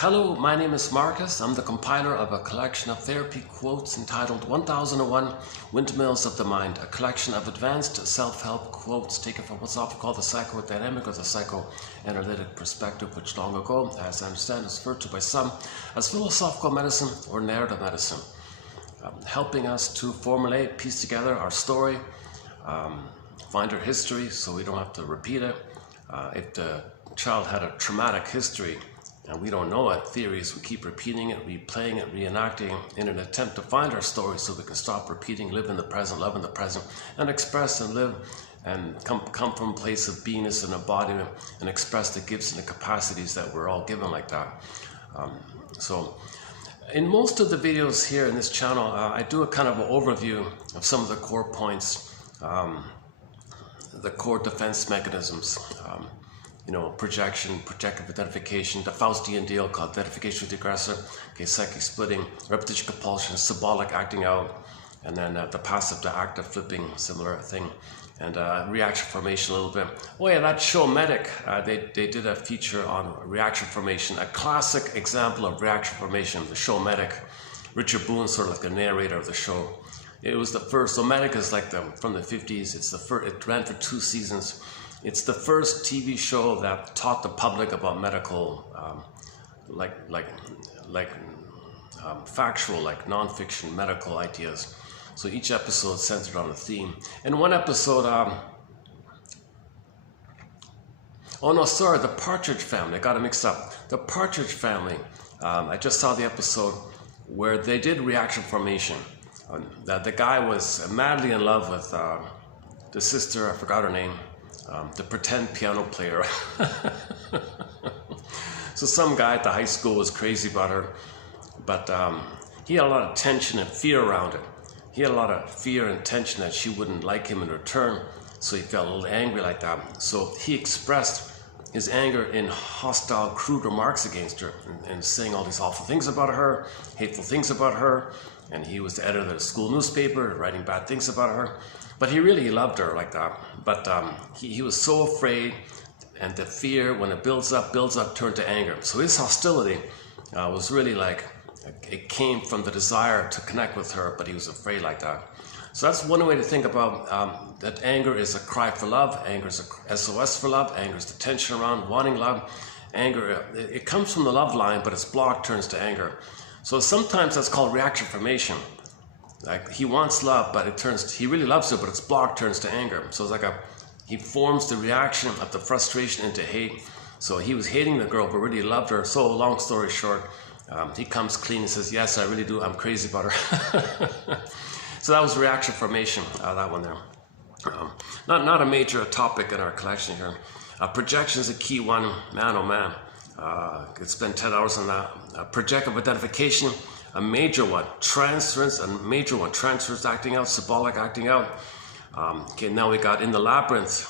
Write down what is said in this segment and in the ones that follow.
Hello, my name is Marcus. I'm the compiler of a collection of therapy quotes entitled 1001 Windmills of the Mind, a collection of advanced self-help quotes taken from what's often called the psychodynamic or the psychoanalytic perspective, which long ago, as I understand, is referred to by some as philosophical medicine or narrative medicine, helping us to formulate, piece together our story, find our history so we don't have to repeat it. If the child had a traumatic history, and we don't know it, theories, we keep repeating it, replaying it, reenacting in an attempt to find our story so we can stop repeating, live in the present, love in the present, and express and live and come from a place of beingness and embodiment and express the gifts and the capacities that we're all given like that. So in most of the videos here in this channel, I do a kind of an overview of some of the core points, the core defense mechanisms. Projection, projective identification, the Faustian deal called identification with the aggressor, psychic splitting, repetition compulsion, symbolic acting out, and then the passive to active flipping, similar thing, and reaction formation a little bit. Oh yeah, that show Medic, they did a feature on reaction formation, a classic example of reaction formation, the show Medic. Richard Boone, sort of like the narrator of the show. It was the first, so Medic is like from the 50s, it's the first, it ran for 2 seasons. It's the first TV show that taught the public about medical, factual, like non-fiction medical ideas. So each episode centered on a theme. In one episode, the Partridge Family, I got it mixed up. The Partridge Family, I just saw the episode where they did reaction formation. That the guy was madly in love with the sister, I forgot her name. The pretend piano player. So some guy at the high school was crazy about her, but he had a lot of tension and fear around it. He had a lot of fear and tension that she wouldn't like him in return, so he felt a little angry like that. So he expressed his anger in hostile, crude remarks against her and saying all these awful things about her, hateful things about her, and he was the editor of the school newspaper, writing bad things about her. But he really loved her like that. But he was so afraid, and the fear, when it builds up, turned to anger. So his hostility was really like, it came from the desire to connect with her, but he was afraid like that. So that's one way to think about that anger is a cry for love, anger is a SOS for love, anger is the tension around wanting love. Anger, it comes from the love line, but it's blocked, turns to anger. So sometimes that's called reaction formation. Like he wants love, but he really loves her, but it's blocked, turns to anger. So it's like he forms the reaction of the frustration into hate. So he was hating the girl, but really loved her. So long story short, he comes clean and says, yes, I really do, I'm crazy about her. So that was reaction formation, that one there. Not a major topic in our collection here. Projection is a key one, man oh man. Could spend 10 hours on that. Projective identification, a major one. Transference, a major one. Transference acting out, symbolic acting out. Okay, now we got in the labyrinth.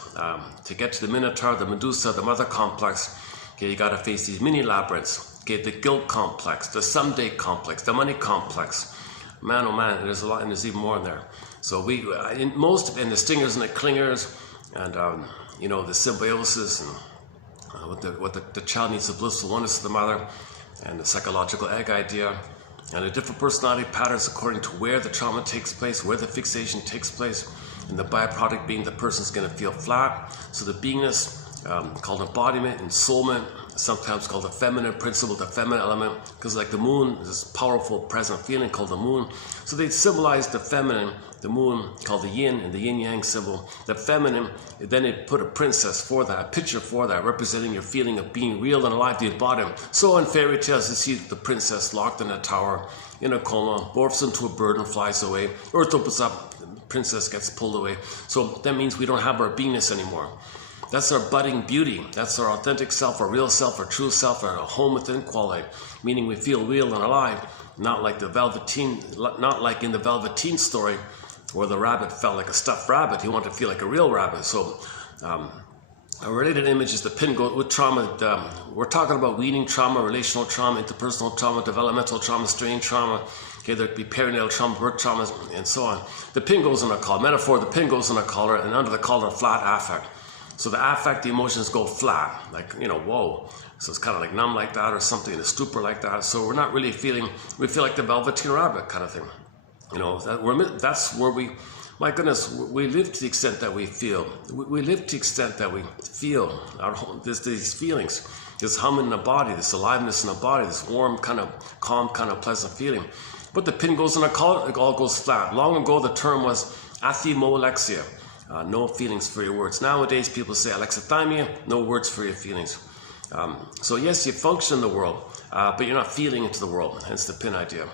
To get to the Minotaur, the Medusa, the Mother complex, okay, you got to face these mini labyrinths. Okay, the guilt complex, the someday complex, the money complex. Man, oh man, there's a lot, and there's even more in there. So we, in the stingers and the clingers, and the symbiosis, and what the child needs, the blissful oneness of the mother, and the psychological egg idea, and the different personality patterns according to where the trauma takes place, where the fixation takes place, and the byproduct being the person's going to feel flat. So the beingness, called embodiment, ensoulment, sometimes called the feminine principle, the feminine element, because like the moon is this powerful present feeling called the moon. So they symbolize the feminine, the moon called the yin, and the yin-yang symbol. The feminine, then they put a princess for that, a picture for that, representing your feeling of being real and alive, the embodiment. So in fairy tales, you see the princess locked in a tower, in a coma, morphs into a bird and flies away. Earth opens up, the princess gets pulled away. So that means we don't have our beingness anymore. That's our budding beauty. That's our authentic self, our real self, our true self, our home within quality. Meaning we feel real and alive, not like in the Velveteen story, where the rabbit felt like a stuffed rabbit. He wanted to feel like a real rabbit. So a related image is the pin go with trauma. We're talking about weaning trauma, relational trauma, interpersonal trauma, developmental trauma, strain trauma. Okay, there'd be perinatal trauma, birth trauma, and so on. The pin goes in a collar. Metaphor, the pin goes in a collar, and under the collar, flat affect. So the affect, the emotions go flat, like, whoa. So it's kind of like numb like that or something in a stupor like that. So we're not really feeling, we feel like the Velveteen Rabbit kind of thing. That's where we, my goodness, we live to the extent that we feel. We live to the extent that we feel these feelings, this hum in the body, this aliveness in the body, this warm, kind of calm, kind of pleasant feeling. But the pin goes in a collar, it all goes flat. Long ago, the term was athymolexia. No feelings for your words. Nowadays, people say alexithymia, no words for your feelings. So yes, you function in the world, but you're not feeling into the world, hence the pin idea.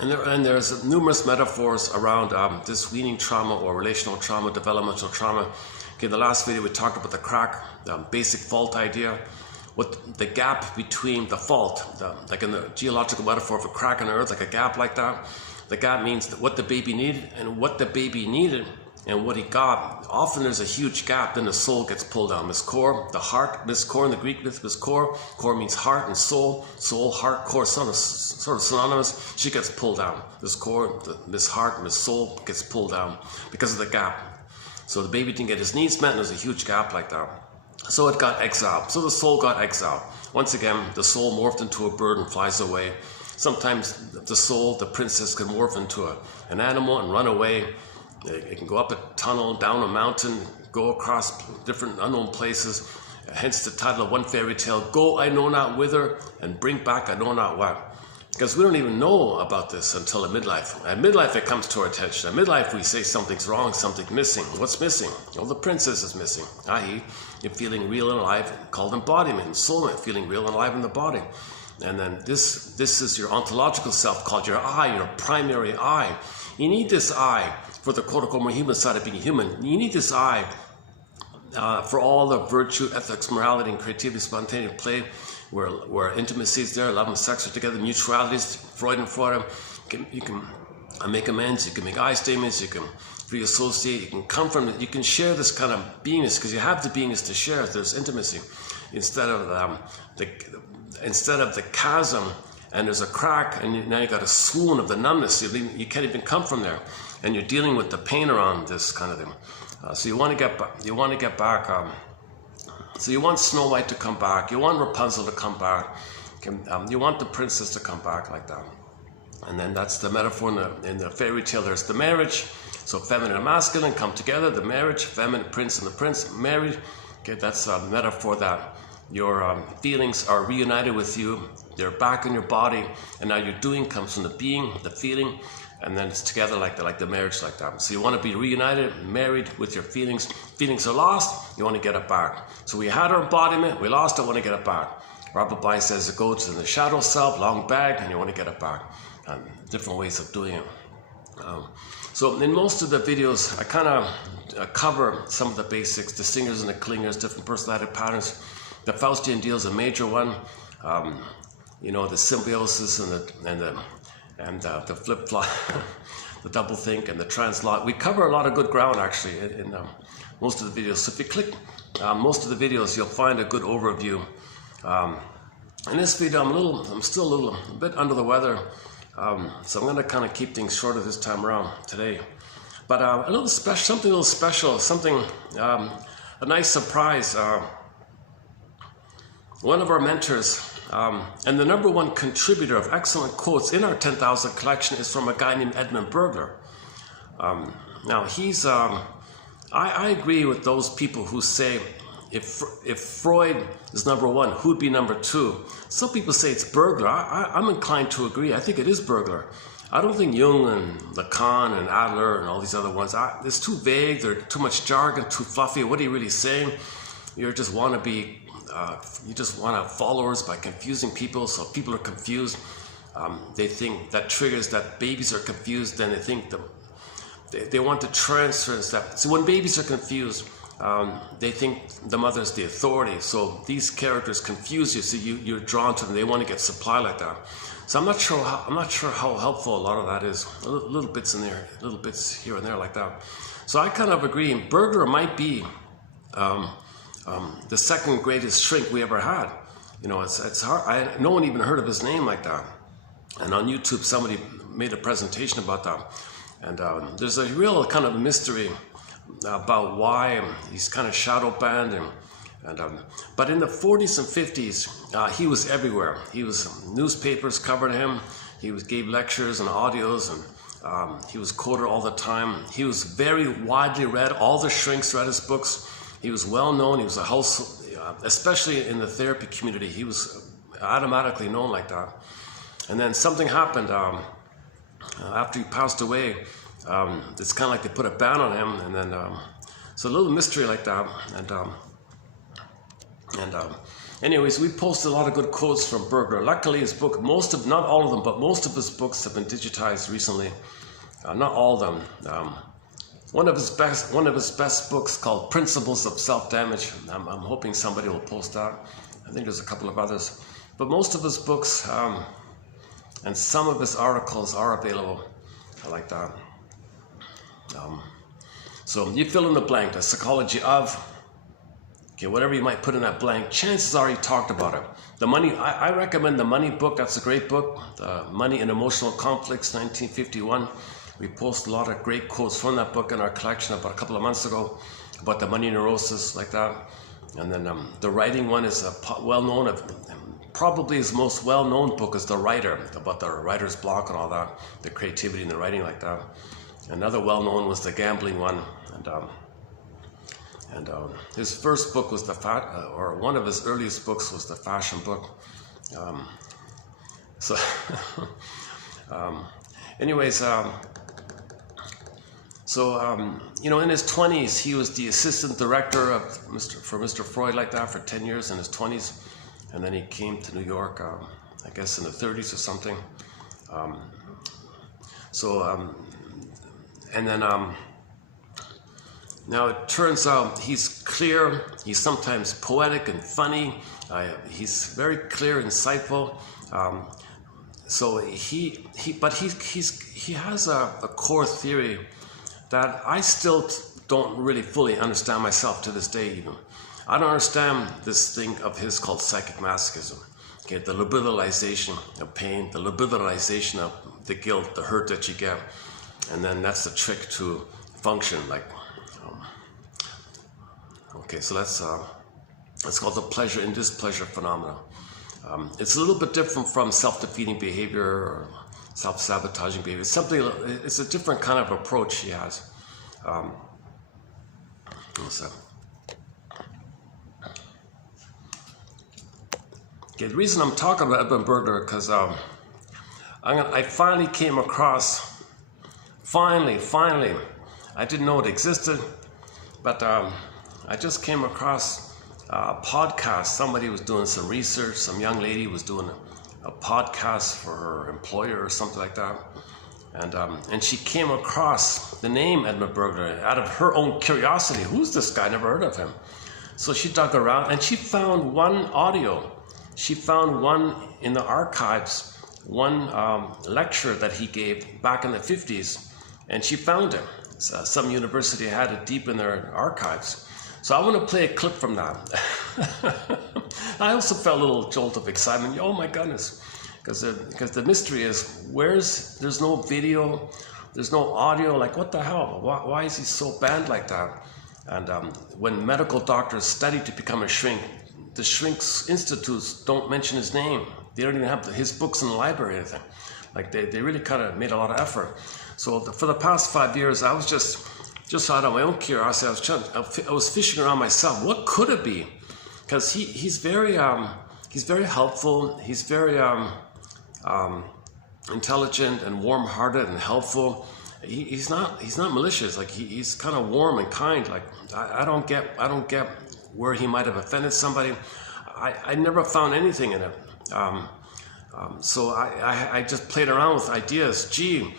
And there's numerous metaphors around this weaning trauma or relational trauma, developmental trauma. Okay, in the last video, we talked about the crack, the basic fault idea. What the gap between the fault, like in the geological metaphor of a crack in the earth, like a gap like that. The gap means that what the baby needed and what the baby needed and what he got. Often there's a huge gap, then the soul gets pulled down. This core, the heart, this core in the Greek myth was core. Core means heart and soul. Soul, heart, core, sort of synonymous. She gets pulled down. This core, this heart, and this soul gets pulled down because of the gap. So the baby didn't get his needs met, and there's a huge gap like that. So it got exiled. So the soul got exiled. Once again, the soul morphed into a bird and flies away. Sometimes the soul, the princess, can morph into an animal and run away. It can go up a tunnel, down a mountain, go across different unknown places. Hence the title of one fairy tale, Go I Know Not Whither, and Bring Back I Know Not What. Because we don't even know about this until at midlife. At midlife, it comes to our attention. At midlife, we say something's wrong, something's missing. What's missing? Well, the princess is missing, i.e., you're feeling real and alive, called embodiment, soulmate, feeling real and alive in the body. And then this is your ontological self, called your I, your primary I. You need this I for the quote-unquote more human side of being human. You need this I for all the virtue, ethics, morality, and creativity, spontaneous play, where intimacy is there, love and sex are together, mutualities, Freud and Freud. You can make amends, you can make I statements, you can free associate, you can come from it, you can share this kind of beingness because you have the beingness to share. There's intimacy instead of the chasm, and there's a crack, and now you got a swoon of the numbness. You can't even come from there, and you're dealing with the pain around this kind of thing. So you want to get back. So you want Snow White to come back. You want Rapunzel to come back. You want the princess to come back like that. And then that's the metaphor in the fairy tale. There's the marriage. So feminine and masculine come together. The marriage, feminine prince and the prince married. Okay, that's a metaphor that your feelings are reunited with you. They're back in your body, and now your doing comes from the being, the feeling, and then it's together like the marriage like that. So you want to be reunited, married with your feelings. Feelings are lost, you want to get it back. So we had our embodiment, we lost it, want to get it back. Robert Bly says it goes in the shadow self, long bag, and you want to get it back. And different ways of doing it. So in most of the videos, I kind of cover some of the basics, the singers and the clingers, different personality patterns. The Faustian deal is a major one. The symbiosis and the flip-flop, the double-think and the translot. We cover a lot of good ground actually in most of the videos. So if you click most of the videos, you'll find a good overview. In this video, I'm still a bit under the weather, so I'm going to kind of keep things shorter this time around today. But a little special, a nice surprise. One of our mentors, and the number one contributor of excellent quotes in our 10,000 collection is from a guy named Edmund Berger. Now he's, I agree with those people who say if Freud is number one, who'd be number two? Some people say it's Berger. I'm inclined to agree. I think it is Berger. I don't think Jung and Lacan and Adler and all these other ones, it's too vague, they're too much jargon, too fluffy. What are you really saying? You just want to have followers by confusing people, so people are confused. They think that triggers that babies are confused, then they think they want the transference that. So when babies are confused, they think the mother's the authority. So these characters confuse you, so you're drawn to them. They want to get supply like that. So I'm not sure how helpful a lot of that is. Little bits in there, little bits here and there like that. So I kind of agree. Berger might be the second greatest shrink we ever had. It's hard. No one even heard of his name like that. And on YouTube, somebody made a presentation about that. And there's a real kind of mystery about why he's kind of shadow banned, but in the 40s and 50s, he was everywhere. Newspapers covered him. Gave lectures and audios, and he was quoted all the time. He was very widely read. All the shrinks read his books. He was well known. He was a house, especially in the therapy community. He was automatically known like that. And then something happened after he passed away. It's kind of like they put a ban on him, and then so a little mystery like that. Anyways, we posted a lot of good quotes from Berger. Luckily, his book, not all of them, but most of his books have been digitized recently. Not all of them. One of his best books called Principles of Self-Damage. I'm hoping somebody will post that. I think there's a couple of others. But most of his books and some of his articles are available. I like that. So you fill in the blank, the psychology of, okay, whatever you might put in that blank, chances are he talked about it. The Money, I recommend the Money book. That's a great book. The Money and Emotional Conflicts, 1951. We post a lot of great quotes from that book in our collection about a couple of months ago about the money neurosis, like that. And then the writing one is well-known. Probably his most well-known book is The Writer, about the writer's block and all that, the creativity in the writing like that. Another well-known was the gambling one, and his first book was one of his earliest books was the fashion book. Anyways, in his 20s, he was the assistant director for Mr. Freud like that for 10 years in his 20s. And then he came to New York, I guess in the 30s or something. Now it turns out he's clear, he's sometimes poetic and funny, he's very clear, insightful. He has a core theory that I still don't really fully understand myself to this day even. I don't understand this thing of his called psychic masochism. Okay, the liberalization of pain, the liberalization of the guilt, the hurt that you get. And then that's the trick to function. So that's called the pleasure and displeasure phenomena. It's a little bit different from self-defeating behavior or self-sabotaging behavior. It's a different kind of approach he has. Okay, the reason I'm talking about Edmund Berger because I finally came across. Finally, I didn't know it existed, but I just came across a podcast. Somebody was doing some research. Some young lady was doing a podcast for her employer or something like that, and she came across the name Edmund Berger out of her own curiosity. Who's this guy? Never heard of him. So she dug around and she found one audio. She found one in the archives, one lecture that he gave back in the 50s, and she found it. Some university had it deep in their archives. So I want to play a clip from that. I also felt a little jolt of excitement. Oh my goodness. Because the mystery is, there's no video, there's no audio, like what the hell? Why is he so banned like that? And when medical doctors study to become a shrink, the Shrinks Institutes don't mention his name. They don't even have his books in the library or anything. Like they really kind of made a lot of effort. So for the past 5 years, I was just out of my own curiosity. I was fishing around myself. What could it be? Because he's very helpful. He's very intelligent and warm-hearted and helpful. He's not malicious. Like he's kind of warm and kind. Like I don't get where he might have offended somebody. I never found anything in it. So I just played around with ideas. Gee,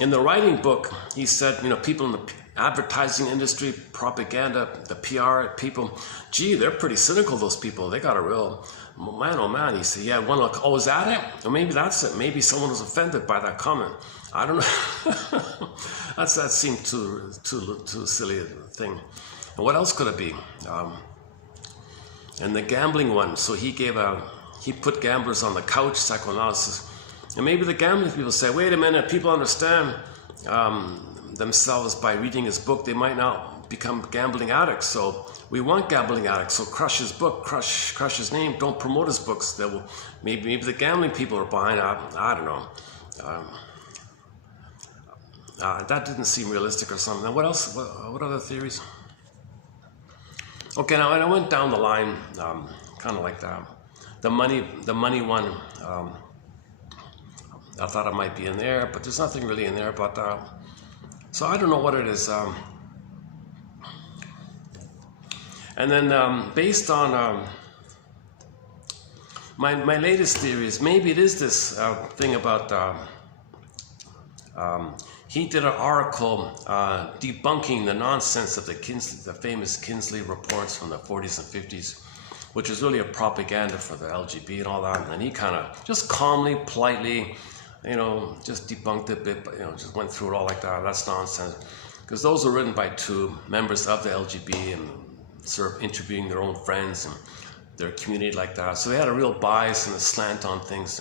in the writing book, he said, people in the advertising industry, propaganda, the PR people, gee, they're pretty cynical, those people. They got a real, man, oh man. He said, yeah, one look, oh, is that it? Or maybe that's it. Maybe someone was offended by that comment. I don't know. That seemed too silly a thing. And what else could it be? And the gambling one. So he put gamblers on the couch, psychoanalysis. And maybe the gambling people say, wait a minute, people understand themselves by reading his book. They might not become gambling addicts. So we want gambling addicts. So crush his book, crush his name. Don't promote his books. That will maybe the gambling people are behind. I don't know. That didn't seem realistic or something. Now, what else? What other theories? Okay, now I went down the line, kind of like that. The money one. I thought it might be in there, but there's nothing really in there. But so I don't know what it is. And then based on my latest theory is maybe it is this thing about he did an article debunking the nonsense of the famous Kinsley reports from the 40s and 50s, which is really a propaganda for the LGBT and all that. And he kind of just calmly, politely, just debunked it a bit, but just went through it all like that. That's nonsense, because those were written by two members of the LGBT and sort of interviewing their own friends and their community like that. So they had a real bias and a slant on things,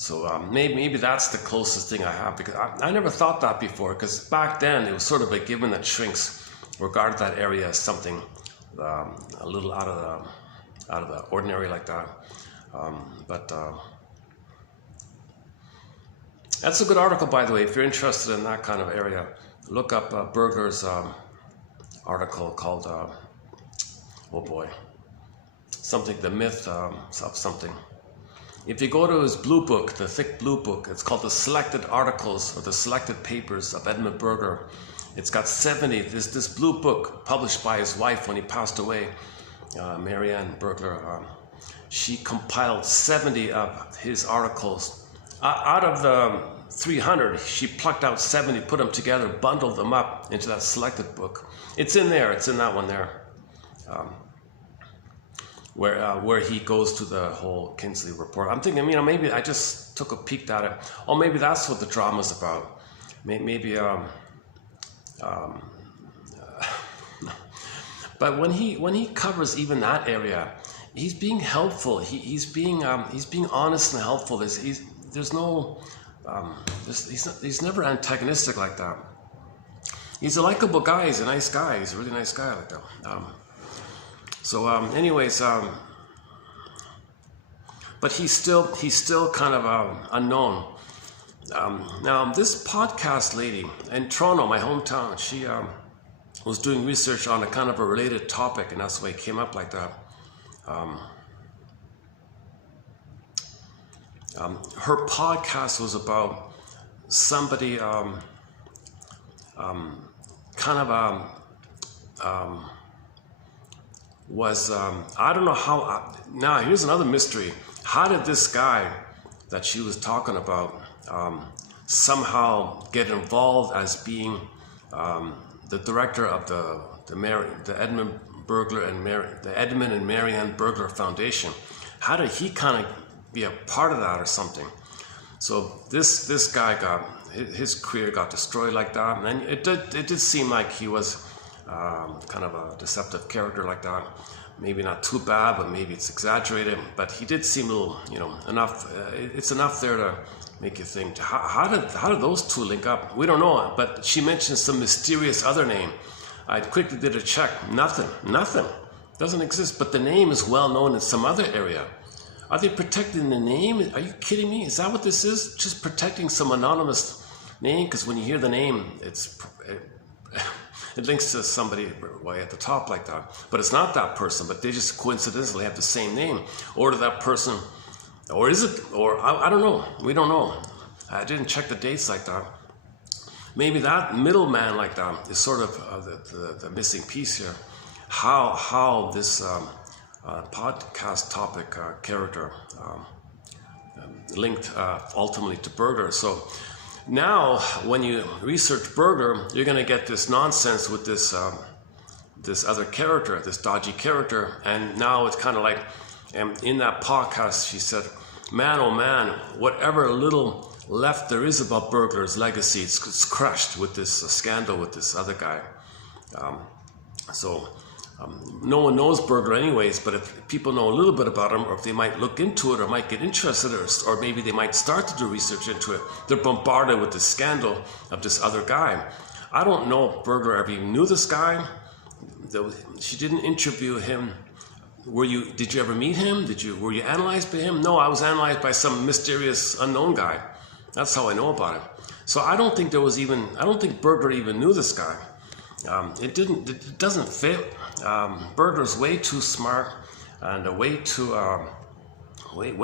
so maybe that's the closest thing I have, because I never thought that before, because back then it was sort of a given that shrinks regarded that area as something a little out of the ordinary like that. But that's a good article, by the way, if you're interested in that kind of area. Look up Berger's article called, oh boy, something, the myth of something. If you go to his blue book, the thick blue book, it's called The Selected Articles or The Selected Papers of Edmund Berger. It's got 70, this blue book published by his wife when he passed away, Marianne Berger. She compiled 70 of his articles. Out of the 300, she plucked out 70, put them together, bundled them up into that selected book. It's in there, it's in that one there. Where he goes to the whole Kinsley report. I'm thinking, maybe I just took a peek at it. Oh, maybe that's what the drama's about. Maybe, but when he covers even that area, he's being helpful. He's being honest and helpful. There's no, he's never antagonistic like that. He's a likable guy. He's a nice guy. He's a really nice guy like that. Anyways, but he's still kind of unknown. Now, this podcast lady in Toronto, my hometown, she was doing research on a kind of a related topic, and that's why it came up like that. Her podcast was about somebody I don't know how. Now, here's another mystery. How did this guy that she was talking about somehow get involved as being the director of the Edmund and Marianne Berger Foundation? How did he kind of be a part of that or something? So this guy his career got destroyed like that, and it did seem like he was kind of a deceptive character like that. Maybe not too bad, but maybe it's exaggerated. But he did seem a little, enough. It's enough there to make you think. How did those two link up? We don't know. But she mentioned some mysterious other name. I quickly did a check. Nothing. Doesn't exist. But the name is well known in some other area. Are they protecting the name? Are you kidding me? Is that what this is? Just protecting some anonymous name? Because when you hear the name, it links to somebody way at the top like that. But it's not that person, but they just coincidentally have the same name. Or to that person, or is it, or I don't know. We don't know. I didn't check the dates like that. Maybe that middleman like that is sort of the missing piece here. How this podcast topic character linked ultimately to Berger. So now, when you research Berger, you're going to get this nonsense with this other character, this dodgy character. And now it's kind of like, in that podcast, she said, man, oh man, whatever little left there is about Berger's legacy, it's crushed with this scandal with this other guy. No one knows Berger anyways, but if people know a little bit about him, or if they might look into it or might get interested, or maybe they might start to do research into it, they're bombarded with the scandal of this other guy. I don't know if Berger ever even knew this guy. She didn't interview him. Did you ever meet him? Were you analyzed by him? No, I was analyzed by some mysterious unknown guy. That's how I know about it. So I don't think Berger even knew this guy. It doesn't fit. Berger's way too smart and way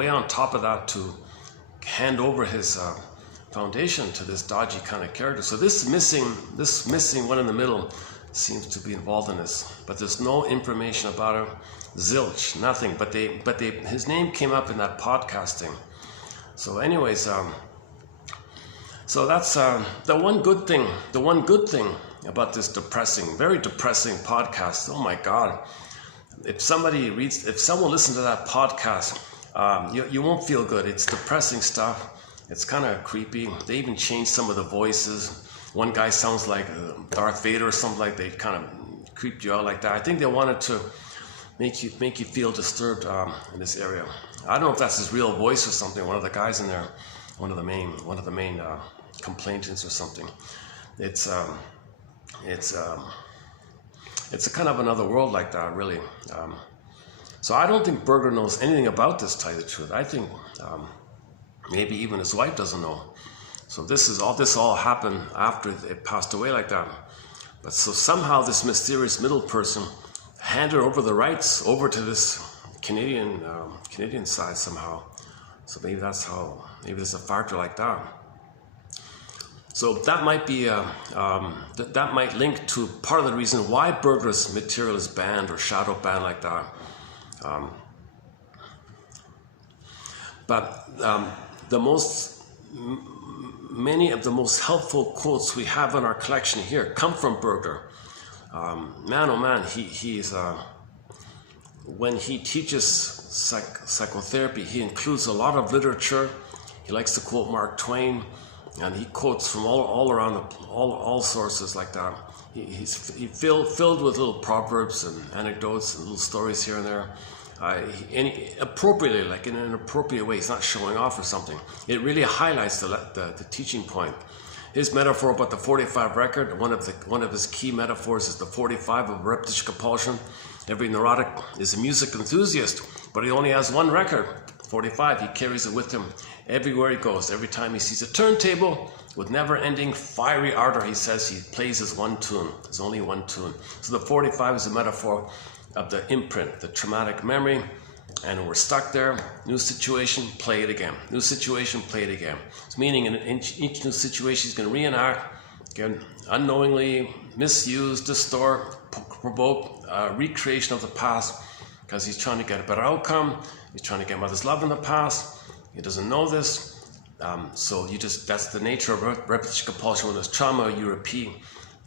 on top of that to hand over his foundation to this dodgy kind of character. So this missing one in the middle seems to be involved in this, but there's no information about it. Zilch, nothing. But his name came up in that podcasting. So, anyways, so that's the one good thing. The one good thing about this very depressing podcast. Oh my God! If someone listens to that podcast, you won't feel good. It's depressing stuff. It's kind of creepy. They even changed some of the voices. One guy sounds like Darth Vader or something like that. They kind of creeped you out like that. I think they wanted to make you feel disturbed in this area. I don't know if that's his real voice or something. One of the guys in there, one of the main complainants or something. It's a kind of another world like that, really. So I don't think Berger knows anything about this, to tell you the truth. I think maybe even his wife doesn't know. So this all happened after it passed away like that. But so somehow this mysterious middle person handed over the rights over to this Canadian side somehow. So maybe there's a factor like that. So that might be that might link to part of the reason why Berger's material is banned or shadow banned like that. But many of the most helpful quotes we have in our collection here come from Berger. Man, oh man, he's when he teaches psychotherapy, he includes a lot of literature. He likes to quote Mark Twain, and he quotes from all around all sources like that. He's filled with little proverbs and anecdotes and little stories here and there. Appropriately, like in an appropriate way. He's not showing off or something. It really highlights the teaching point. His metaphor about the 45 record, one of his key metaphors is the 45 of repetition compulsion. Every neurotic is a music enthusiast, but he only has one record, 45. He carries it with him everywhere he goes. Every time he sees a turntable with never-ending fiery ardor, he says he plays his one tune. There's only one tune. So the 45 is a metaphor of the imprint, the traumatic memory, and we're stuck there. New situation, play it again. New situation, play it again. It's meaning in each new situation he's going to reenact, again, unknowingly misuse, distort, provoke recreation of the past, because he's trying to get a better outcome. He's trying to get mother's love in the past. He doesn't know this. So that's the nature of repetition compulsion. When there's trauma, you repeat,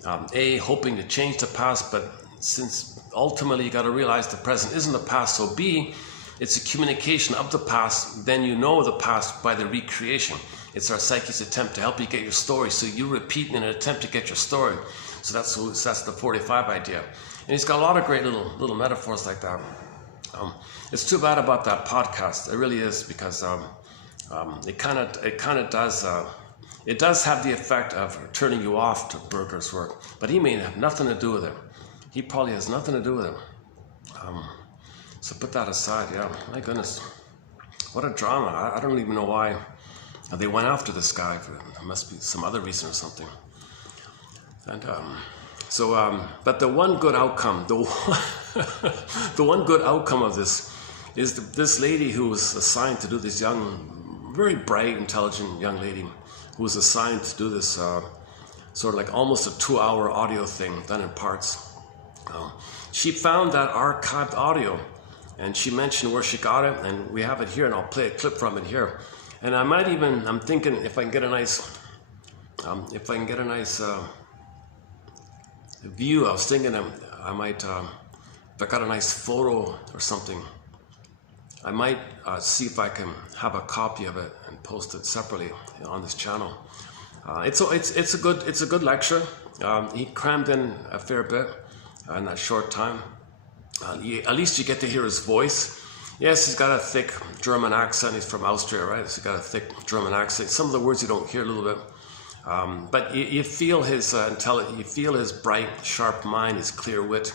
hoping to change the past, but since ultimately you got to realize the present isn't the past, so B, it's a communication of the past, then you know the past by the recreation. It's our psyche's attempt to help you get your story, so you repeat in an attempt to get your story. So that's the 45 idea. And he's got a lot of great little metaphors like that. It's too bad about that podcast. It really is, because it kind of does have the effect of turning you off to Berger's work, but he may have nothing to do with it. He probably has nothing to do with it. So put that aside. Yeah, my goodness, what a drama. I don't even know why they went after this guy. There must be some other reason or something. And but the one good outcome, the one good outcome of this is this lady who was assigned to do this young, very bright, intelligent young lady who was assigned to do this sort of like almost a 2-hour audio thing done in parts. She found that archived audio, and she mentioned where she got it, and we have it here, and I'll play a clip from it here. And I'm thinking if I can get a nice view. I was thinking I might, if I got a nice photo or something, I might see if I can have a copy of it and post it separately on this channel. It's a good lecture. He crammed in a fair bit in that short time. At least you get to hear his voice. Yes, he's got a thick German accent. He's from Austria, right? He's got a thick German accent. Some of the words you don't hear a little bit. But you feel his you feel his bright, sharp mind, his clear wit,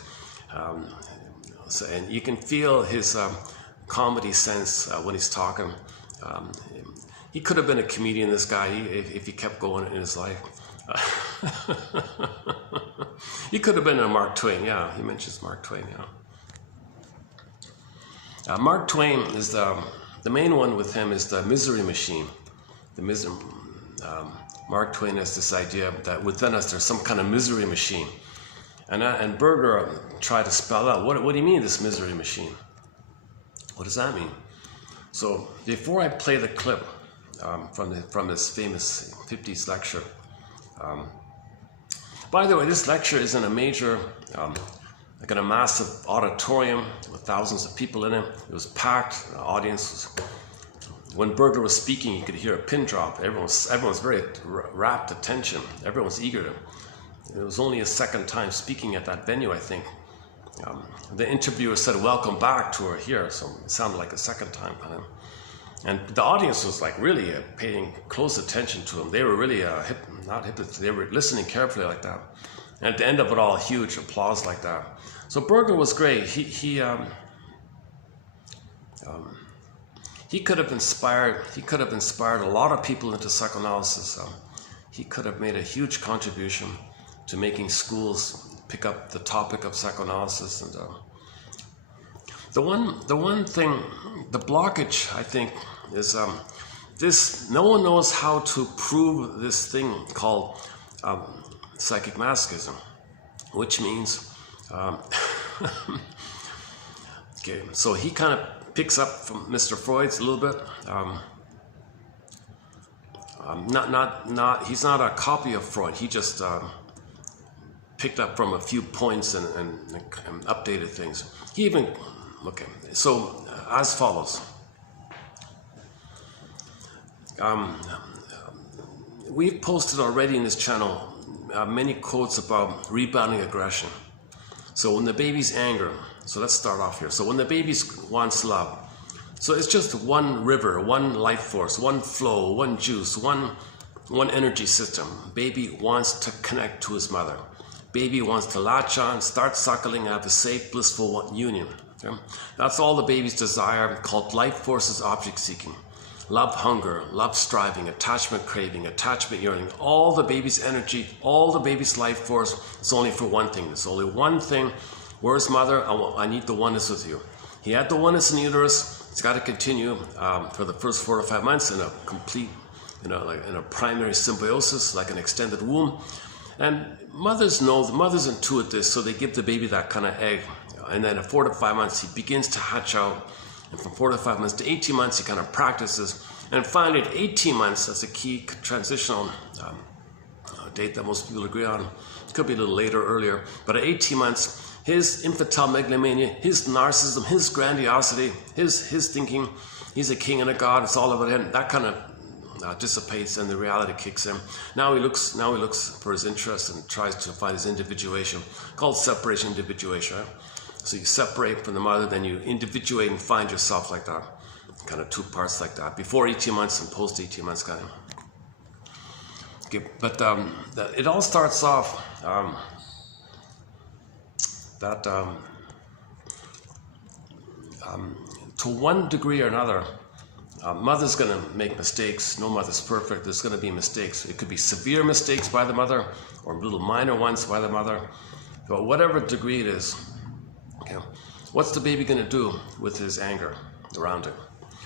and you can feel his comedy sense when he's talking. He could have been a comedian, this guy, if he kept going in his life. He could have been a Mark Twain, yeah. He mentions Mark Twain, yeah. Mark Twain is the main one with him is the misery machine. Mark Twain has this idea that within us there's some kind of misery machine. And Berger tried to spell out, what do you mean, this misery machine? What does that mean? So before I play the clip from his famous 50s lecture, by the way, this lecture is in a major, like in a massive auditorium with thousands of people in it. It was packed, the audience was, when Berger was speaking, you could hear a pin drop. Everyone was very rapt attention. Everyone was eager to. It was only his second time speaking at that venue, I think. The interviewer said, "Welcome back to her here," so it sounded like a second time kind of. And the audience was like really paying close attention to him. They were really they were listening carefully like that. And at the end of it all, huge applause like that. So Berger was great. He could have inspired. He could have inspired a lot of people into psychoanalysis. He could have made a huge contribution to making schools pick up the topic of psychoanalysis. And the one thing, the blockage, I think, is this. No one knows how to prove this thing called psychic masochism, which means. Okay, so he kind of picks up from Mr. Freud's a little bit. He's not a copy of Freud. He just picked up from a few points and updated things. He even, okay, so as follows. We've posted already in this channel many quotes about rebounding aggression. So when the baby's anger, so let's start off here. So when the baby wants love, so it's just one river, one life force, one flow, one juice, one energy system. Baby wants to connect to his mother. Baby wants to latch on, start suckling, have a safe, blissful union. Okay? That's all the baby's desire, called life forces object seeking. Love hunger, love striving, attachment craving, attachment yearning, all the baby's energy, all the baby's life force, it's only for one thing. There's only one thing. Where's mother? I need the oneness with you. He had the oneness in the uterus. It's got to continue for the first 4 to 5 months in a complete, like in a primary symbiosis, like an extended womb. And mothers intuit this, so they give the baby that kind of egg. And then at 4 to 5 months, he begins to hatch out. And from 4 to 5 months to 18 months, he kind of practices. And finally, at 18 months, that's a key transitional date that most people agree on. It could be a little later, earlier. But at 18 months, his infantile megalomania, his narcissism, his grandiosity, his thinking, he's a king and a god, it's all about him, that kind of dissipates and the reality kicks in. Now he looks for his interest and tries to find his individuation, called separation individuation. Right? So you separate from the mother, then you individuate and find yourself like that. Kind of 2 parts like that. Before 18 months and post 18 months kind of. Okay, but it all starts off to one degree or another, mother's going to make mistakes. No mother's perfect. There's going to be mistakes. It could be severe mistakes by the mother or little minor ones by the mother. But whatever degree it is, okay, what's the baby going to do with his anger around it?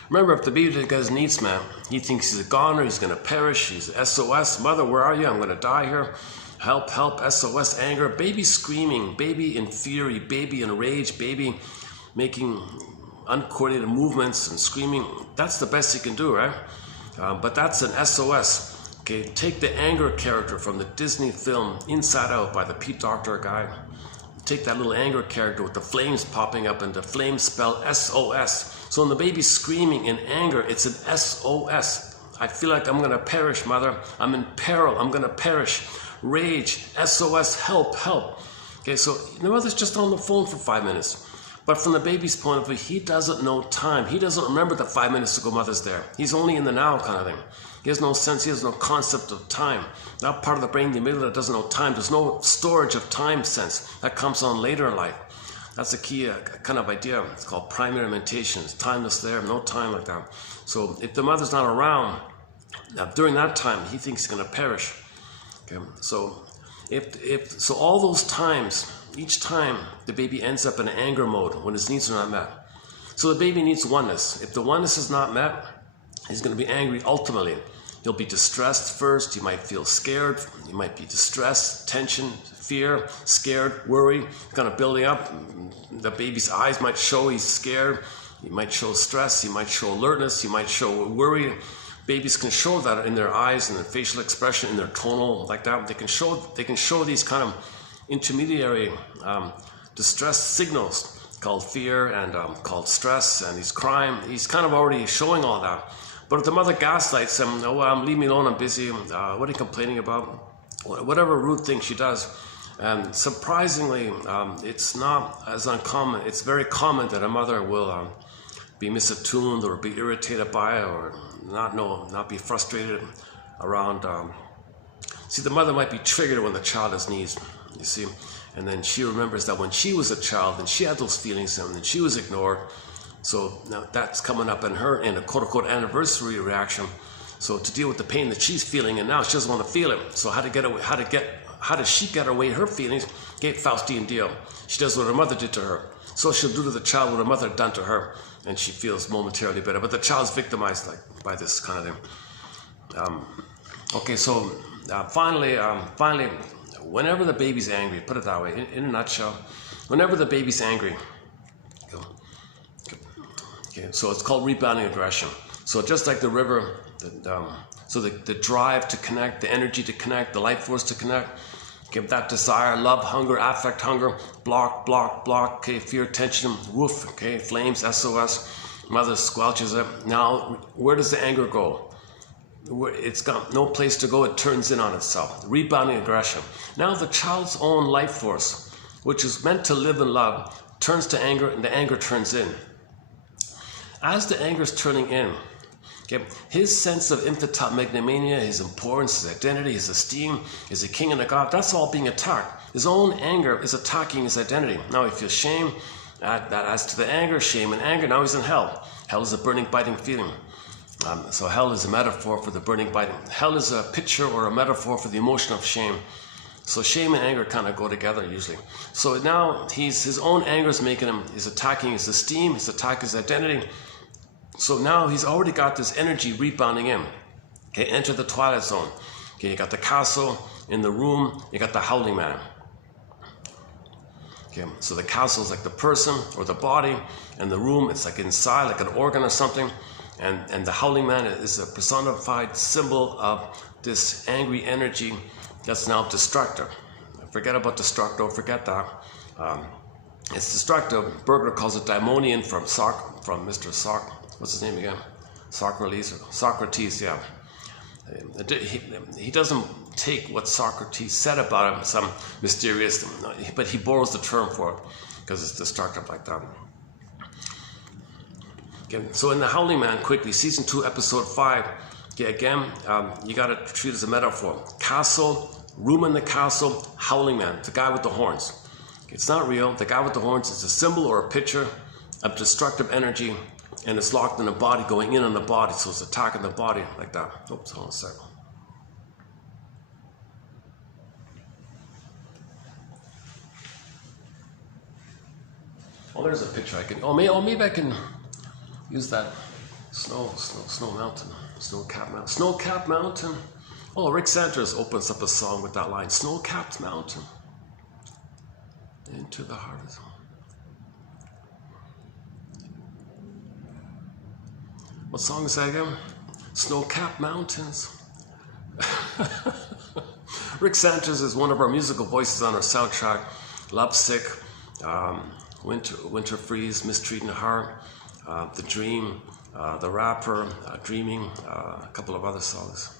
Remember, if the baby doesn't get his needs met, he thinks he's a goner, he's going to perish, he's SOS. Mother, where are you? I'm going to die here. Help, help, SOS, anger. Baby screaming, baby in fury, baby in rage, baby making uncoordinated movements and screaming. That's the best you can do, right? But that's an SOS. Okay, take the anger character from the Disney film Inside Out by the Pete Docter guy. Take that little anger character with the flames popping up and the flames spell SOS. So when the baby's screaming in anger, it's an SOS. I feel like I'm going to perish, mother. I'm in peril. I'm going to perish. Rage, SOS, help, help. Okay, so the mother's just on the phone for 5 minutes. But from the baby's point of view, he doesn't know time. He doesn't remember that 5 minutes ago mother's there. He's only in the now kind of thing. He has no sense, he has no concept of time. That part of the brain, the amygdala, doesn't know time. There's no storage of time sense. That comes on later in life. That's a key kind of idea. It's called primary mentation. It's timeless there, no time like that. So if the mother's not around, during that time, he thinks he's going to perish. Okay, so so all those times, each time the baby ends up in anger mode when his needs are not met. So the baby needs oneness. If the oneness is not met, he's going to be angry ultimately. He'll be distressed first. He might feel scared. He might be distressed, tension, fear, scared, worry, kind of building up. The baby's eyes might show he's scared. He might show stress. He might show alertness. He might show worry. Babies can show that in their eyes, in their facial expression, in their tonal, like that. They can show these kind of intermediary distress signals called fear and called stress, and he's crying. He's kind of already showing all that. But if the mother gaslights him, oh, leave me alone, I'm busy. What are you complaining about? Whatever rude thing she does. And surprisingly, it's not as uncommon. It's very common that a mother will be misattuned or be irritated by it, or not be frustrated around. See, the mother might be triggered when the child has needs, you see, and then she remembers that when she was a child and she had those feelings and then she was ignored. So now that's coming up in her in a quote-unquote anniversary reaction. So to deal with the pain that she's feeling, and now she doesn't want to feel it. So how does she get away her feelings? Get Faustian deal. She does what her mother did to her. So she'll do to the child what her mother had done to her, and she feels momentarily better. But the child's victimized by this kind of thing. Okay, so finally, whenever the baby's angry, put it that way, in a nutshell, whenever the baby's angry, okay, so it's called rebounding aggression. So just like the river, the drive to connect, the energy to connect, the life force to connect, give that desire, love, hunger, affect, hunger, block, okay, fear, tension, woof, okay, flames, SOS, mother squelches it. Now, where does the anger go? It's got no place to go, it turns in on itself. Rebounding aggression. Now the child's own life force, which is meant to live in love, turns to anger, and the anger turns in. As the anger is turning in, okay, his sense of infantile megalomania, his importance, his identity, his esteem, is a king and a god, that's all being attacked. His own anger is attacking his identity. Now he feels shame, that adds to the anger, shame and anger, now he's in hell. Hell is a burning, biting feeling. So hell is a metaphor for the burning, biting. Hell is a picture or a metaphor for the emotion of shame. So shame and anger kind of go together usually. So now his own anger is making him, he's attacking his esteem, he's attacking his identity. So now he's already got this energy rebounding in. Okay, enter the twilight zone. Okay, you got the castle, in the room, you got the howling man. Okay, so the castle is like the person or the body, and the room, it's like inside, like an organ or something. And the howling man is a personified symbol of this angry energy that's now destructive. Forget about destructive, forget that. It's destructive. Berger calls it daimonian from Mr. What's his name again? Socrates, yeah. He doesn't take what Socrates said about him, some mysterious, but he borrows the term for it because it's destructive like that. Okay, so in The Howling Man, quickly, season 2, episode 5, okay, again, you got to treat it as a metaphor. Castle, room in the castle, howling man, the guy with the horns. Okay, it's not real. The guy with the horns is a symbol or a picture of destructive energy, and it's locked in the body, going in on the body, so it's attacking the body like that. Oops, hold on a second. Oh, there's a picture I can, maybe I can use that snow mountain, snow-capped mountain. Oh, Rick Sanders opens up a song with that line, snow-capped mountain, into the heart of the... What song is that again? Snow-capped mountains. Rick Sanders is one of our musical voices on our soundtrack. Lovesick, Winter Freeze, Mistreating Heart, The Dream, The Rapper, Dreaming, a couple of other songs.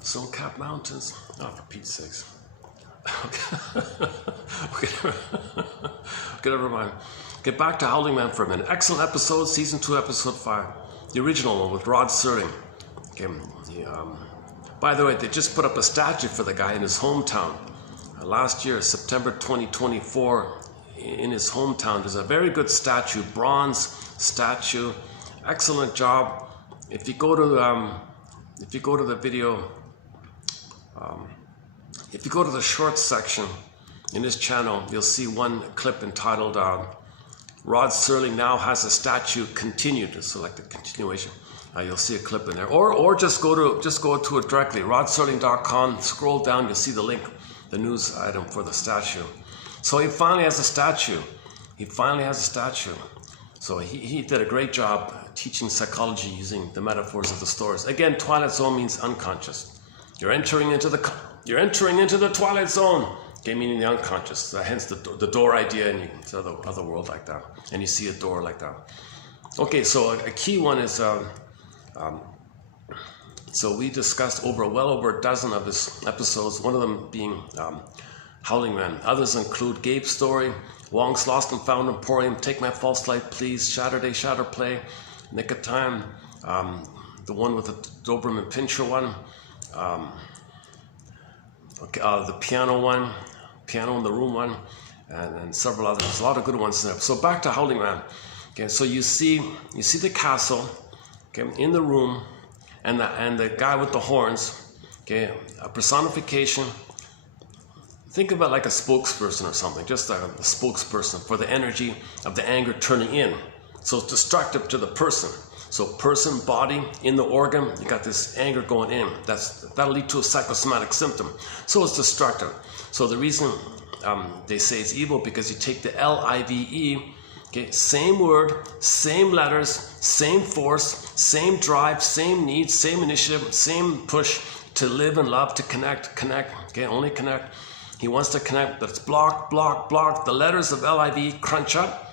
Snow-capped mountains. Oh, for Pete's sakes. Okay, never mind. Get back to Howling Man for a minute. Excellent episode, season 2, episode 5. The original one with Rod Serling. Okay, by the way, they just put up a statue for the guy in his hometown. Last year, September 2024, in his hometown, there's a very good statue, bronze statue. Excellent job. If you go to the video, if you go to the shorts section in his channel, you'll see one clip entitled Rod Serling now has a statue continued. So like the continuation. You'll see a clip in there, or just go to it directly. rodserling.com. Scroll down, you'll see the link, the news item for the statue. So he finally has a statue. So he did a great job teaching psychology using the metaphors of the stories. Again, Twilight Zone means unconscious. You're entering into the Twilight Zone. Okay, meaning the unconscious. Hence the door idea, and you see the other world like that, and you see a door like that. Okay, so a key one is. So we discussed well over a dozen of his episodes. One of them being Howling Man. Others include Gabe's Story, Wong's Lost and Found Emporium, Take My False Light Please, Saturday Shatter Play, Nick of Time, the one with the Doberman Pinscher one, the piano one, Piano in the Room one, and several others. There's a lot of good ones in there. So back to Howling Man. Okay, so you see the castle, okay, in the room, and the guy with the horns, okay, a personification. Think of it like a spokesperson or something, just a spokesperson for the energy of the anger turning in. So it's destructive to the person. So person, body, in the organ, you got this anger going in. That'll lead to a psychosomatic symptom. So it's destructive. So the reason they say it's evil, because you take the L-I-V-E, okay, same word, same letters, same force, same drive, same need, same initiative, same push to live and love, to connect, okay, only connect. He wants to connect, but it's block. The letters of L-I-V crunch up.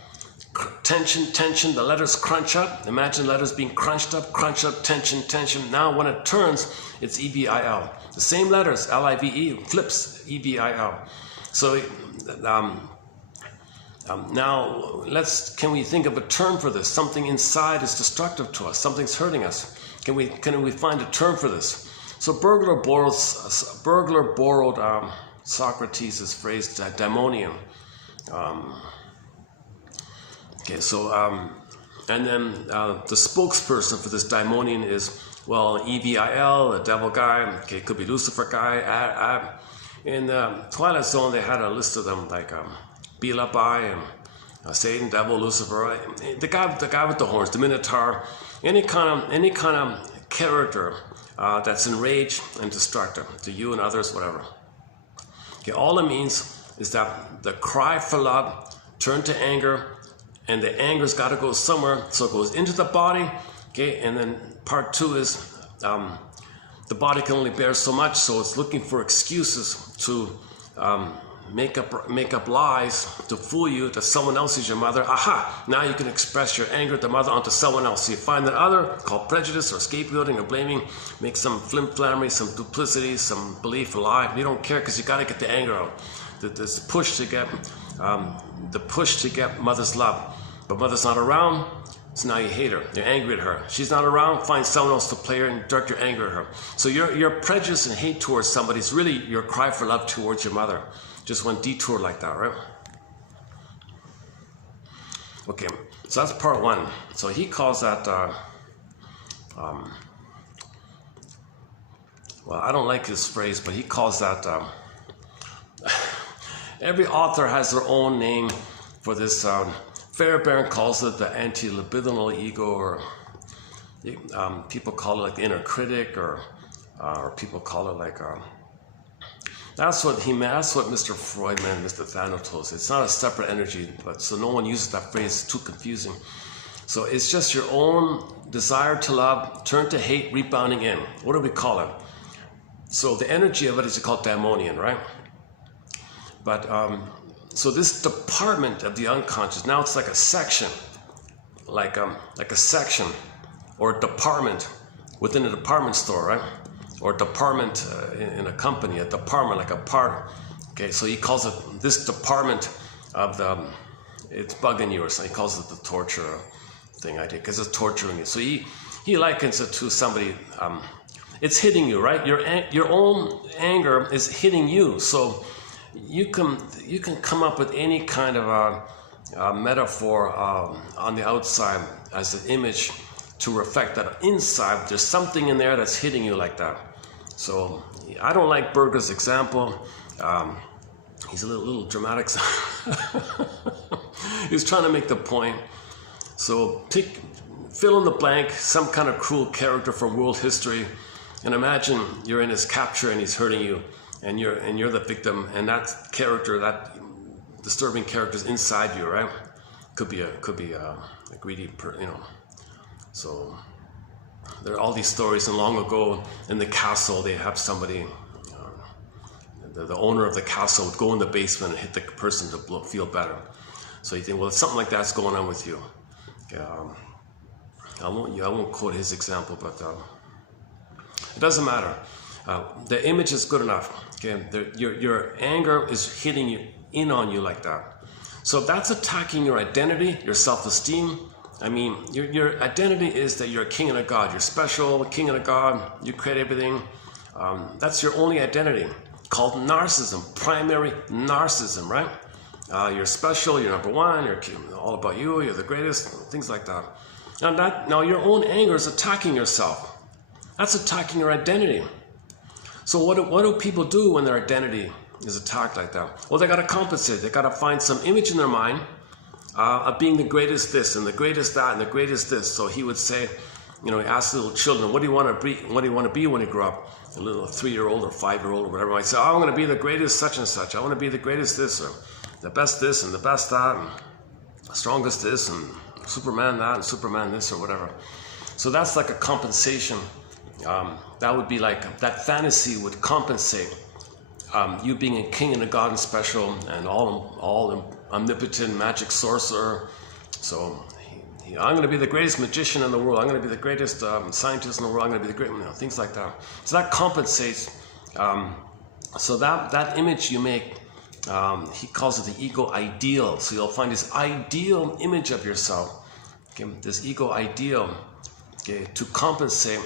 Tension, the letters crunch up. Imagine letters being crunched up, tension. Now when it turns, it's E-V-I-L. The same letters, L-I-V-E, flips, E-V-I-L. So now can we think of a term for this? Something inside is destructive to us. Something's hurting us. Can we find a term for this? So burglar borrowed Socrates' phrase, daimonion. Okay, so and then the spokesperson for this daimonion is, well, EVIL, the devil guy. Okay, it could be Lucifer guy. In Twilight Zone, they had a list of them, like Bilabai and Satan, devil, Lucifer. The guy with the horns, the Minotaur. Any kind of character that's enraged and destructive to you and others, whatever. Okay, all it means is that the cry for love turned to anger, and the anger's got to go somewhere, so it goes into the body. Okay, and then part 2 is the body can only bear so much, so it's looking for excuses to make up lies to fool you that someone else is your mother. Aha! Now you can express your anger at the mother onto someone else. So you find that other, called prejudice or scapegoating or blaming, make some flim-flammery, some duplicity, some belief, a lie. You don't care because you got to get the anger out. This push to get mother's love, but mother's not around. So now you hate her, you're angry at her. She's not around, find someone else to play her and direct your anger at her. So your prejudice and hate towards somebody is really your cry for love towards your mother. Just one detour like that, right? Okay, so that's part 1. So he calls that, well, I don't like his phrase, but he calls that, every author has their own name for this. Fairbairn calls it the anti-libidinal ego, or people call it like the inner critic, or people call it like that's what Mr. Freud meant, Mr. Thanatos. It's not a separate energy, but so no one uses that phrase. It's too confusing. So it's just your own desire to love turned to hate, rebounding in. What do we call it? So the energy of it is called daimonion, right? But so this department of the unconscious, now it's like a section, like a section or a department within a department store, right? Or a department in a company, a department, like a part, Okay, so he calls it this department of the, it's bugging you or something. He calls it the torture thing I did because it's torturing you. So he likens it to somebody, it's hitting you, right? Your own anger is hitting you. So you can come up with any kind of a metaphor on the outside as an image to reflect that inside there's something in there that's hitting you like that. So I don't like Berger's example. He's a little dramatic. He's trying to make the point. So fill in the blank, some kind of cruel character from world history, and imagine you're in his capture and he's hurting you, and you're the victim, and that character, that disturbing character, is inside you, right? Could be a greedy, So there are all these stories, and long ago in the castle they have somebody. The owner of the castle would go in the basement and hit the person to feel better. So you think, well, something like that's going on with you. I won't quote his example, but it doesn't matter. The image is good enough. Okay, your anger is hitting in on you like that. So if that's attacking your identity, your self-esteem. I mean, your identity is that you're a king and a god. You're special, king and a god. You create everything. That's your only identity. Called narcissism, primary narcissism, right? You're special, you're number one, you're all about you, you're the greatest, things like that. Now your own anger is attacking yourself. That's attacking your identity. So what do people do when their identity is attacked like that? Well, they got to compensate. They got to find some image in their mind of being the greatest this and the greatest that and the greatest this. So he would say, he asks little children, what do you want to be? What do you want to be when you grow up? A little 3-year-old or 5-year-old or whatever might say, oh, I'm going to be the greatest such and such. I want to be the greatest this, or the best this and the best that, and the strongest this, and Superman that, and Superman this, or whatever. So that's like a compensation. That would be like, that fantasy would compensate you being a king and a god and special and all omnipotent magic sorcerer. So I'm going to be the greatest magician in the world. I'm going to be the greatest scientist in the world. I'm going to be the great, things like that. So that compensates. So that image you make, he calls it the ego ideal. So you'll find this ideal image of yourself, okay, this ego ideal, okay, to compensate,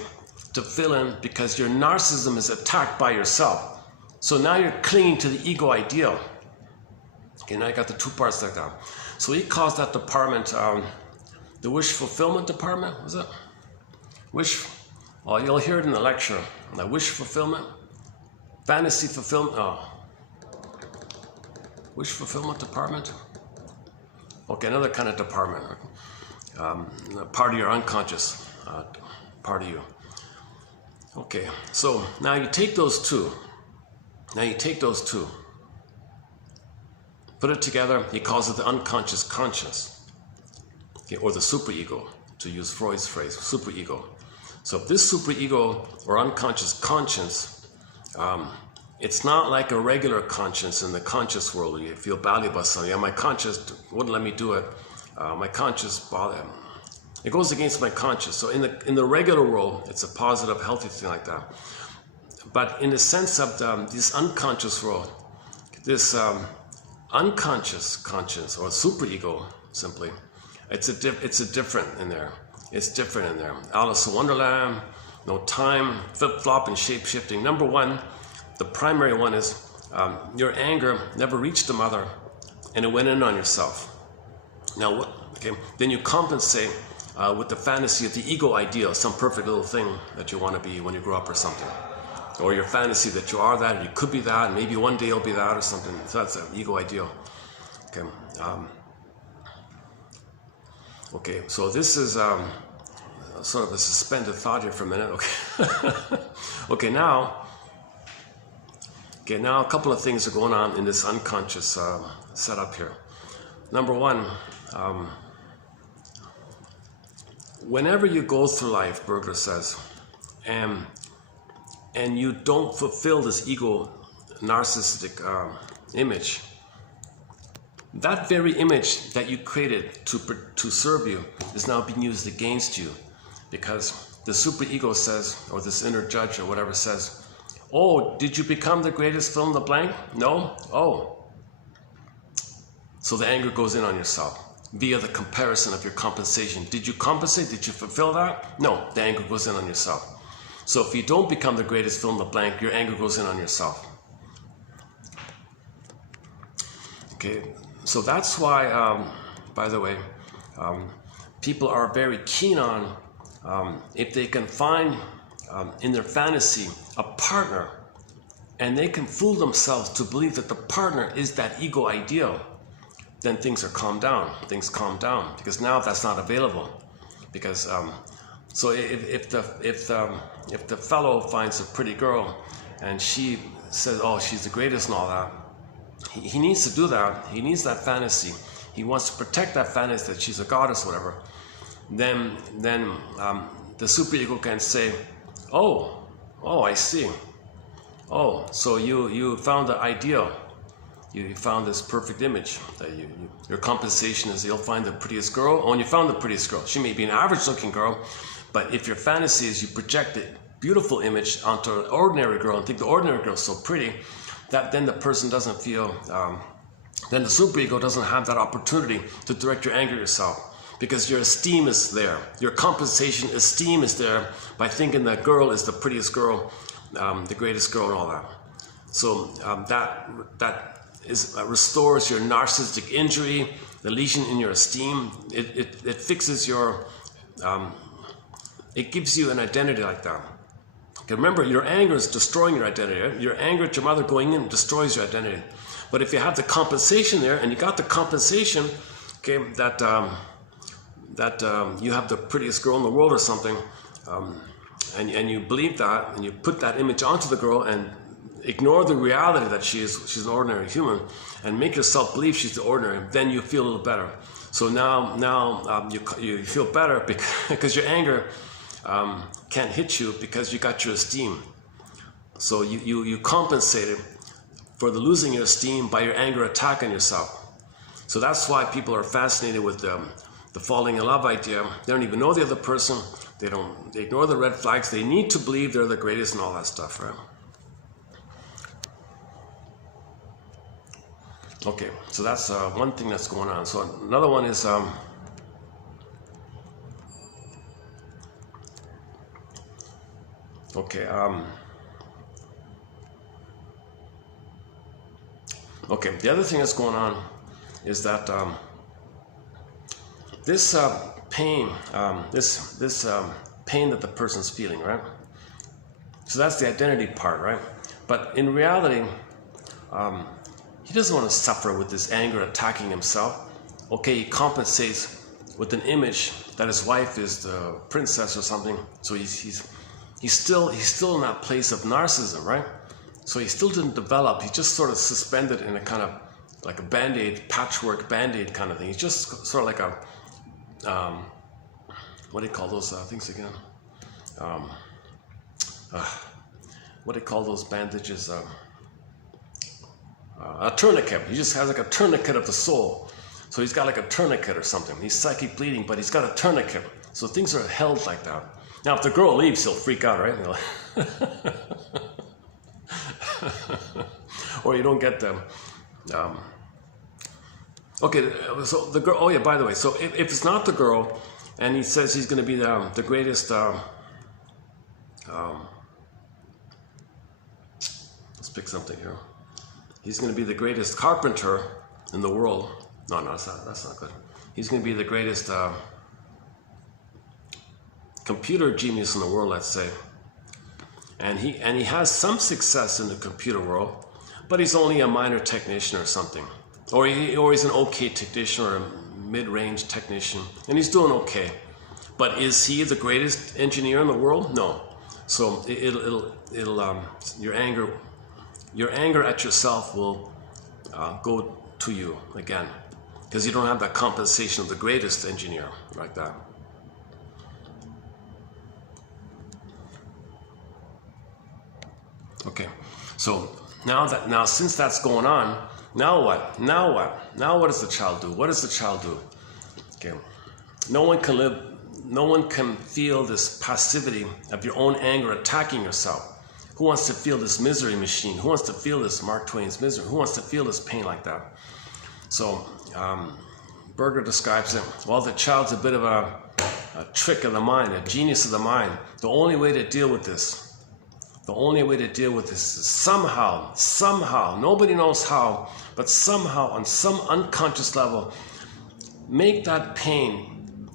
to fill in, because your narcissism is attacked by yourself. So now you're clinging to the ego ideal. Okay, now you got the two parts like that. So he calls that department the wish fulfillment department, was it? You'll hear it in the lecture. The wish fulfillment, fantasy fulfillment, wish fulfillment department. Okay, another kind of department. Part of your unconscious, part of you. Okay, so now you take those two. Put it together, he calls it the unconscious conscious. Okay, or the superego, to use Freud's phrase, superego. So if this superego or unconscious conscience, it's not like a regular conscience in the conscious world where you feel badly about something. Yeah, my conscience wouldn't let me do it. My conscience bothered him. It goes against my conscience. So in the regular world, it's a positive, healthy thing like that. But in the sense of this unconscious world, this unconscious conscience or superego, simply, it's different in there. It's different in there. Alice in Wonderland, no time, flip-flop and shape-shifting. Number one, the primary one is your anger never reached the mother and it went in on yourself. Now what? Okay, then you compensate with the fantasy of the ego ideal, some perfect little thing that you want to be when you grow up or something. Or your fantasy that you are that, or you could be that, and maybe one day you'll be that or something. So that's an ego ideal. Okay. Okay, so this is sort of a suspended thought here for a minute. Okay. Okay, now a couple of things are going on in this unconscious setup here. Number one, whenever you go through life, Berger says, and you don't fulfill this ego narcissistic image, that very image that you created to serve you is now being used against you, because the superego says, or this inner judge or whatever says, Oh, did you become the greatest fill in the blank? No? Oh. So the anger goes in on yourself via the comparison of your compensation. Did you compensate? Did you fulfill that? No, the anger goes in on yourself. So if you don't become the greatest fill in the blank, your anger goes in on yourself. Okay, so that's why, by the way, people are very keen on, if they can find in their fantasy a partner, and they can fool themselves to believe that the partner is that ego ideal, then things are calmed down. Things calm down because now that's not available. Because so if the fellow finds a pretty girl and she says, "Oh, she's the greatest" and all that, he needs to do that. He needs that fantasy. He wants to protect that fantasy that she's a goddess, or whatever. Then the superego can say, "Oh, I see. Oh, so you found the ideal. You found this perfect image. That your compensation is you'll find the prettiest girl. Oh, and you found the prettiest girl. She may be an average-looking girl, but if your fantasy is you project a beautiful image onto an ordinary girl and think the ordinary girl is so pretty, that then the person doesn't feel. Then the superego doesn't have that opportunity to direct your anger yourself, because your esteem is there. Your compensation esteem is there by thinking that girl is the prettiest girl, the greatest girl, and all that. So that restores your narcissistic injury, the lesion in your esteem. It fixes your, it gives you an identity like that. Okay, remember, your anger is destroying your identity. Right? Your anger at your mother going in destroys your identity. But if you have the compensation there, and you got the compensation, okay, that you have the prettiest girl in the world or something, and you believe that, and you put that image onto the girl and ignore the reality that she's an ordinary human, and make yourself believe she's the ordinary, then you feel a little better. So now you feel better because your anger can't hit you because you got your esteem. So you compensated for the losing your esteem by your anger attacking yourself. So that's why people are fascinated with the falling in love idea. They don't even know the other person. They ignore the red flags. They need to believe they're the greatest and all that stuff, right? Okay, so that's one thing that's going on. So another one is okay, the other thing that's going on is that this pain, this pain that the person's feeling, right? So that's the identity part, right? But in reality, he doesn't want to suffer with this anger attacking himself. Okay, he compensates with an image that his wife is the princess or something. So he's still in that place of narcissism, right? So he still didn't develop. He just sort of suspended in a kind of like a band-aid, patchwork band-aid kind of thing. He's just sort of like a what do you call those things again? What do you call those bandages? A tourniquet. He just has like a tourniquet of the soul. So he's got like a tourniquet or something. He's psychic bleeding, but he's got a tourniquet. So things are held like that. Now, if the girl leaves, he'll freak out, right? Or you don't get them. Okay, so the girl. Oh yeah, by the way, so if it's not the girl, and he says he's going to be the greatest. Let's pick something here. He's going to be the greatest carpenter in the world. No, that's not good. He's going to be the greatest computer genius in the world, let's say. And he has some success in the computer world, but he's only a minor technician or something. Or he's an okay technician or a mid-range technician, and he's doing okay. But is he the greatest engineer in the world? No. So your anger at yourself will go to you again, because you don't have that compensation of the greatest engineer like that. Okay, so now since that's going on, now what? Now what does the child do? What does the child do? Okay, no one can feel this passivity of your own anger attacking yourself. Who wants to feel this misery machine? Who wants to feel this Mark Twain's misery? Who wants to feel this pain like that? So Berger describes it, well, the child's a bit of a trick of the mind, a genius of the mind. The only way to deal with this, is somehow, nobody knows how, but somehow on some unconscious level, make that pain,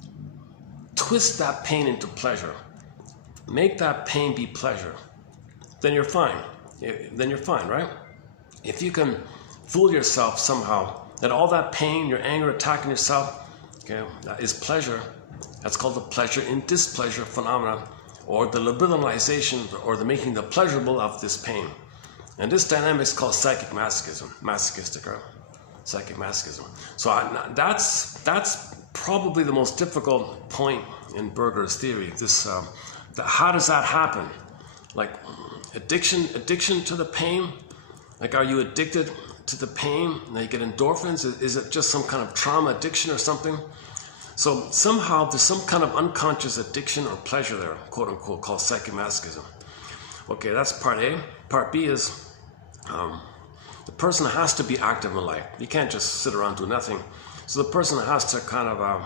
twist that pain into pleasure. Make that pain be pleasure. Then you're fine. Right? If you can fool yourself somehow that all that pain, your anger, attacking yourself, okay, is pleasure, that's called the pleasure in displeasure phenomena, or the liberalization, or the making the pleasurable of this pain. And this dynamic is called psychic masochism, psychic masochism. So that's probably the most difficult point in Berger's theory. This, how does that happen? Like addiction to the pain. Like, are you addicted to the pain? Now you get endorphins. Is it just some kind of trauma addiction or something? So somehow there's some kind of unconscious addiction or pleasure there, quote unquote, called psychomasochism. Okay, that's part A. Part B is the person has to be active in life. You can't just sit around and do nothing. So the person has to kind of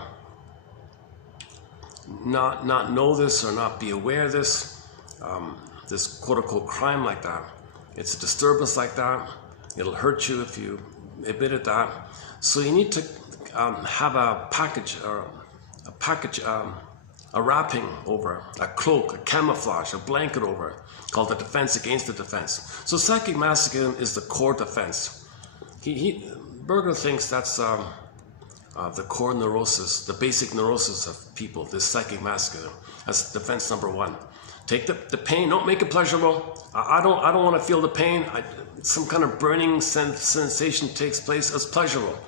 not know this or not be aware of this, this quote unquote crime like that. It's a disturbance like that. It'll hurt you if you admitted that. So you need to have a package, a wrapping over, a cloak, a camouflage, a blanket over, called the defense against the defense. So psychic masochism is the core defense. Berger thinks that's the core neurosis, the basic neurosis of people, this psychic masochism. That's defense number one. Take the pain, don't make it pleasurable. I don't want to feel the pain. Some kind of burning sensation takes place as pleasurable.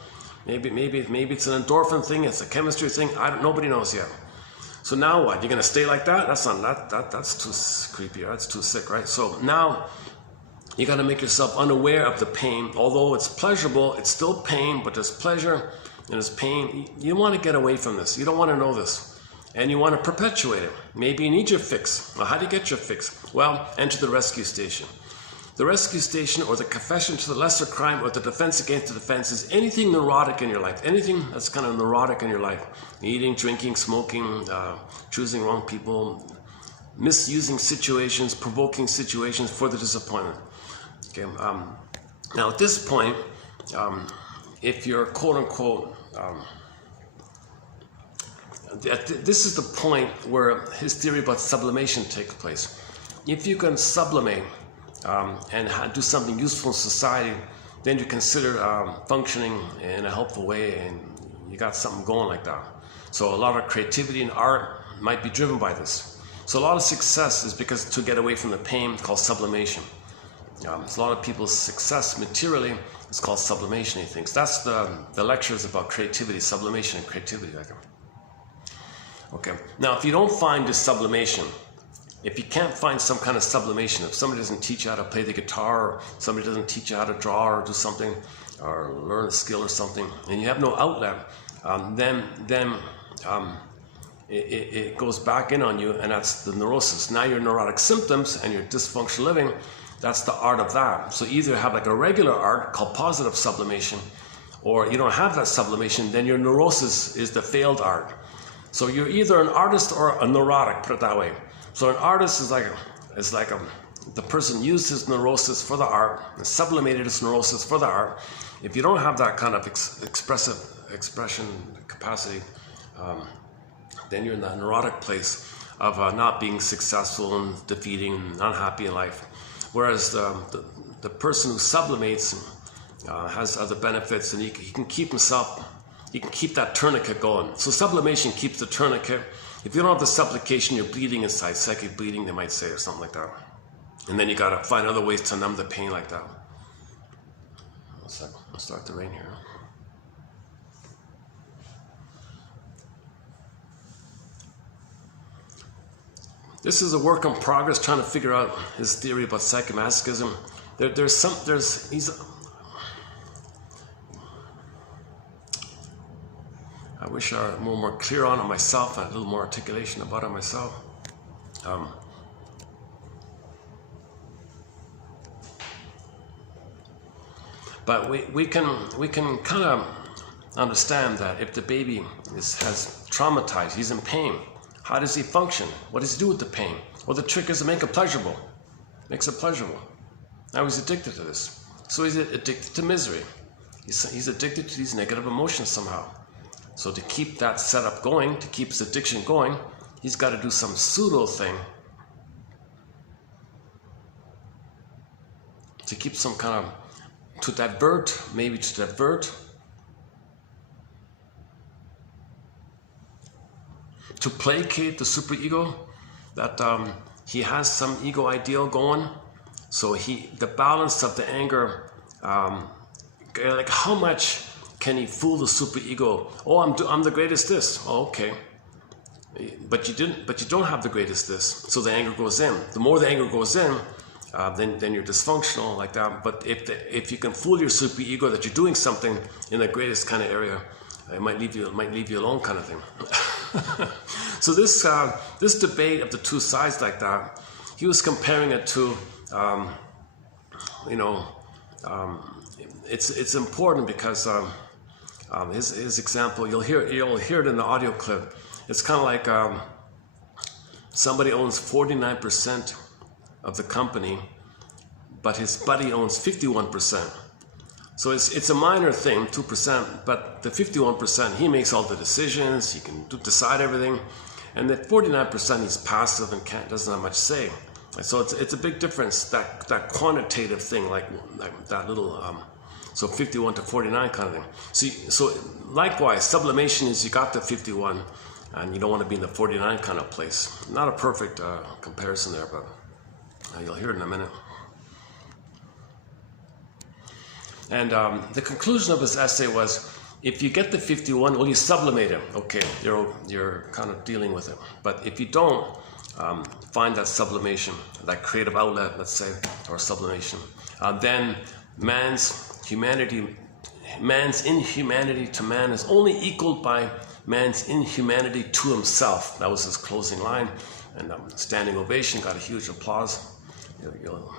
Maybe it's an endorphin thing, it's a chemistry thing, nobody knows yet. So now what? You're gonna stay like that? That's too creepy, that's too sick, right? So now you gotta make yourself unaware of the pain. Although it's pleasurable, it's still pain, but there's pleasure and there's pain. You want to get away from this. You don't want to know this. And you want to perpetuate it. Maybe you need your fix. Well, how do you get your fix? Well, enter the rescue station. The rescue station, or the confession to the lesser crime, or the defense against the defense, is anything neurotic in your life. Anything that's kind of neurotic in your life. Eating, drinking, smoking, choosing wrong people, misusing situations, provoking situations for the disappointment. Okay. Now at this point, if you're quote unquote, this is the point where his theory about sublimation takes place. If you can sublimate and do something useful in society, then you consider functioning in a helpful way, and you got something going like that. So a lot of creativity and art might be driven by this. So a lot of success is because to get away from the pain, called sublimation. So a lot of people's success materially is called sublimation, he thinks. That's the lectures about creativity, sublimation and creativity. Okay, now if you don't find this sublimation, if you can't find some kind of sublimation, if somebody doesn't teach you how to play the guitar, or somebody doesn't teach you how to draw or do something, or learn a skill or something, and you have no outlet, then it goes back in on you, and that's the neurosis. Now your neurotic symptoms and your dysfunctional living, that's the art of that. So either have like a regular art called positive sublimation, or you don't have that sublimation, then your neurosis is the failed art. So you're either an artist or a neurotic, put it that way. So an artist is like the person used his neurosis for the art, and sublimated his neurosis for the art. If you don't have that kind of expression capacity, then you're in that neurotic place of not being successful and defeating and unhappy in life. Whereas the person who sublimates has other benefits, and he can keep himself, he can keep that tourniquet going. So sublimation keeps the tourniquet. If you don't have the supplication, you're bleeding inside, psychic bleeding, they might say, or something like that. And then you gotta find other ways to numb the pain like that. One second, I'll start the rain here. This is a work in progress, trying to figure out his theory about psychomasochism. I wish I were more clear on it myself, and a little more articulation about it myself. But we can kind of understand that if the baby has traumatized, he's in pain, how does he function? What does he do with the pain? Well, the trick is to make it pleasurable. Makes it pleasurable. Now he's addicted to this. So he's addicted to misery. He's addicted to these negative emotions somehow. So to keep that setup going, to keep his addiction going, he's got to do some pseudo thing to keep some kind of, to divert, to placate the superego, that he has some ego ideal going. So the balance of the anger, like how much can he fool the superego? Oh, I'm the greatest this. Oh, okay. But you don't have the greatest this. So the anger goes in. The more the anger goes in, then you're dysfunctional like that. But if you can fool your superego that you're doing something in the greatest kind of area, it might leave you alone, kind of thing. So this debate of the two sides like that, he was comparing it to, it's important because his example, you'll hear it in the audio clip. It's kind of like somebody owns 49% of the company, but his buddy owns 51%. So it's a minor thing, 2%, but the 51%, he makes all the decisions, he can decide everything, and the 49% he's passive and doesn't have much say. So it's a big difference, that quantitative thing, like that little, so 51 to 49 kind of thing. So likewise, sublimation is you got the 51, and you don't want to be in the 49 kind of place. Not a perfect comparison there, but you'll hear it in a minute. And the conclusion of his essay was, if you get the 51, well, you sublimate him. Okay, you're kind of dealing with it. But if you don't find that sublimation, that creative outlet, let's say, or sublimation, then man's inhumanity to man is only equaled by man's inhumanity to himself. That was his closing line, and standing ovation, got a huge applause.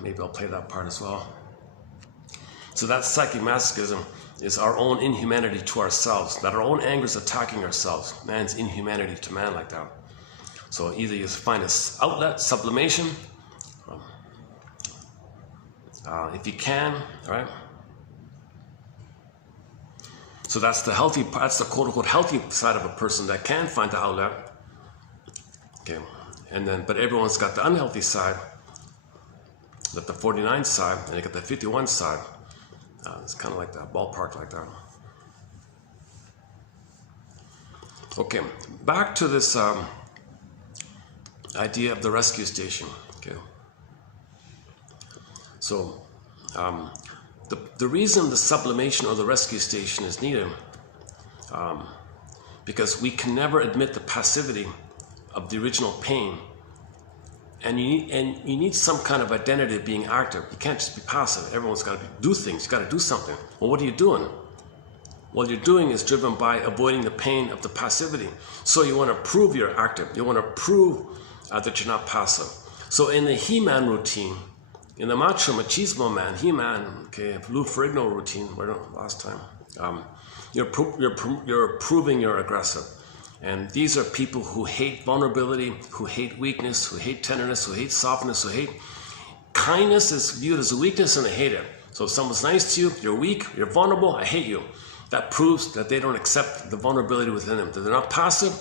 Maybe I'll play that part as well. So that psychic masochism is our own inhumanity to ourselves, that our own anger is attacking ourselves, man's inhumanity to man like that. So either you find an outlet, sublimation, if you can, all right? So that's the healthy, that's the quote-unquote healthy side of a person that can find the outlet. Okay, and then, but everyone's got the unhealthy side, got the 49 side, and you got the 51 side. It's kind of like that, ballpark like that. Okay, back to this idea of the rescue station. Okay, so the reason the sublimation or the rescue station is needed, because we can never admit the passivity of the original pain, and you need some kind of identity of being active. You can't just be passive. Everyone's got to do things. You got to do something. Well, what are you doing? What you're doing is driven by avoiding the pain of the passivity. So you want to prove you're active. You want to prove that you're not passive. So in the He-Man routine, in the Macho Machismo Man, He-Man, okay, Lou Ferrigno routine, last time, you're proving you're aggressive. And these are people who hate vulnerability, who hate weakness, who hate tenderness, who hate softness, who hate kindness is viewed as a weakness and they hate it. So if someone's nice to you, you're weak, you're vulnerable, I hate you. That proves that they don't accept the vulnerability within them, that they're not passive,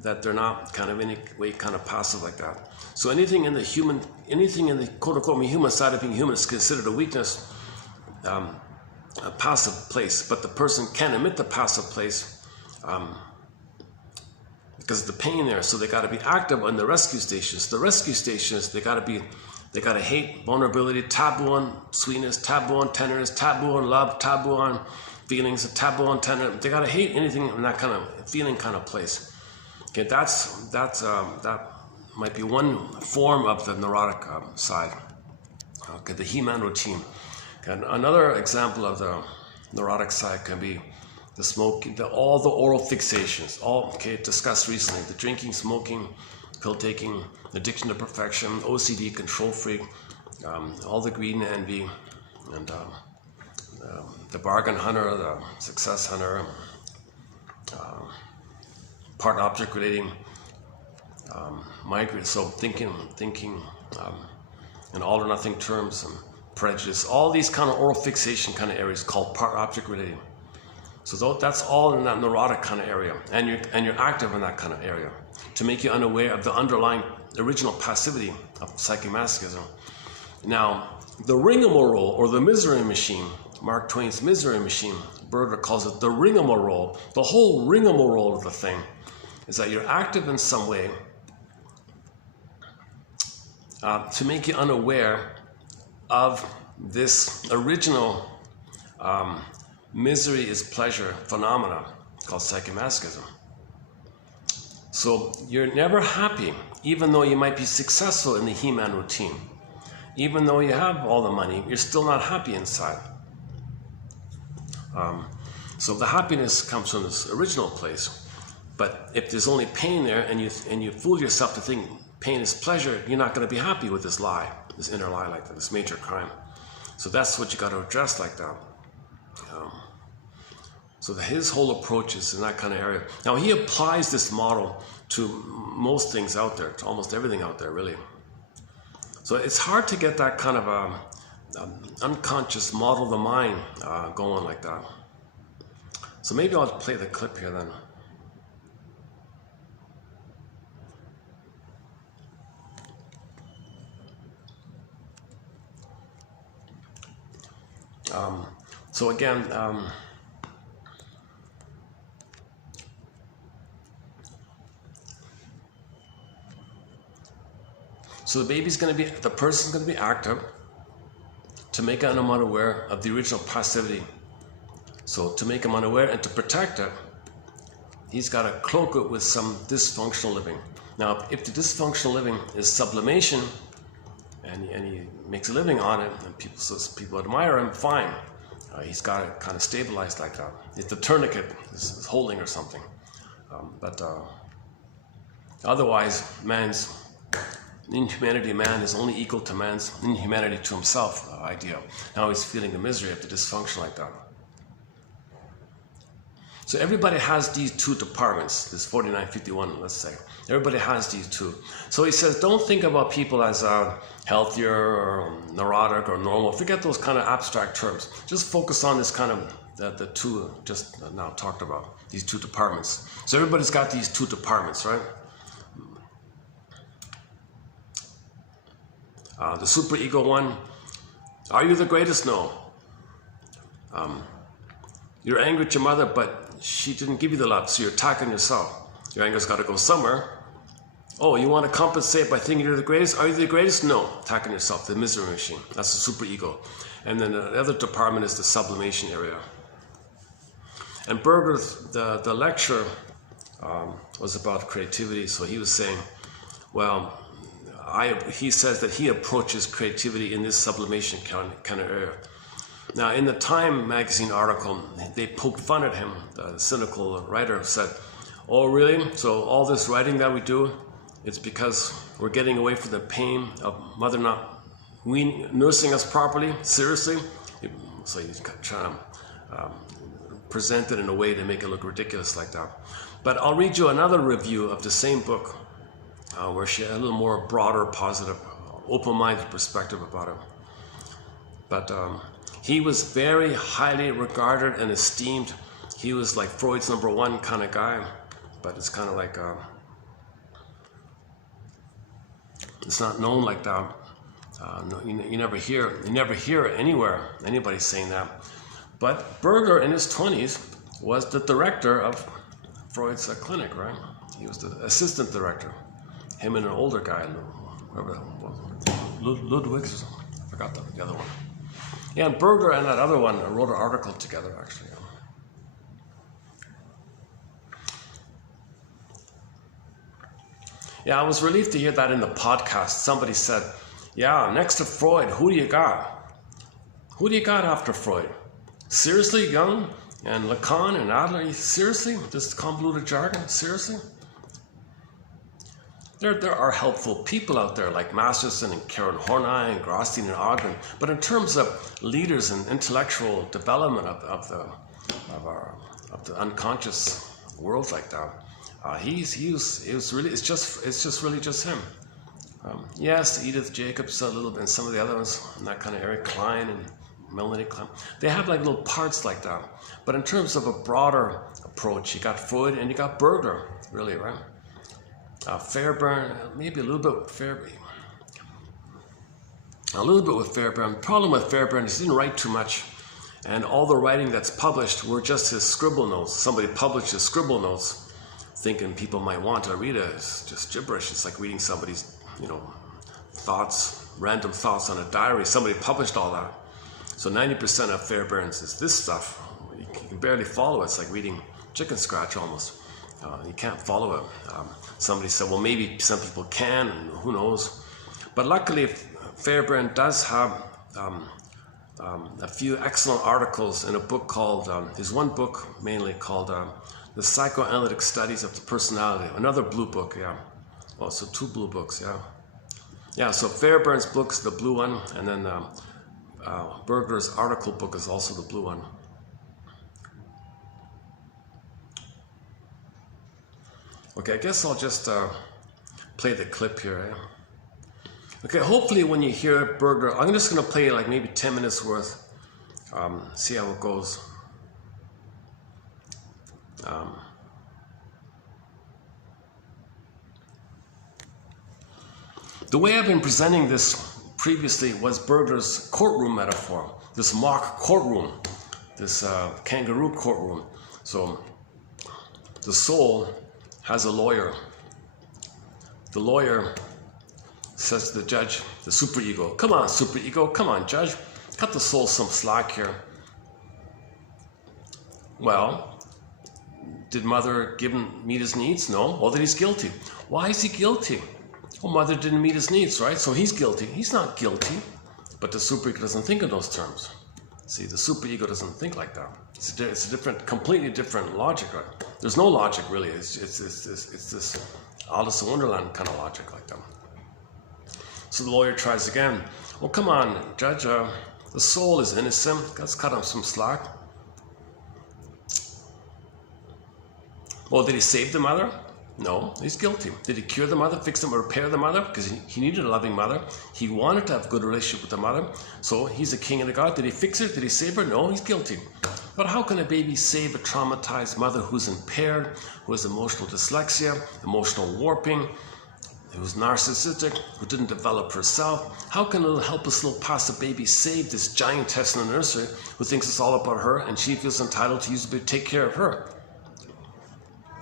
that they're not kind of any way kind of passive like that. So anything in the quote-unquote human side of being human is considered a weakness, a passive place, but the person can admit the passive place because of the pain there. So they got to be active on the rescue stations. The rescue stations, they got to hate vulnerability, taboo on sweetness, taboo on tenderness, taboo on love, taboo on feelings, taboo on tenderness. They got to hate anything in that kind of feeling kind of place. Okay, that might be one form of the neurotic side. Okay, the He-Man routine. Okay, another example of the neurotic side can be the smoking, all the oral fixations, discussed recently, the drinking, smoking, pill taking, addiction to perfection, OCD, control freak, all the greed and envy, and the bargain hunter, the success hunter, part object relating, migrate, so thinking in all or nothing terms, and prejudice, all these kind of oral fixation kind of areas called part object relating. So that's all in that neurotic kind of area, and you're active in that kind of area to make you unaware of the underlying original passivity of psychomasochism. Now, the rigmarole or the misery machine, Mark Twain's misery machine, Berger calls it the rigmarole. The whole rigmarole of the thing is that you're active in some way to make you unaware of this original misery is pleasure phenomena called psychomasochism. So you're never happy, even though you might be successful in the He-Man routine. Even though you have all the money, you're still not happy inside. So the happiness comes from this original place. But if there's only pain there, and you fool yourself to think pain is pleasure, you're not going to be happy with this lie, this inner lie like that, this major crime. So that's what you got to address like that. So his whole approach is in that kind of area. Now he applies this model to most things out there, to almost everything out there, really. So it's hard to get that kind of unconscious model of the mind going like that. So maybe I'll play the clip here then. So again, so the person's going to be active to make him unaware of the original passivity. So to make him unaware and to protect it, he's got to cloak it with some dysfunctional living. Now, if the dysfunctional living is sublimation, and he makes a living on it, and people admire him, fine. He's got it kind of stabilized like that. If the tourniquet is holding or something. But otherwise, man's inhumanity, man is only equal to man's inhumanity to himself idea. Now he's feeling the misery of the dysfunction like that. So everybody has these two departments, this 4951, let's say. Everybody has these two. So he says, don't think about people as healthier or neurotic or normal. Forget those kind of abstract terms. Just focus on this kind of, the two just now talked about, these two departments. So everybody's got these two departments, right? The superego one, are you the greatest? No. You're angry at your mother, but she didn't give you the love, so you're attacking yourself. Your anger's got to go somewhere. Oh, you want to compensate by thinking you're the greatest? Are you the greatest? No. Attacking yourself, the misery machine. That's the superego. And then the other department is the sublimation area. And Berger's, the lecture was about creativity, so he was saying, well, he says that he approaches creativity in this sublimation kind of area. Now, in the Time magazine article, they poked fun at him. The cynical writer said, oh, really? So all this writing that we do, it's because we're getting away from the pain of mother not nursing us properly? Seriously? So he's trying to present it in a way to make it look ridiculous like that. But I'll read you another review of the same book where she had a little more broader, positive, open-minded perspective about it. But he was very highly regarded and esteemed. He was like Freud's #1 kind of guy, but it's kind of like it's not known like that. No, you never hear anywhere anybody saying that. But Berger in his 20s was the director of Freud's clinic, right? He was the assistant director. Him and an older guy, whoever that was, Ludwig or something. I forgot the other one. Yeah, and Berger and that other one wrote an article together, actually. Yeah, I was relieved to hear that in the podcast. Somebody said, yeah, next to Freud, who do you got? Who do you got after Freud? Seriously, Jung and Lacan and Adler? Seriously? This convoluted jargon? Seriously? There are helpful people out there like Masterson and Karen Horney and Grosstein and Ogden, but in terms of leaders and intellectual development of the unconscious world like that, it's just really just him. Yes, Edith Jacobs a little bit, and some of the other ones, and that kind of Eric Klein and Melanie Klein, they have like little parts like that. But in terms of a broader approach, you got Freud and you got Berger, really, right? Fairbairn, maybe a little bit with Fairbairn. The problem with Fairbairn is he didn't write too much, and all the writing that's published were just his scribble notes. Somebody published his scribble notes, thinking people might want to read it. It's just gibberish. It's like reading somebody's, thoughts, random thoughts on a diary. Somebody published all that. So 90% of Fairbairn's is this stuff. You can barely follow it. It's like reading chicken scratch almost. You can't follow it. Somebody said, well, maybe some people can, and who knows. But luckily, Fairbairn does have a few excellent articles in a book called, his one book mainly called The Psychoanalytic Studies of the Personality. Another blue book, yeah. Oh, so 2 blue books, yeah. Yeah, so Fairbairn's book's the blue one, and then Berger's article book is also the blue one. Okay, I guess I'll just play the clip here. Eh? Okay, hopefully when you hear Berger, I'm just going to play like maybe 10 minutes worth, see how it goes. The way I've been presenting this previously was Berger's courtroom metaphor, this mock courtroom, this kangaroo courtroom. So the soul has a lawyer. The lawyer says to the judge, the superego, come on, superego, come on, judge, cut the soul some slack here. Well, did mother meet his needs? No. Well, then he's guilty. Why is he guilty? Well, mother didn't meet his needs, right? So he's guilty. He's not guilty. But the superego doesn't think in those terms. See, the superego doesn't think like that. It's a different, completely different logic, right? There's no logic, really. It's this Alice in Wonderland kind of logic like that. So the lawyer tries again. Well, come on, judge. The soul is innocent. Let's cut him some slack. Well, did he save the mother? No, he's guilty. Did he cure the mother, fix them, or repair the mother? Because he needed a loving mother. He wanted to have a good relationship with the mother. So he's a king and a god. Did he fix her? Did he save her? No, he's guilty. But how can a baby save a traumatized mother who's impaired, who has emotional dyslexia, emotional warping, who's narcissistic, who didn't develop herself? How can a little helpless little pasta baby save this giantess in the nursery who thinks it's all about her and she feels entitled to use it to take care of her?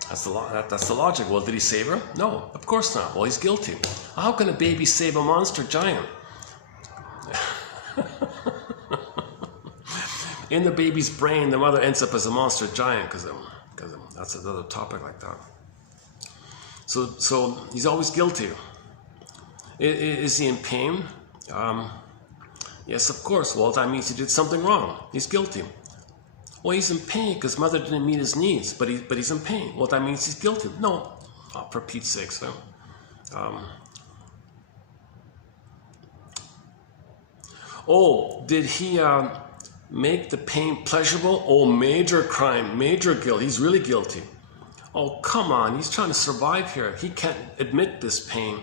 That's the logic. Well, did he save her? No, of course not. Well, he's guilty. How can a baby save a monster giant? In the baby's brain, the mother ends up as a monster giant because that's another topic like that. So he's always guilty. Is he in pain? Yes, of course. Well, that means he did something wrong. He's guilty. Well, he's in pain because mother didn't meet his needs, but he's in pain. Well, that means he's guilty. No, for Pete's sake. So, did he make the pain pleasurable? Oh, major crime, major guilt. He's really guilty. Oh, come on. He's trying to survive here. He can't admit this pain.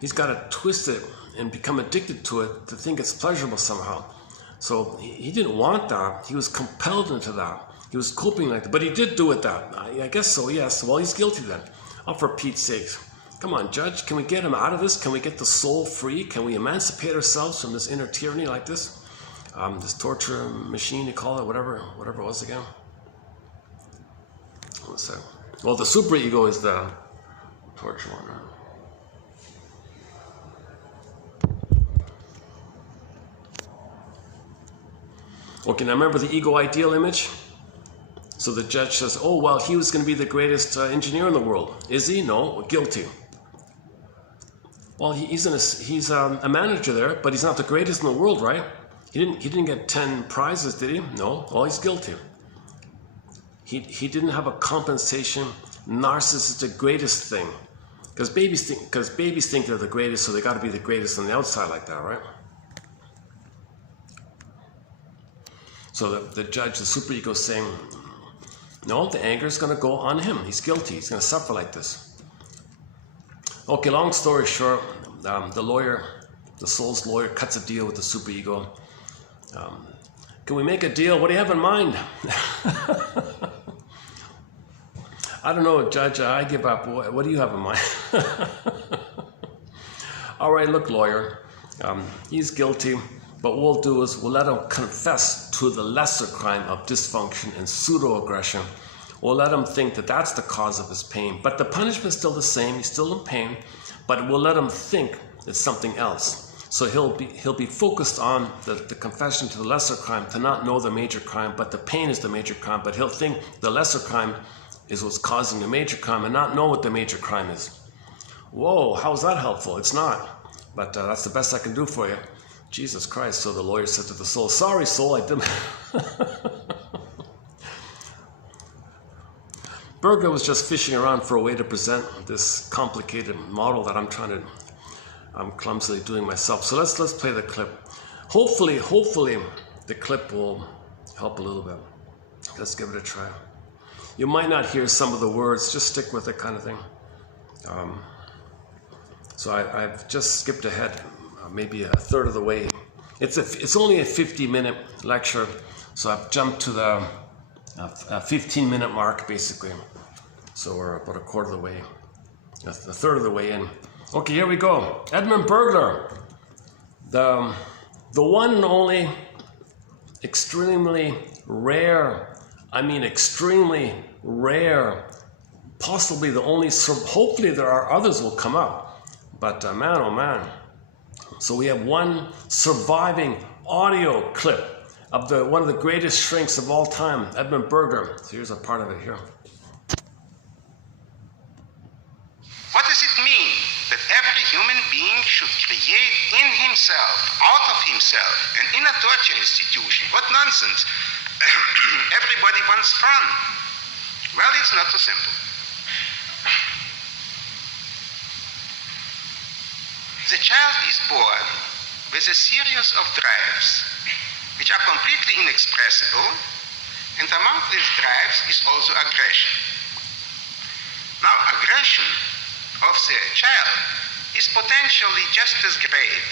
He's got to twist it and become addicted to it to think it's pleasurable somehow. So he didn't want that. He was compelled into that. He was coping like that. But he did do it that. I guess so, yes. Well, he's guilty then. Oh, for Pete's sake. Come on, judge. Can we get him out of this? Can we get the soul free? Can we emancipate ourselves from this inner tyranny like this? This torture machine, you call it, whatever it was again. What's that? Well, the superego is the torture one, right? Okay, now remember the ego ideal image? So the judge says, oh, well, he was going to be the greatest engineer in the world. Is he? No, guilty. Well, he's a manager there, but he's not the greatest in the world, right? He didn't get 10 prizes, did he? No. Well, he's guilty. He didn't have a compensation, narcissistic greatest thing. Because babies think they're the greatest, so they got to be the greatest on the outside like that, right? So the judge, the superego, is saying, no, the anger is going to go on him. He's guilty. He's going to suffer like this. Okay, long story short, the lawyer, the soul's lawyer, cuts a deal with the superego. Can we make a deal? What do you have in mind? I don't know, Judge. I give up. What do you have in mind? All right, look, lawyer. He's guilty. But what we'll do is we'll let him confess to the lesser crime of dysfunction and pseudo-aggression. We'll let him think that that's the cause of his pain. But the punishment's still the same. He's still in pain. But we'll let him think it's something else. So he'll be focused on the confession to the lesser crime, to not know the major crime, but the pain is the major crime. But he'll think the lesser crime is what's causing the major crime and not know what the major crime is. Whoa, how is that helpful? It's not. But that's the best I can do for you. Jesus Christ. So the lawyer said to the soul, sorry, soul, I didn't. Berger was just fishing around for a way to present this complicated model that I'm clumsily doing myself. So let's play the clip. Hopefully the clip will help a little bit. Let's give it a try. You might not hear some of the words, just stick with it, kind of thing. So I've just skipped ahead, maybe a third of the way. It's only a 50-minute lecture, so I've jumped to the 15-minute mark, basically. So we're about a quarter of the way, a third of the way in. Okay, here we go. Edmund Berger, the one and only, extremely rare, extremely rare, possibly the only, hopefully there are others will come up, but man, oh man. So we have one surviving audio clip of one of the greatest shrinks of all time, Edmund Berger. So here's a part of it here. What does it mean that every human being should create in himself, out of himself, and in a torture institution? What nonsense. Everybody wants fun. Well, it's not so simple. The child is born with a series of drives which are completely inexpressible, and among these drives is also aggression. Now, aggression of the child is potentially just as great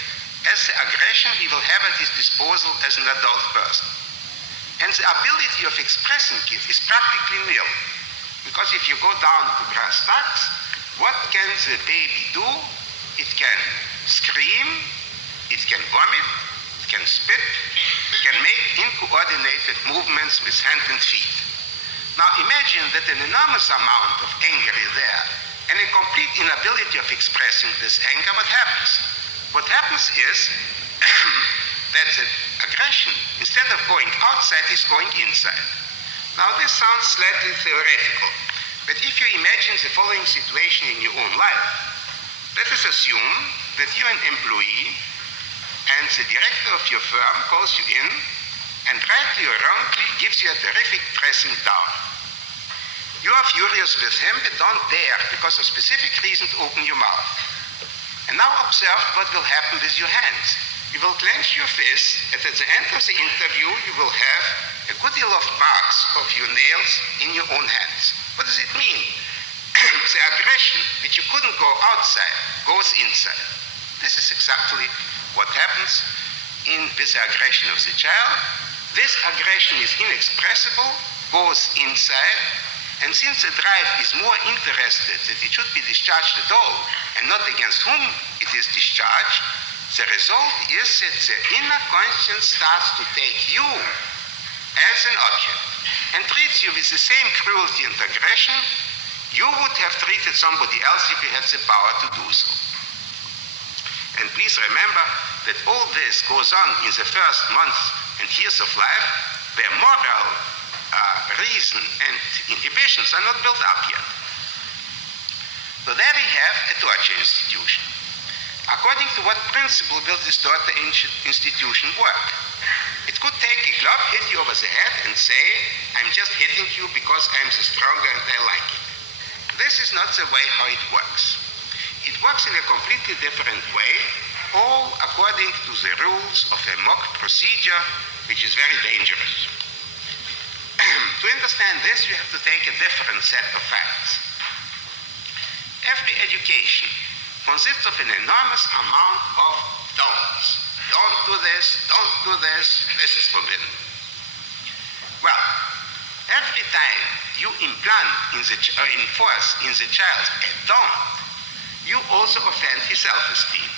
as the aggression he will have at his disposal as an adult person. And the ability of expressing it is practically nil. Because if you go down to brass tacks, what can the baby do? It can scream, it can vomit, it can spit, it can make uncoordinated movements with hand and feet. Now imagine that an enormous amount of anger is there, and a complete inability of expressing this anger. What happens? What happens is that the aggression, instead of going outside, is going inside. Now this sounds slightly theoretical, but if you imagine the following situation in your own life, let us assume that you're an employee and the director of your firm calls you in and rightly or wrongly gives you a terrific pressing down. You are furious with him, but don't dare, because of specific reason, to open your mouth. And now observe what will happen with your hands. You will clench your fist, and at the end of the interview, you will have a good deal of marks of your nails in your own hands. What does it mean? The aggression, which you couldn't go outside, goes inside. This is exactly what happens with the aggression of the child. This aggression is inexpressible, goes inside, and since the drive is more interested that it should be discharged at all, and not against whom it is discharged, the result is that the inner conscience starts to take you as an object and treats you with the same cruelty and aggression you would have treated somebody else if you had the power to do so. And please remember that all this goes on in the first months and years of life where moral reason and inhibitions are not built up yet. So there we have a torture institution. According to what principle will this torture institution work? It could take a club, hit you over the head and say, I'm just hitting you because I'm the stronger and I like it. This is not the way how it works. works in a completely different way, all according to the rules of a mock procedure, which is very dangerous. To understand this, you have to take a different set of facts. Every education consists of an enormous amount of don'ts. Don't do this, this is forbidden. Well, every time you implant or enforce in the child a don't, you also offend his self-esteem.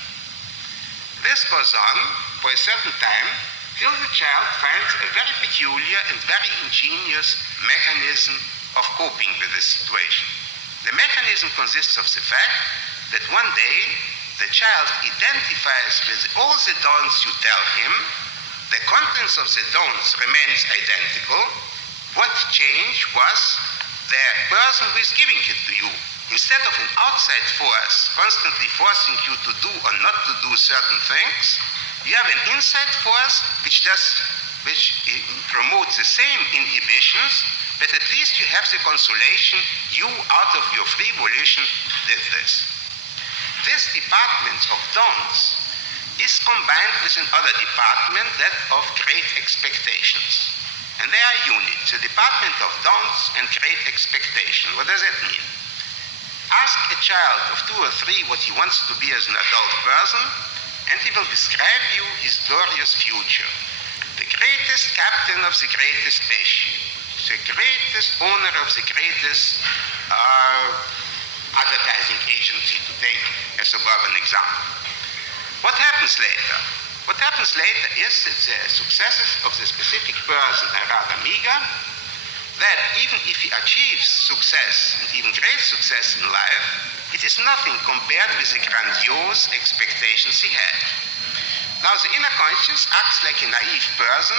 This goes on for a certain time till the child finds a very peculiar and very ingenious mechanism of coping with the situation. The mechanism consists of the fact that one day the child identifies with all the don'ts you tell him, the contents of the don'ts remains identical. What changed was the person who is giving it to you. Instead of an outside force constantly forcing you to do or not to do certain things, you have an inside force which promotes the same inhibitions, but at least you have the consolation you, out of your free volition, did this. This department of don'ts is combined with another department, that of great expectations. And they are units, the department of don'ts and great expectation. What does that mean? Ask a child of 2 or 3 what he wants to be as an adult person, and he will describe you his glorious future. The greatest captain of the greatest spaceship, the greatest owner of the greatest advertising agency, to take a suburban example. What happens later? What happens later is that the successes of the specific person are rather meager, that even if he achieves success, and even great success in life, it is nothing compared with the grandiose expectations he had. Now, the inner conscious acts like a naive person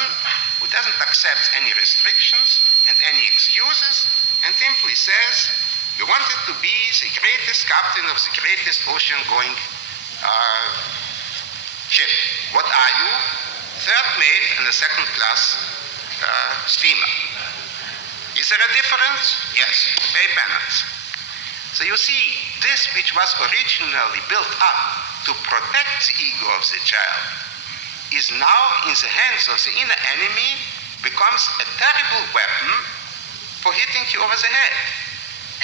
who doesn't accept any restrictions and any excuses, and simply says, you wanted to be the greatest captain of the greatest ocean-going ship. What are you? Third mate and a second-class steamer. Is there a difference? Yes, pay penance. So you see, this which was originally built up to protect the ego of the child is now in the hands of the inner enemy, becomes a terrible weapon for hitting you over the head.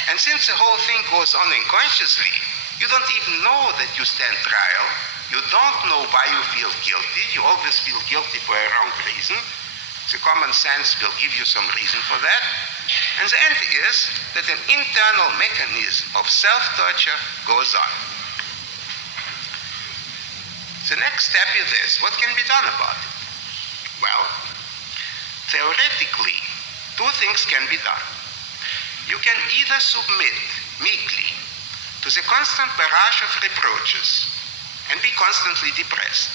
And since the whole thing goes on unconsciously, you don't even know that you stand trial. You don't know why you feel guilty. You always feel guilty for a wrong reason. The common sense will give you some reason for that. And the end is that an internal mechanism of self-torture goes on. The next step is this. What can be done about it? Well, theoretically, 2 things can be done. You can either submit meekly to the constant barrage of reproaches and be constantly depressed.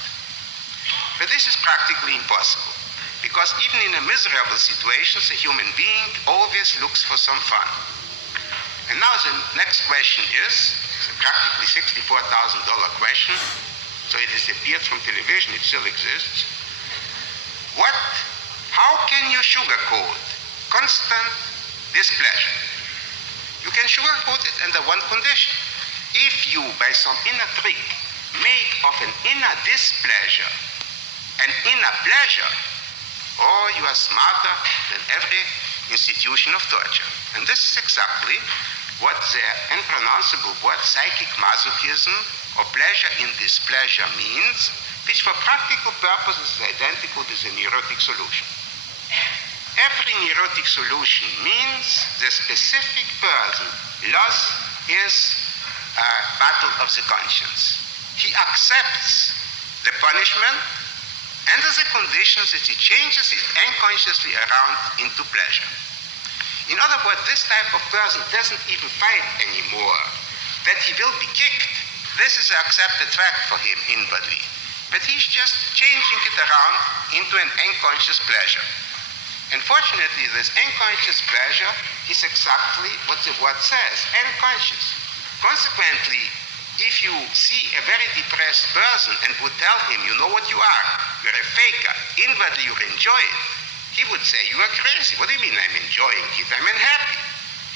But this is practically impossible, because even in a miserable situation, a human being always looks for some fun. And now the next question is, it's a practically $64,000 question, so it has appeared from television, it still exists. How can you sugarcoat constant displeasure? You can sugarcoat it under one condition. If you, by some inner trick, make of an inner displeasure an inner pleasure, you are smarter than every institution of torture. And this is exactly what the unpronounceable word psychic masochism, or pleasure in displeasure, means, which for practical purposes is identical with a neurotic solution. Every neurotic solution means the specific person lost his battle of the conscience. He accepts the punishment under the conditions that he changes it unconsciously around into pleasure. In other words, this type of person doesn't even fight anymore. That he will be kicked, this is an accepted fact for him inwardly. But he's just changing it around into an unconscious pleasure. And fortunately, this unconscious pleasure is exactly what the word says, unconscious. Consequently, if you see a very depressed person and would tell him, you know what you are, you're a faker, inwardly you enjoy it, he would say, you are crazy. What do you mean I'm enjoying it? I'm unhappy.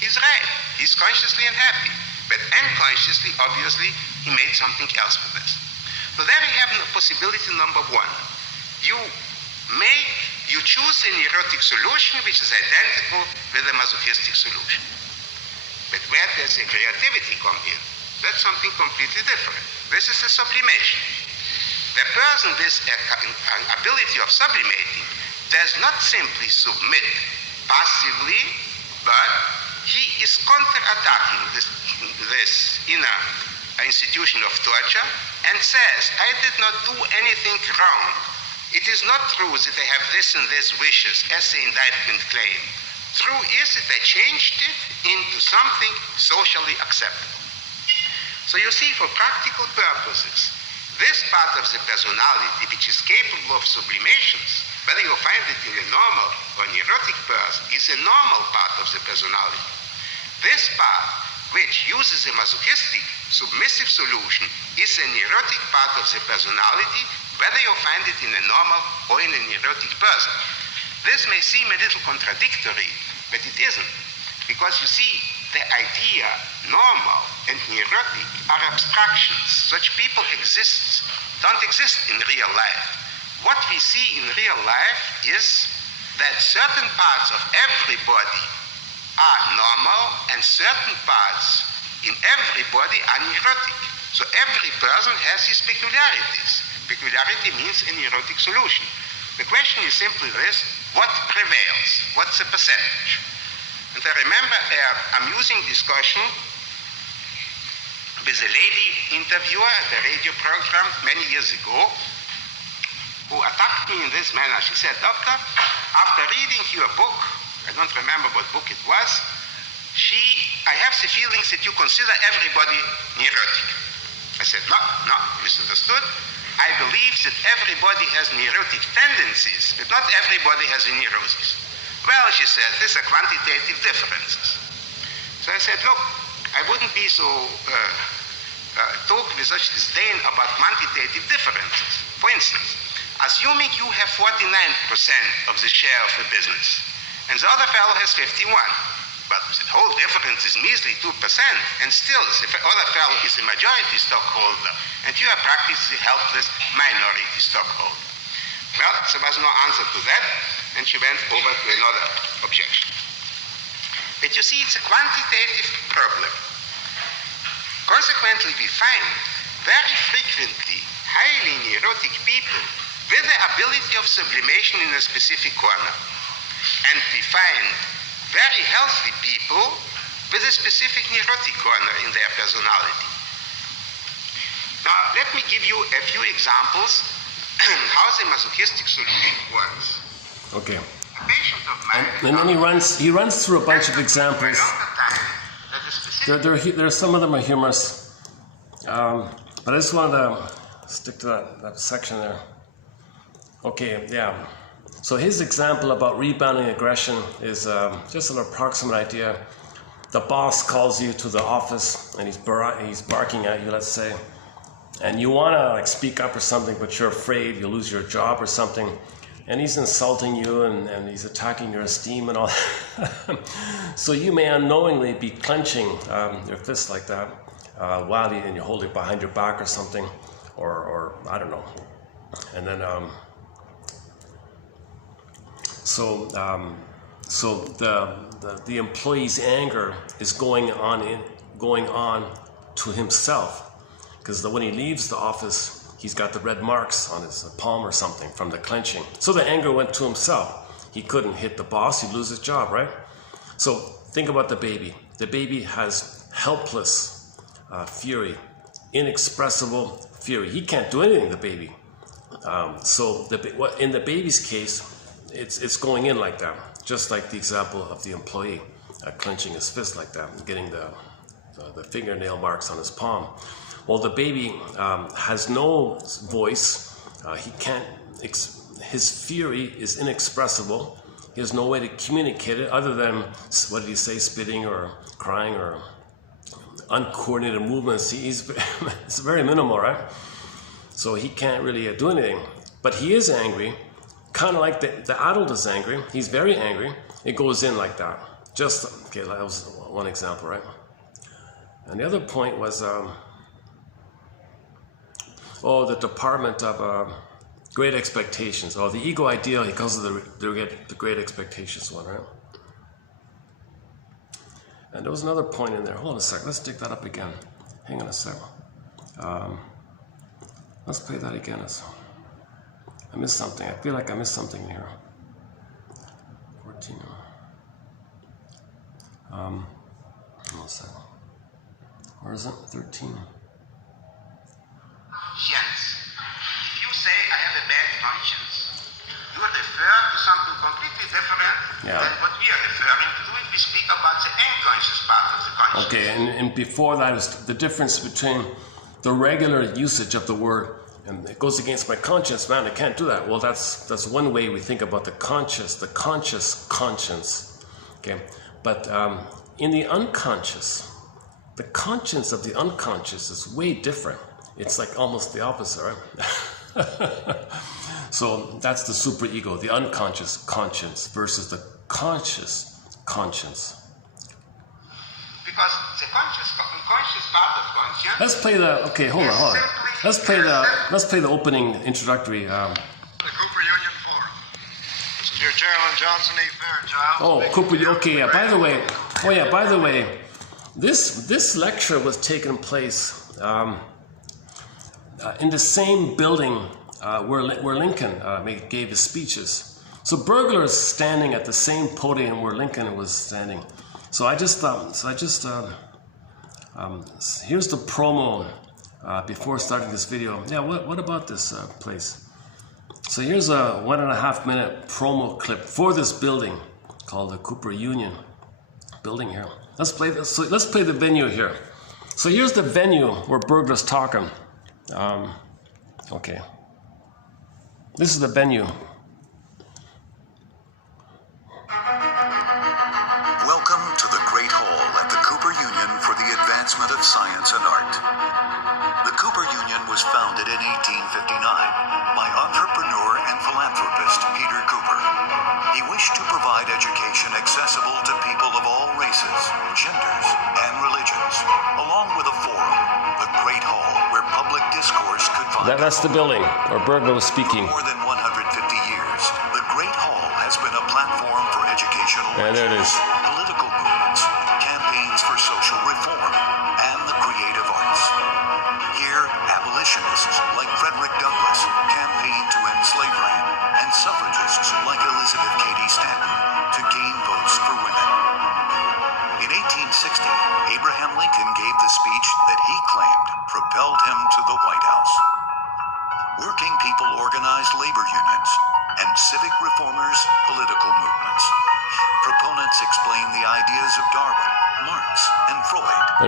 He's right. He's consciously unhappy. But unconsciously, obviously, he made something else with this. So there we have possibility number one. You choose a neurotic solution which is identical with a masochistic solution. But where does the creativity come in? That's something completely different. This is a sublimation. The person with an ability of sublimating does not simply submit passively, but he is counterattacking this inner institution of torture and says, I did not do anything wrong. It is not true that I have this and this wishes, as the indictment claimed. True is that I changed it into something socially acceptable. So you see, for practical purposes, this part of the personality which is capable of sublimations, whether you find it in a normal or neurotic person, is a normal part of the personality. This part, which uses a masochistic, submissive solution, is a neurotic part of the personality, whether you find it in a normal or in a neurotic person. This may seem a little contradictory, but it isn't. Because you see, the idea normal and neurotic are abstractions. Such people don't exist in real life. What we see in real life is that certain parts of everybody are normal and certain parts in everybody are neurotic. So every person has his peculiarities. Peculiarity means a neurotic solution. The question is simply this: what prevails? What's the percentage? And I remember an amusing discussion with a lady interviewer at a radio program many years ago who attacked me in this manner. She said, Doctor, after reading your book, I don't remember what book it was, I have the feelings that you consider everybody neurotic. I said, no, misunderstood. I believe that everybody has neurotic tendencies, but not everybody has a neurosis. Well, she said, these are quantitative differences. So I said, look, I wouldn't be so talk with such disdain about quantitative differences. For instance, assuming you have 49% of the share of the business, and the other fellow has 51%. But the whole difference is measly 2%, and still the other fellow is a majority stockholder, and you are practically helpless minority stockholder. Well, there was no answer to that, and she went over to another objection. But you see, it's a quantitative problem. Consequently, we find very frequently highly neurotic people with the ability of sublimation in a specific corner. And we find very healthy people with a specific neurotic corner in their personality. Now, let me give you a few examples how the masochistic solution works. Okay. A patient of mine... And then he runs through a bunch of examples. Some of them are humorous, but I just wanted to stick to that section there. Okay, yeah. So his example about rebounding aggression is just an approximate idea. The boss calls you to the office and he's barking at you, let's say, and you want to speak up or something, but you're afraid you'll lose your job or something, and he's insulting you and he's attacking your esteem and all. So you may unknowingly be clenching your fist like that while you hold it behind your back or something, or I don't know, and then So the employee's anger is going on to himself, because when he leaves the office, he's got the red marks on his palm or something from the clenching. So the anger went to himself. He couldn't hit the boss; he'd lose his job, right? So think about the baby. The baby has helpless fury, inexpressible fury. He can't do anything. The baby. So in the baby's case, it's going in like that, just like the example of the employee clenching his fist like that and getting the fingernail marks on his palm. Well, the baby has no voice. He can't. His fury is inexpressible. He has no way to communicate it other than, what did he say, spitting or crying or uncoordinated movements. It's very minimal, right? So he can't really do anything. But he is angry. Kind of like the adult is angry. He's very angry. It goes in like that. Okay, that was one example, right? And the other point was, Oh, the Department of Great Expectations. Oh, the ego ideal, he calls it the Great Expectations one, right? And there was another point in there. Hold on a sec. Let's dig that up again. Hang on a sec. Let's play that again. I missed something. I feel like I missed something here. 14. Hold on a sec. Where is it? 13. Yes. If you say I have a bad conscience, you refer to something completely different than what we are referring to when we speak about the unconscious part of the conscience. Okay, and before that is the difference between the regular usage of the word, and it goes against my conscience, man, I can't do that. Well, that's one way we think about the conscious conscience. Okay, but in the unconscious, the conscience of the unconscious is way different. It's like almost the opposite, right? So that's the superego, the unconscious conscience versus the conscious conscience. Because the unconscious part of conscience. Let's play the. Okay, hold on. Let's play the opening introductory. The Cooper Union Forum. This is your Gerald Johnson E. Fairchild. Oh, Cooper. Okay, yeah. By the way, this lecture was taking place in the same building where Lincoln gave his speeches. So Burglar is standing at the same podium where Lincoln was standing. So I just here's the promo before starting this video. Yeah, what about this place? So here's a 1.5 minute promo clip for this building called the Cooper Union building here. Let's play this. So let's play the venue here. So here's the venue where Burglar's talking. Okay. This is the venue. Welcome to the Great Hall at the Cooper Union for the Advancement of Science and Art. The Cooper Union was founded in 1859 by entrepreneur and philanthropist Peter Cooper. He wished to provide education accessible to people of all races, genders, and religions, along with a forum, the Great Hall, where public discourse could find That's the building where Burglar was speaking. For more than 150 years, the Great Hall has been a platform for educational And there it is. political movements, campaigns for social reform, and the creative arts. Here, abolitionists like Frederick Douglass campaigned to end slavery, and suffragists like Elizabeth Cady Stanton to gain votes for women. In 1860, Abraham Lincoln gave the speech that he claimed propelled him to the White House. Working people organized labor unions, and civic reformers political movements. Proponents explain the ideas of Darwin, Marx, and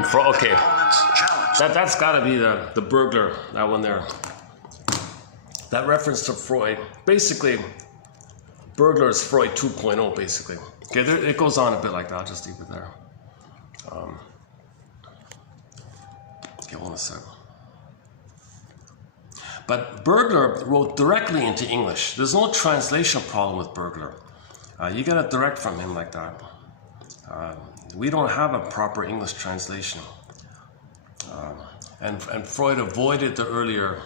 Freud. Okay. Opponents challenge That's got to be the Burglar, that one there. That reference to Freud. Basically, Burglar is Freud 2.0, basically. Okay, it goes on a bit like that. I'll just leave it there. Okay, hold on a second. But Burglar wrote directly into English. There's no translation problem with Burglar. You get it direct from him like that. We don't have a proper English translation. And Freud avoided the earlier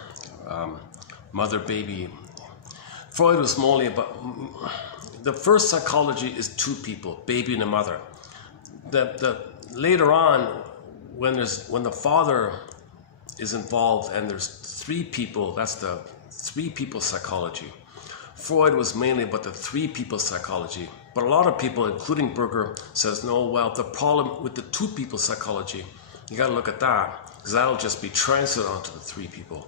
mother-baby. Freud was mainly about... The first psychology is two people, baby and a mother. Later on, when the father is involved and there's three people, that's the three people psychology. Freud was mainly about the three people psychology. But a lot of people, including Burglar, says, no, well, the problem with the two people psychology, you got to look at that, because that'll just be transferred onto the three people.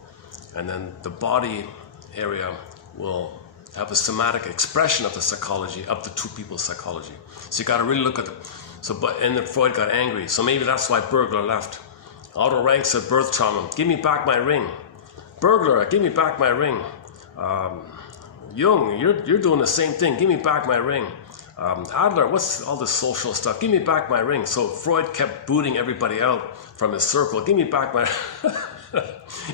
And then the body area will have a somatic expression of the psychology of the two people psychology. So you got to really look at it. And then Freud got angry. So maybe that's why Burglar left. Otto Rank said birth trauma. Give me back my ring. Burglar, give me back my ring. Jung, you're doing the same thing. Give me back my ring. Adler, what's all this social stuff? Give me back my ring. So Freud kept booting everybody out from his circle. Give me back my...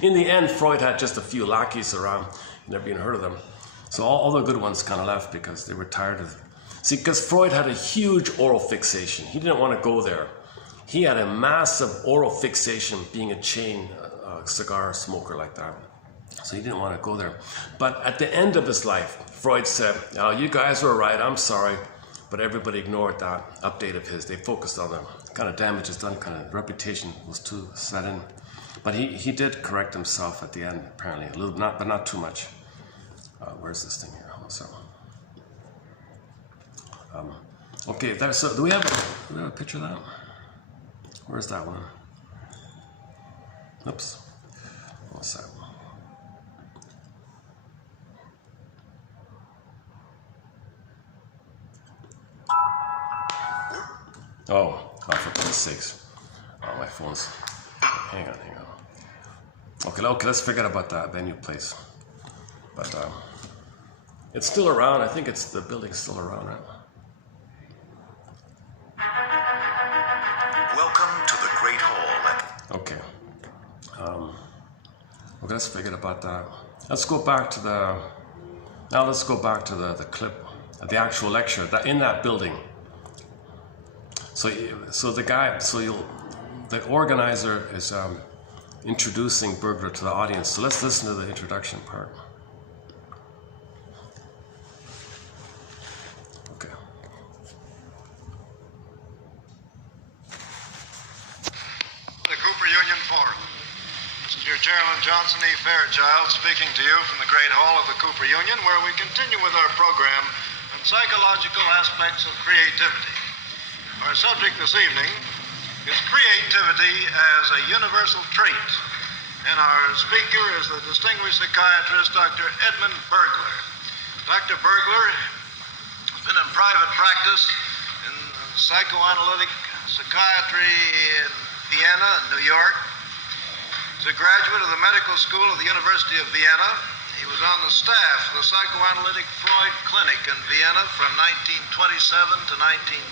In the end, Freud had just a few lackeys around. You never even heard of them. So all the good ones kind of left because they were tired of it. See, because Freud had a huge oral fixation. He didn't want to go there. He had a massive oral fixation being a chain cigar smoker like that. So he didn't want to go there. But at the end of his life, Freud said, "Oh, you guys were right, I'm sorry." But everybody ignored that update of his. They focused on the kind of damage is done, kind of reputation was too set in. But he did correct himself at the end, apparently. A little, but not too much. Where's this thing here? So, okay, so do we have a picture of that? Where's that one? Oops. What's that? Oh, for God's sakes. Oh, my phone's... Hang on. Okay, let's forget about that venue place. But it's still around. I think the building's still around, right? Welcome to the Great Hall. Okay. Okay, let's forget about that. Let's go back to the clip, the actual lecture in that building. So the organizer is introducing Burglar to the audience. So let's listen to the introduction part. Okay. The Cooper Union Forum. This is your Chairman Johnson E. Fairchild speaking to you from the Great Hall of the Cooper Union, where we continue with our program on psychological aspects of creativity. Our subject this evening is creativity as a universal trait, and our speaker is the distinguished psychiatrist, Dr. Edmund Burglar. Dr. Burglar has been in private practice in psychoanalytic psychiatry in Vienna and New York. He's a graduate of the Medical School of the University of Vienna. He was on the staff of the Psychoanalytic Freud Clinic in Vienna from 1927 to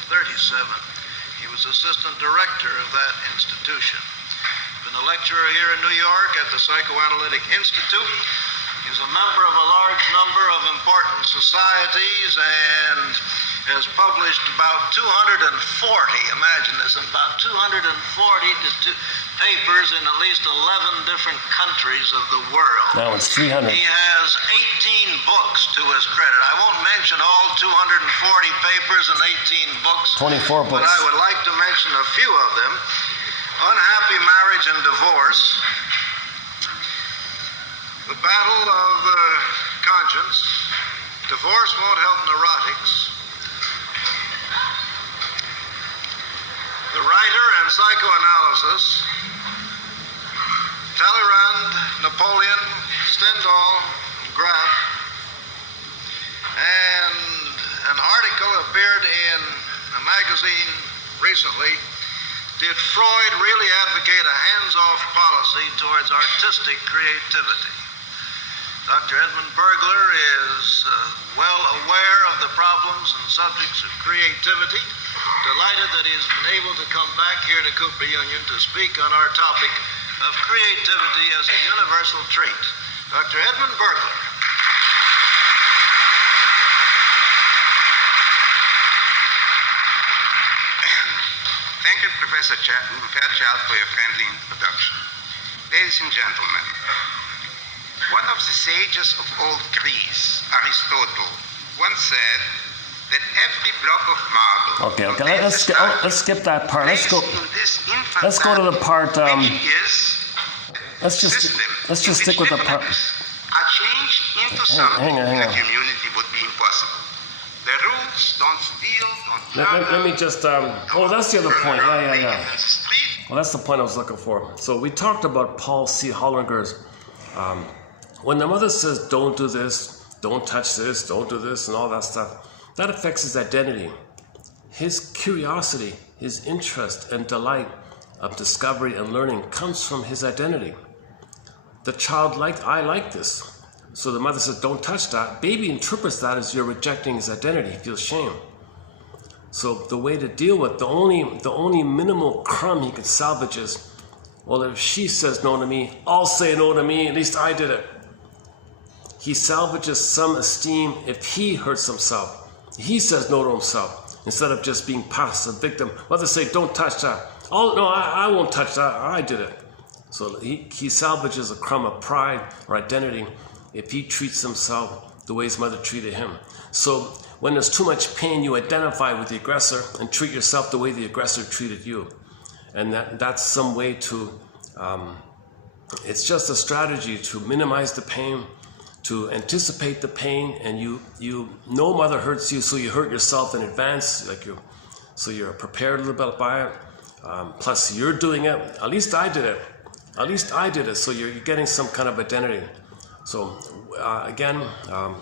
1937. He was assistant director of that institution. He's been a lecturer here in New York at the Psychoanalytic Institute. He's a member of a large number of important societies and has published about 240, imagine this, about 240 papers in at least 11 different countries of the world. Now it's 300. He has 18 books to his credit. I won't mention all 240 papers and 18 books. 24 books. But I would like to mention a few of them. Unhappy Marriage and Divorce, The Battle of the Conscience, Divorce Won't Help Neurotics, The Writer and Psychoanalysis, Talleyrand, Napoleon, Stendhal, Graff, and an article appeared in a magazine recently. Did Freud really advocate a hands-off policy towards artistic creativity? Dr. Edmund Burglar is well aware of the problems and subjects of creativity. Delighted that he's been able to come back here to Cooper Union to speak on our topic of creativity as a universal trait. Dr. Edmund Burglar. Thank you, Professor Fairchild, for your friendly introduction. Ladies and gentlemen, one of the sages of old Greece, Aristotle, once said that every block of marble... Okay, let's skip that part. Let's go to the part... let's just stick with the part... ...are changed into something a community would be impossible. The rules, don't steal, don't... Let me just... oh, that's the other point. Yeah. Well, that's the point I was looking for. So we talked about Paul C. Hollinger's... when the mother says, don't do this, don't touch this, don't do this, and all that stuff, that affects his identity. His curiosity, his interest and delight of discovery and learning comes from his identity. The child I like this. So the mother says, don't touch that. Baby interprets that as you're rejecting his identity. He feels shame. So the way to deal with the only minimal crumb he can salvage is, well, if she says no to me, I'll say no to me. At least I did it. He salvages some esteem if he hurts himself. He says no to himself instead of just being passive victim. Well, they say, don't touch that. Oh, no, I won't touch that. I did it. So he salvages a crumb of pride or identity if he treats himself the way his mother treated him. So when there's too much pain, you identify with the aggressor and treat yourself the way the aggressor treated you. And that's some way to, it's just a strategy to minimize the pain, to anticipate the pain, and you know mother hurts you, so you hurt yourself in advance, so you're prepared a little bit by it. Plus you're doing it. At least I did it. So you're getting some kind of identity. So again,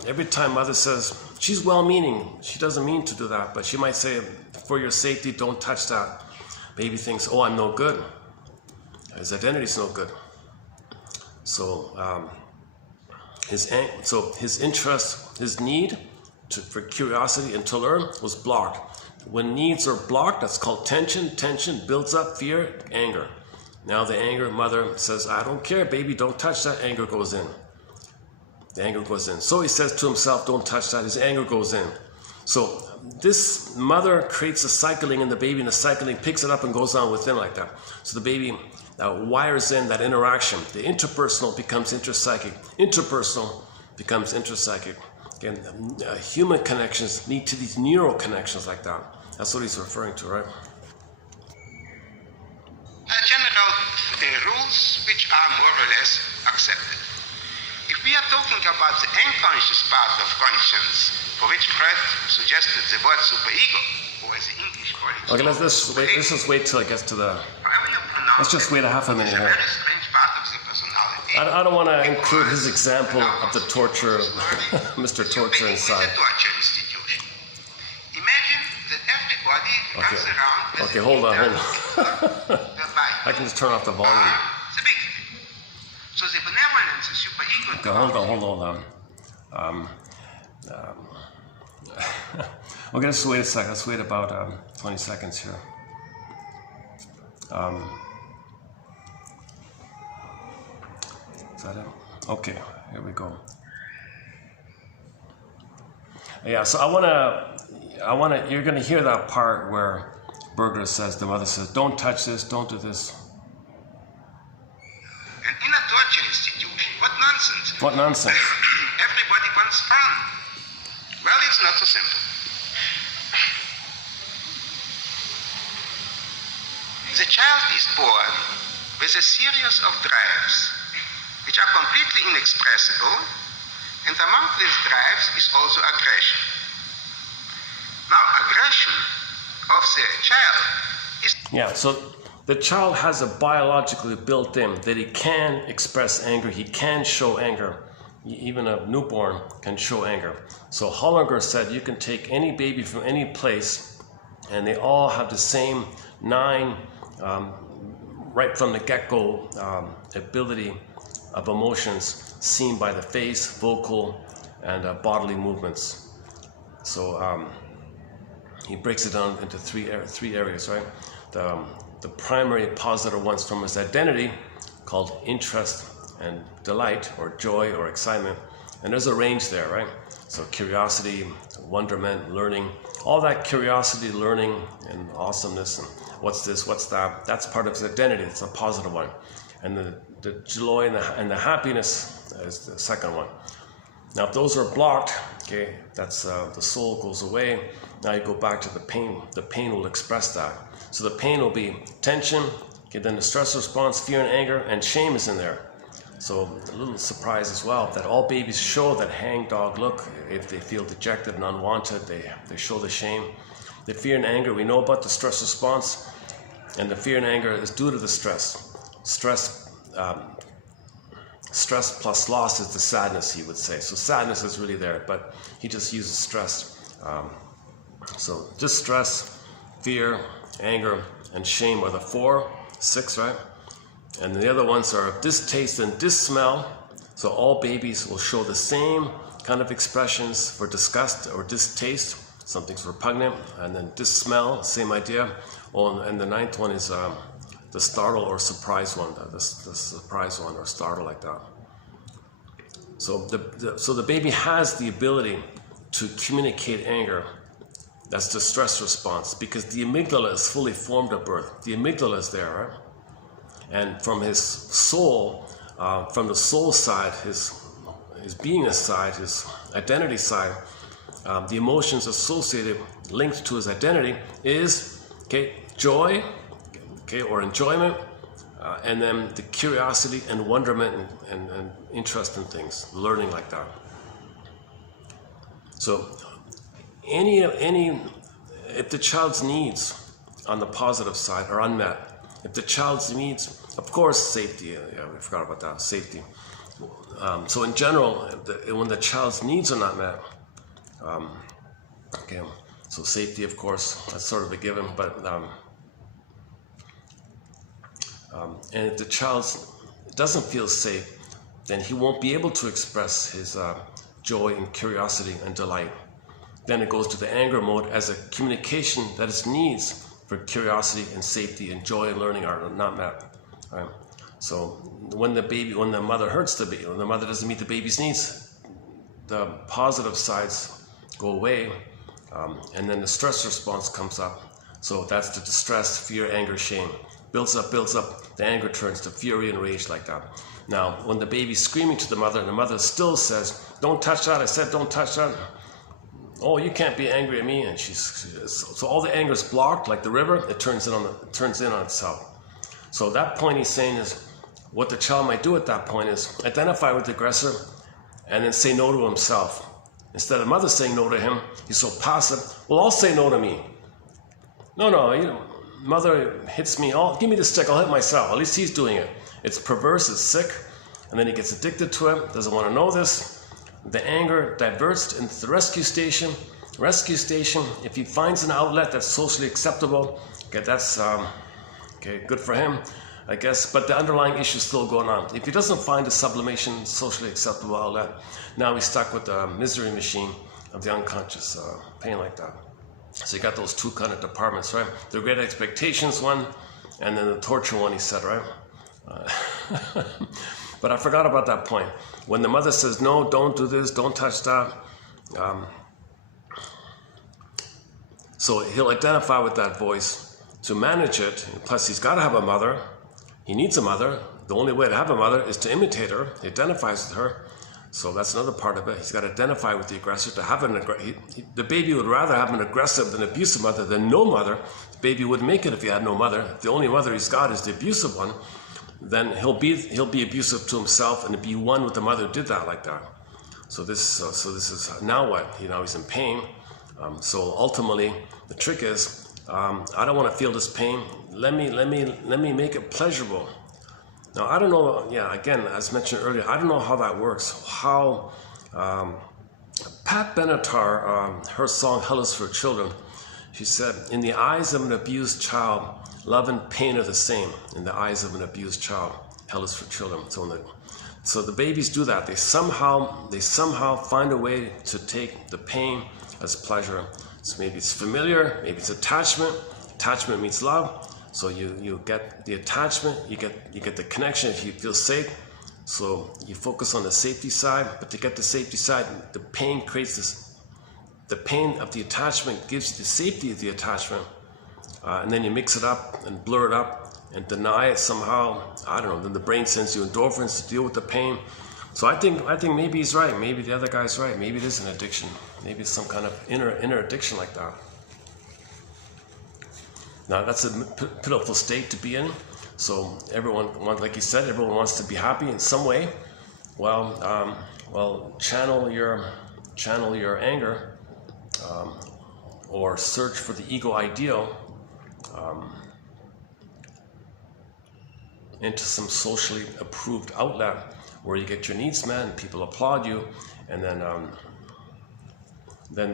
every time mother says, she's well-meaning, she doesn't mean to do that, but she might say, for your safety, don't touch that. Baby thinks, oh, I'm no good. His identity's no good. So his interest, his need for curiosity and to learn was blocked. When needs are blocked, that's called tension. Tension builds up fear, anger. Now the anger, mother says, I don't care, baby, don't touch that. Anger goes in. The anger goes in. So he says to himself, don't touch that. His anger goes in. So this mother creates a cycling in the baby, and the cycling picks it up and goes on within like that. So the baby wires in that interaction. The interpersonal becomes interpsychic. Interpersonal becomes intrapsychic. Again, human connections lead to these neural connections like that. That's what he's referring to, right? General rules which are more or less accepted. If we are talking about the unconscious part of conscience, for which Freud suggested the word superego, or as the English call it. Okay, let's just wait till it gets to the. Let's just wait a half a minute here. Very strange part of the personality. I don't want to include his example of the torture, Mr. Torture inside. It's a torture institution. Imagine that everybody comes around. Okay, hold on. I can just turn off the volume. The victim. So the benevolence, the superego. Okay, hold on. Okay, let's wait a second. Let's wait about 20 seconds here. Is that it? Okay, here we go. Yeah, so you're gonna hear that part where Berger says, the mother says, don't touch this, don't do this. And in a torture institution, what nonsense. What nonsense. Everybody wants fun. Well, it's not so simple. The child is born with a series of drives which are completely inexpressible, and among these drives is also aggression. Now, aggression of the child is... Yeah, so the child has a biologically built in that he can express anger, he can show anger. Even a newborn can show anger. So Hollinger said you can take any baby from any place and they all have the same 9 right from the get-go ability of emotions seen by the face, vocal, and bodily movements. So he breaks it down into three areas, right? The primary positive ones from his identity, called interest and delight, or joy, or excitement. And there's a range there, right? So curiosity, wonderment, learning, all that curiosity, learning, and awesomeness, and what's this, what's that, that's part of his identity. It's a positive one. And the joy and the happiness is the second one. Now, if those are blocked, okay, that's the soul goes away. Now you go back to the pain. The pain will express that. So the pain will be tension, okay, then the stress response, fear and anger, and shame is in there. So a little surprise as well that all babies show that hangdog look. If they feel dejected and unwanted, they show the shame. The fear and anger, we know about the stress response, and the fear and anger is due to the stress. Stress plus loss is the sadness, he would say. So sadness is really there, but he just uses stress. So just stress, fear, anger, and shame are the 4, 6, right? And the other ones are distaste and dissmell. So all babies will show the same kind of expressions for disgust or distaste. Something's repugnant. And then dissmell, same idea. Oh, and the 9th one is the startle or surprise one. The surprise one or startle like that. So the baby has the ability to communicate anger. That's the stress response, because the amygdala is fully formed at birth. The amygdala is there, right? And from his soul, from the soul side, his beingness side, his identity side, the emotions associated, linked to his identity is, okay, joy, okay, or enjoyment, and then the curiosity and wonderment and interest in things, learning like that. So if the child's needs on the positive side are unmet, if the child's needs, of course, safety, yeah, we forgot about that, safety. So in general, when the child's needs are not met, okay, so safety, of course, that's sort of a given, but and if the child doesn't feel safe, then he won't be able to express his joy and curiosity and delight. Then it goes to the anger mode as a communication that his needs for curiosity and safety and joy and learning are not met. Right? So when the mother hurts the baby, when the mother doesn't meet the baby's needs, the positive sides go away, and then the stress response comes up. So that's the distress, fear, anger, shame. Builds up, the anger turns to fury and rage like that. Now, when the baby's screaming to the mother, and the mother still says, "Don't touch that, I said don't touch that." "Oh, you can't be angry at me." And so all the anger is blocked, like the river, it turns in on itself. So at that point he's saying is, what the child might do at that point is identify with the aggressor and then say no to himself. Instead of mother saying no to him, he's so passive, "Well, I'll say no to me." No, mother hits me, give me the stick, I'll hit myself. At least he's doing it. It's perverse, it's sick, and then he gets addicted to it, doesn't want to know this. The anger diverts into the rescue station. If he finds an outlet that's socially acceptable, okay, that's good for him, I guess, but the underlying issue is still going on. If he doesn't find a sublimation, socially acceptable outlet, now he's stuck with the misery machine of the unconscious pain like that. So you got those two kind of departments, right? The great expectations one, and then the torture one, he said, right? But I forgot about that point. When the mother says, "No, don't do this, don't touch that," so he'll identify with that voice to manage it. Plus, he's got to have a mother. He needs a mother. The only way to have a mother is to imitate her. He identifies with her. So that's another part of it. He's got to identify with the aggressor to have the baby would rather have an aggressive and abusive mother than no mother. The baby wouldn't make it if he had no mother. If the only mother he's got is the abusive one, then he'll be abusive to himself and be one with the mother who did that like that. So this is now what? Now he's in pain. So ultimately, the trick is, I don't want to feel this pain. Let me make it pleasurable. Now, I don't know, again, as mentioned earlier, I don't know how that works. How Pat Benatar, her song Hell is for Children, she said, "In the eyes of an abused child, love and pain are the same. In the eyes of an abused child, hell is for children." So the babies do that. They somehow find a way to take the pain as pleasure. So maybe it's familiar, maybe it's attachment. Attachment means love. So you get the attachment, you get the connection if you feel safe. So you focus on the safety side, but to get the safety side, the pain creates this. The pain of the attachment gives you the safety of the attachment, and then you mix it up and blur it up and deny it somehow. I don't know. Then the brain sends you endorphins to deal with the pain. So I think maybe he's right. Maybe the other guy's right. Maybe it is an addiction. Maybe it's some kind of inner addiction like that. Now that's a pitiful state to be in. So everyone wants, like you said, everyone wants to be happy in some way. Well, channel your anger, or search for the ego ideal into some socially approved outlet where you get your needs met and people applaud you, and then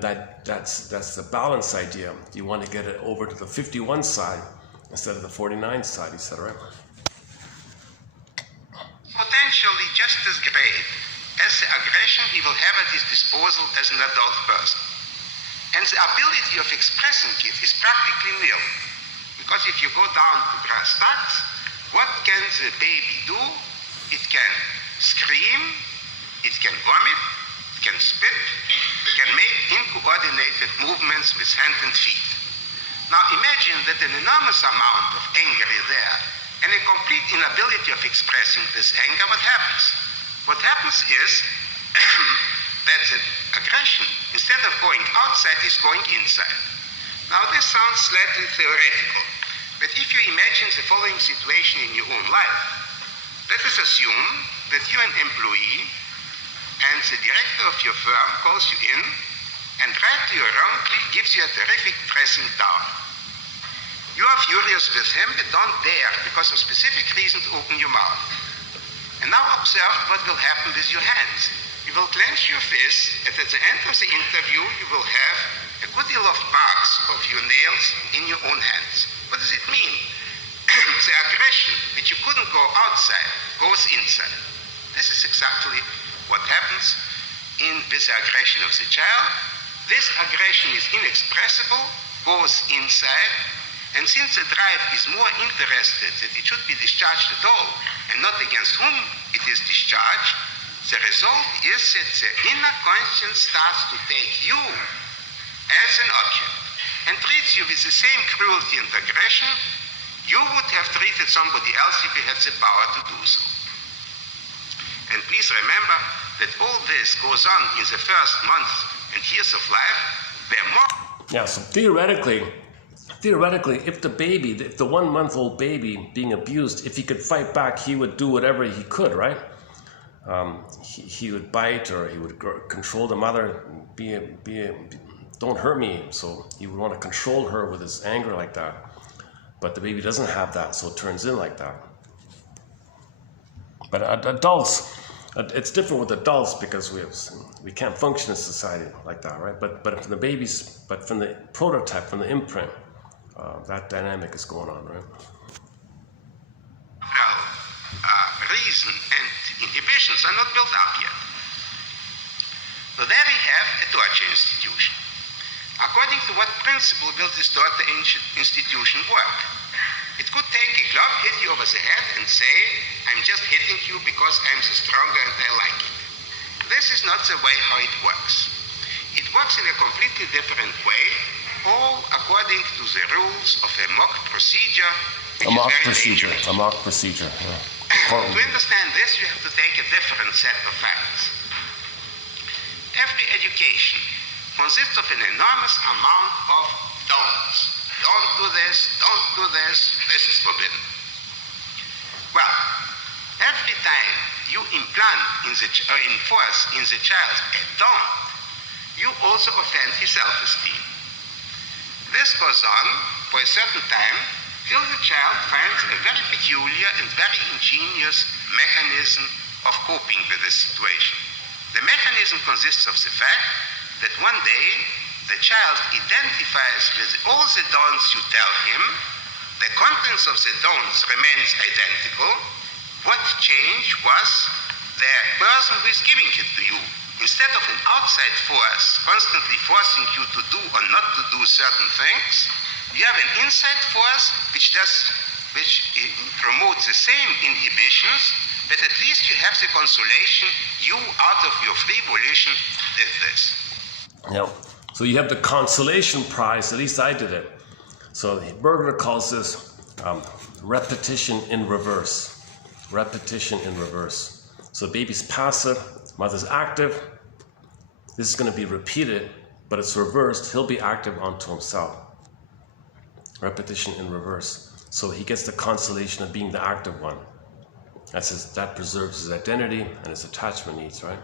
that's the balance idea. You want to get it over to the 51 side instead of the 49 side, he said, right? Potentially just as great as the aggression he will have at his disposal as an adult person. And the ability of expressing it is practically nil. Because if you go down to brass tacks, what can the baby do? It can scream, it can vomit, it can spit, it can make uncoordinated movements with hands and feet. Now imagine that an enormous amount of anger is there, and a complete inability of expressing this anger, what happens? What happens is that the aggression, instead of going outside, is going inside. Now this sounds slightly theoretical, but if you imagine the following situation in your own life, let us assume that you're an employee and the director of your firm calls you in and rightly or wrongly gives you a terrific pressing down. You are furious with him, but don't dare, because of specific reason, to open your mouth. And now observe what will happen with your hands. You will clench your fist, and at the end of the interview, you will have a good deal of marks of your nails in your own hands. What does it mean? The aggression, which you couldn't go outside, goes inside. This is exactly what happens with the aggression of the child. This aggression is inexpressible, goes inside, and since the drive is more interested that it should be discharged at all, and not against whom it is discharged, the result is that the inner conscience starts to take you as an object and treats you with the same cruelty and aggression you would have treated somebody else if you had the power to do so. And please remember that all this goes on in the first months and years of life, where more... Yeah, so theoretically, if the 1 month-old baby being abused, if he could fight back, he would do whatever he could, right? He would bite, or he would control the mother, don't hurt me. So he would want to control her with his anger like that. But the baby doesn't have that, so it turns in like that. But adults, it's different with adults because we can't function in society like that, right? But from the babies, but from the prototype, from the imprint, that dynamic is going on, right? Reason and inhibitions are not built up yet. So there we have a torture institution. According to what principle will this torture institution work? It could take a club, hit you over the head and say, I'm just hitting you because I'm the stronger and I like it. This is not the way how it works. It works in a completely different way, all according to the rules of a mock procedure. A mock procedure, yeah. To understand this, you have to take a different set of facts. Every education consists of an enormous amount of don'ts. Don't do this, this is forbidden. Well, every time you enforce in the child a don't, you also offend his self-esteem. This goes on for a certain time till the child finds a very peculiar and very ingenious mechanism of coping with the situation. The mechanism consists of the fact that one day the child identifies with all the don'ts you tell him, the contents of the don'ts remains identical. What changed was the person who is giving it to you. Instead of an outside force constantly forcing you to do or not to do certain things, you have an inside force which promotes the same inhibitions, but at least you have the consolation you, out of your free volition, did this. Yeah. So you have the consolation prize. At least I did it. So Berger calls this repetition in reverse. Repetition in reverse. So baby's passive, mother's active. This is going to be repeated, but it's reversed. He'll be active onto himself. Repetition in reverse. So he gets the consolation of being the active one. That preserves his identity and his attachment needs, right?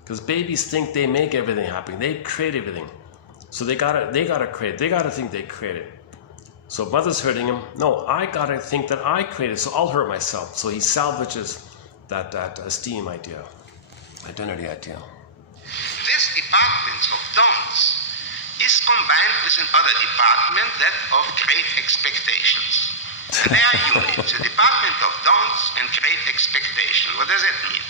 Because babies think they make everything happen. They create everything. So they gotta create. They gotta think they created. So mother's hurting him. No, I gotta think that I created, so I'll hurt myself. So he salvages that esteem idea, identity idea. This department of don'ts is combined with another department, that of great expectations. And they are units, the department of don'ts and great expectation. What does that mean?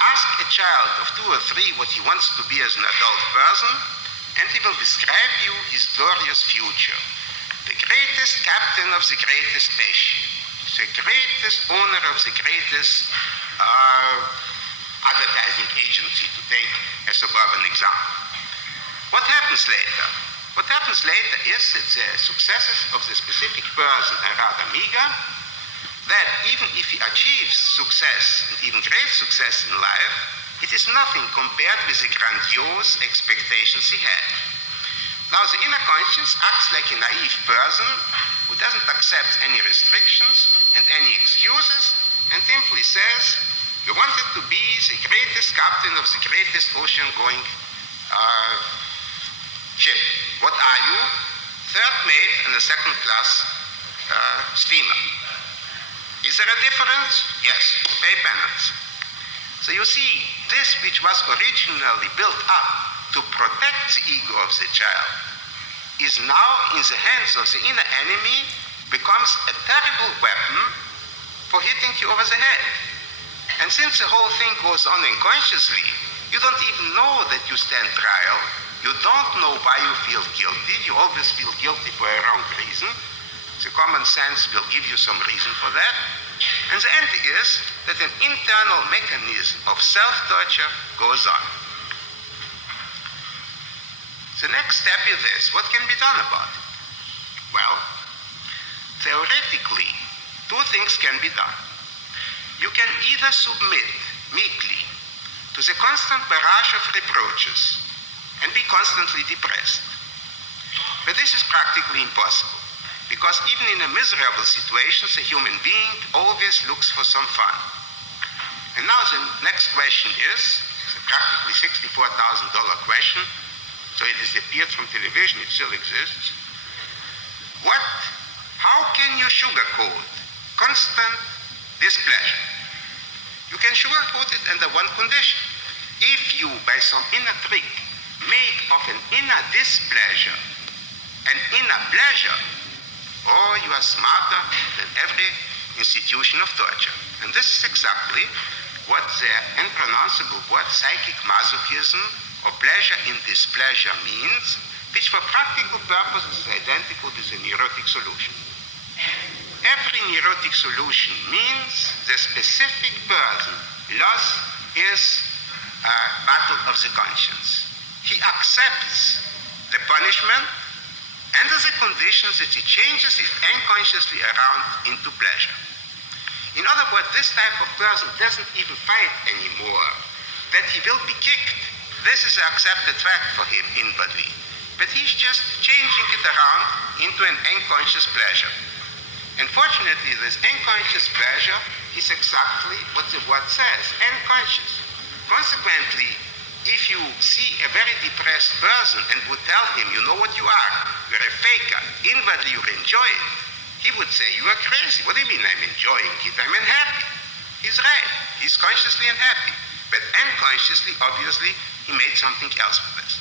Ask a child of 2 or 3 what he wants to be as an adult person, and he will describe you his glorious future. The greatest captain of the greatest spaceship, the greatest owner of the greatest advertising agency, to take a suburban example. What happens later? What happens later is that the successes of the specific person are rather meager, that even if he achieves success, and even great success in life, it is nothing compared with the grandiose expectations he had. Now, the inner conscience acts like a naive person who doesn't accept any restrictions and any excuses, and simply says, you wanted to be the greatest captain of the greatest ocean-going ship. What are you? Third mate in a second-class steamer. Is there a difference? Yes, pay penance. So you see, this which was originally built up to protect the ego of the child is now in the hands of the inner enemy, becomes a terrible weapon for hitting you over the head. And since the whole thing goes on unconsciously, you don't even know that you stand trial. You don't know why you feel guilty. You always feel guilty for a wrong reason. The common sense will give you some reason for that. And the end is that an internal mechanism of self-torture goes on. The next step is this. What can be done about it? Well, theoretically, two things can be done. You can either submit meekly to the constant barrage of reproaches and be constantly depressed. But this is practically impossible, because even in a miserable situation, a human being always looks for some fun. And now the next question is a practically $64,000 question, so it has appeared from television, it still exists. How can you sugarcoat constant displeasure? You can sugarcoat it under one condition. If you, by some inner trick, make of an inner displeasure an inner pleasure, oh, you are smarter than every institution of torture. And this is exactly what the unpronounceable word psychic masochism, or pleasure in displeasure, means, which for practical purposes is identical with a neurotic solution. Every neurotic solution means the specific person lost his battle of the conscience. He accepts the punishment under the conditions that he changes it unconsciously around into pleasure. In other words, this type of person doesn't even fight anymore, that he will be kicked. This is an accepted fact for him inwardly. But he's just changing it around into an unconscious pleasure. Unfortunately, this unconscious pleasure is exactly what the word says, unconscious. Consequently, if you see a very depressed person and would tell him, you know what you are, you're a faker, inwardly you enjoy it, he would say, you are crazy. What do you mean I'm enjoying it? I'm unhappy. He's right. He's consciously unhappy. But unconsciously, obviously, he made something else with this.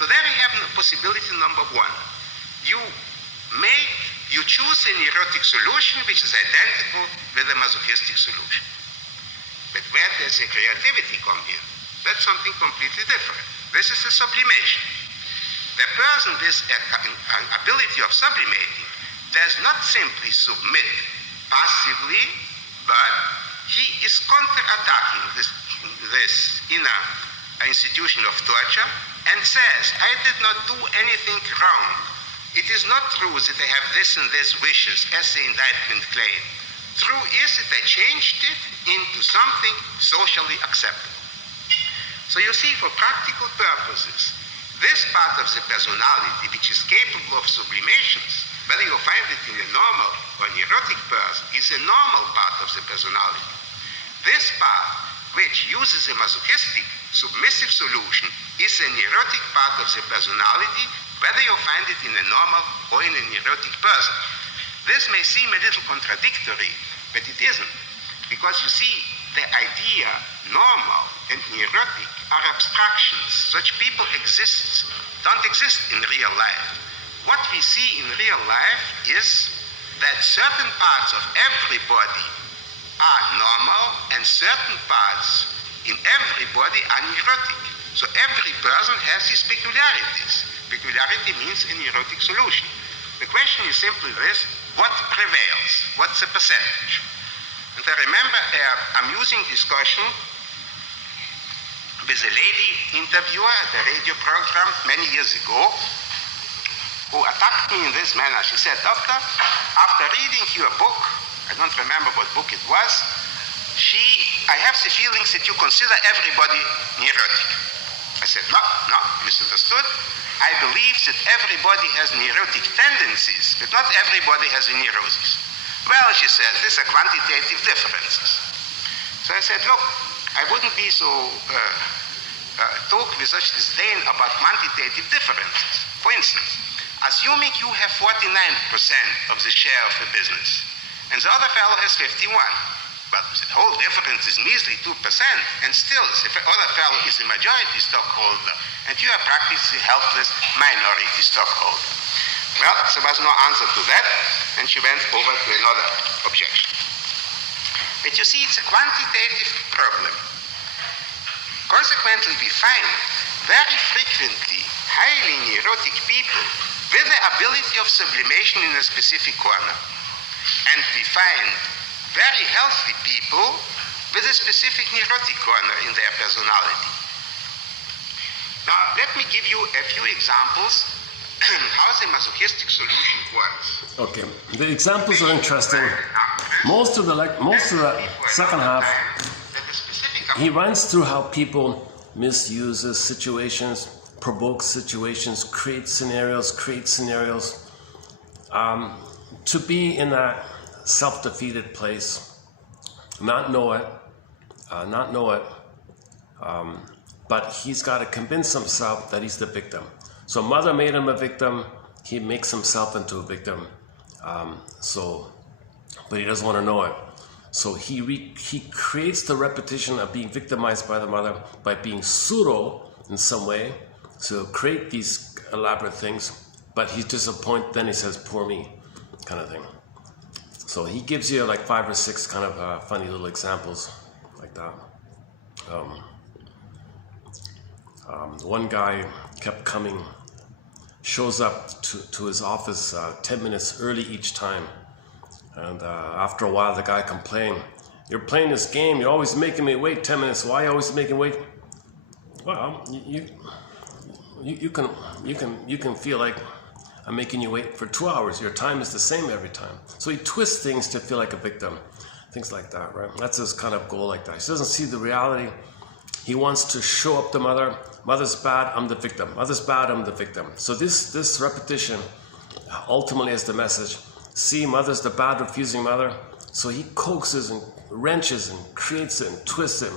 So there we have possibility number one. You choose a neurotic solution which is identical with a masochistic solution. But where does the creativity come in? That's something completely different. This is a sublimation. The person with an ability of sublimating does not simply submit passively, but he is counterattacking this inner institution of torture and says, I did not do anything wrong. It is not true that I have this and this wishes, as the indictment claimed. True is that I changed it into something socially acceptable. So you see, for practical purposes, this part of the personality, which is capable of sublimations, whether you find it in a normal or neurotic person, is a normal part of the personality. This part, which uses a masochistic, submissive solution, is a neurotic part of the personality, whether you find it in a normal or in a neurotic person. This may seem a little contradictory, but it isn't. Because you see, the idea normal and neurotic are abstractions. Such people don't exist in real life. What we see in real life is that certain parts of everybody are normal and certain parts in everybody are neurotic. So every person has his peculiarities. Peculiarity means a neurotic solution. The question is simply this: what prevails? What's the percentage? And I remember an amusing discussion with a lady interviewer at a radio program many years ago, who attacked me in this manner. She said, "Doctor, after reading your book," I don't remember what book it was, "I have the feelings that you consider everybody neurotic." I said, no, misunderstood. I believe that everybody has neurotic tendencies, but not everybody has a neurosis. Well, she said, these are quantitative differences. So I said, look, I wouldn't be so talk with such disdain about quantitative differences. For instance, assuming you have 49% of the share of the business, and the other fellow has 51%. But the whole difference is measly 2%, and still the other fellow is a majority stockholder, and you are practically helpless minority stockholder. Well, there was no answer to that, and she went over to another objection. But you see, it's a quantitative problem. Consequently, we find very frequently highly neurotic people with the ability of sublimation in a specific corner. And we find very healthy people with a specific neurotic corner in their personality. Now, let me give you a few examples how the masochistic solution works. Okay, the examples are interesting. Most of the second half, he runs through how people misuse situations, provoke situations, create scenarios, to be in that self-defeated place, not know it, but he's got to convince himself that he's the victim. So mother made him a victim, he makes himself into a victim, but he doesn't want to know it. So he creates the repetition of being victimized by the mother by being pseudo in some way, so create these elaborate things, but he's disappointed, then he says, poor me, kind of thing. So he gives you like 5 or 6 kind of funny little examples like that. One guy kept coming, shows up to his office 10 minutes early each time. And after a while, the guy complained, "You're playing this game, you're always making me wait 10 minutes. Why are you always making me wait?" Well, you can feel like I'm making you wait for 2 hours. Your time is the same every time. So he twists things to feel like a victim. Things like that, right? That's his kind of goal like that. He doesn't see the reality. He wants to show up the mother. Mother's bad, I'm the victim. Mother's bad, I'm the victim. So this repetition ultimately is the message. See, mother's the bad, refusing mother. So he coaxes and wrenches and creates it and twists it,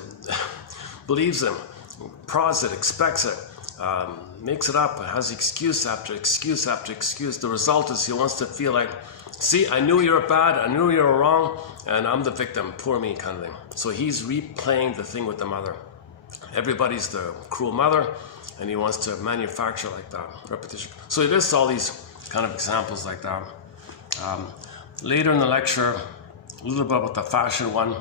believes him, prods it, expects it. Makes it up, has excuse after excuse after excuse. The result is he wants to feel like, see, I knew you were bad, I knew you were wrong, and I'm the victim, poor me, kind of thing. So he's replaying the thing with the mother. Everybody's the cruel mother, and he wants to manufacture like that, repetition. So he lists all these kind of examples like that. Later in the lecture, a little bit about the fashion one.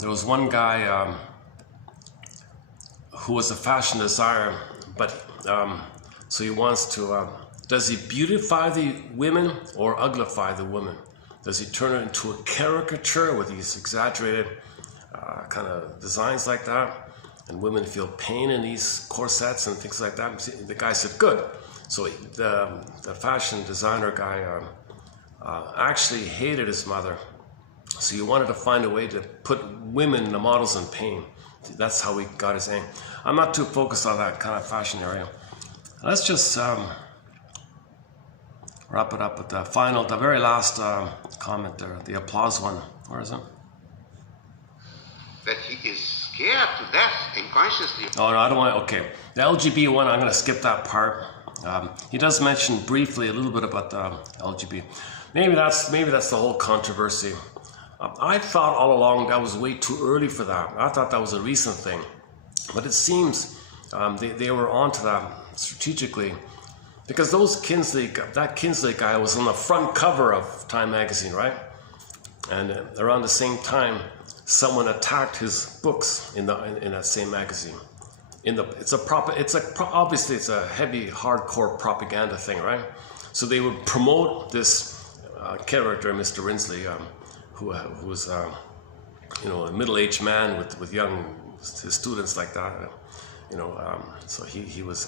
There was one guy who was a fashion designer, but so he wants to, does he beautify the women or uglify the woman? Does he turn it into a caricature with these exaggerated kind of designs like that? And women feel pain in these corsets and things like that. The guy said, good. So the fashion designer guy actually hated his mother. So he wanted to find a way to put women, the models, in pain. That's how he got his aim. I'm not too focused on that kind of fashion area. Let's just wrap it up with the very last comment there, the applause one. Where is it? That he is scared to death unconsciously. Oh, no, I don't want to. Okay. The LGB one, I'm going to skip that part. He does mention briefly a little bit about the LGB. Maybe that's the whole controversy. I thought all along that was way too early for that. I thought that was a recent thing. But it seems they were onto that strategically, because that Kinsley guy was on the front cover of Time magazine, right? And around the same time, someone attacked his books in that same magazine. Obviously it's a heavy, hardcore propaganda thing, right? So they would promote this character, Mr. Rinsley, who was a middle-aged man with young students like that, So he was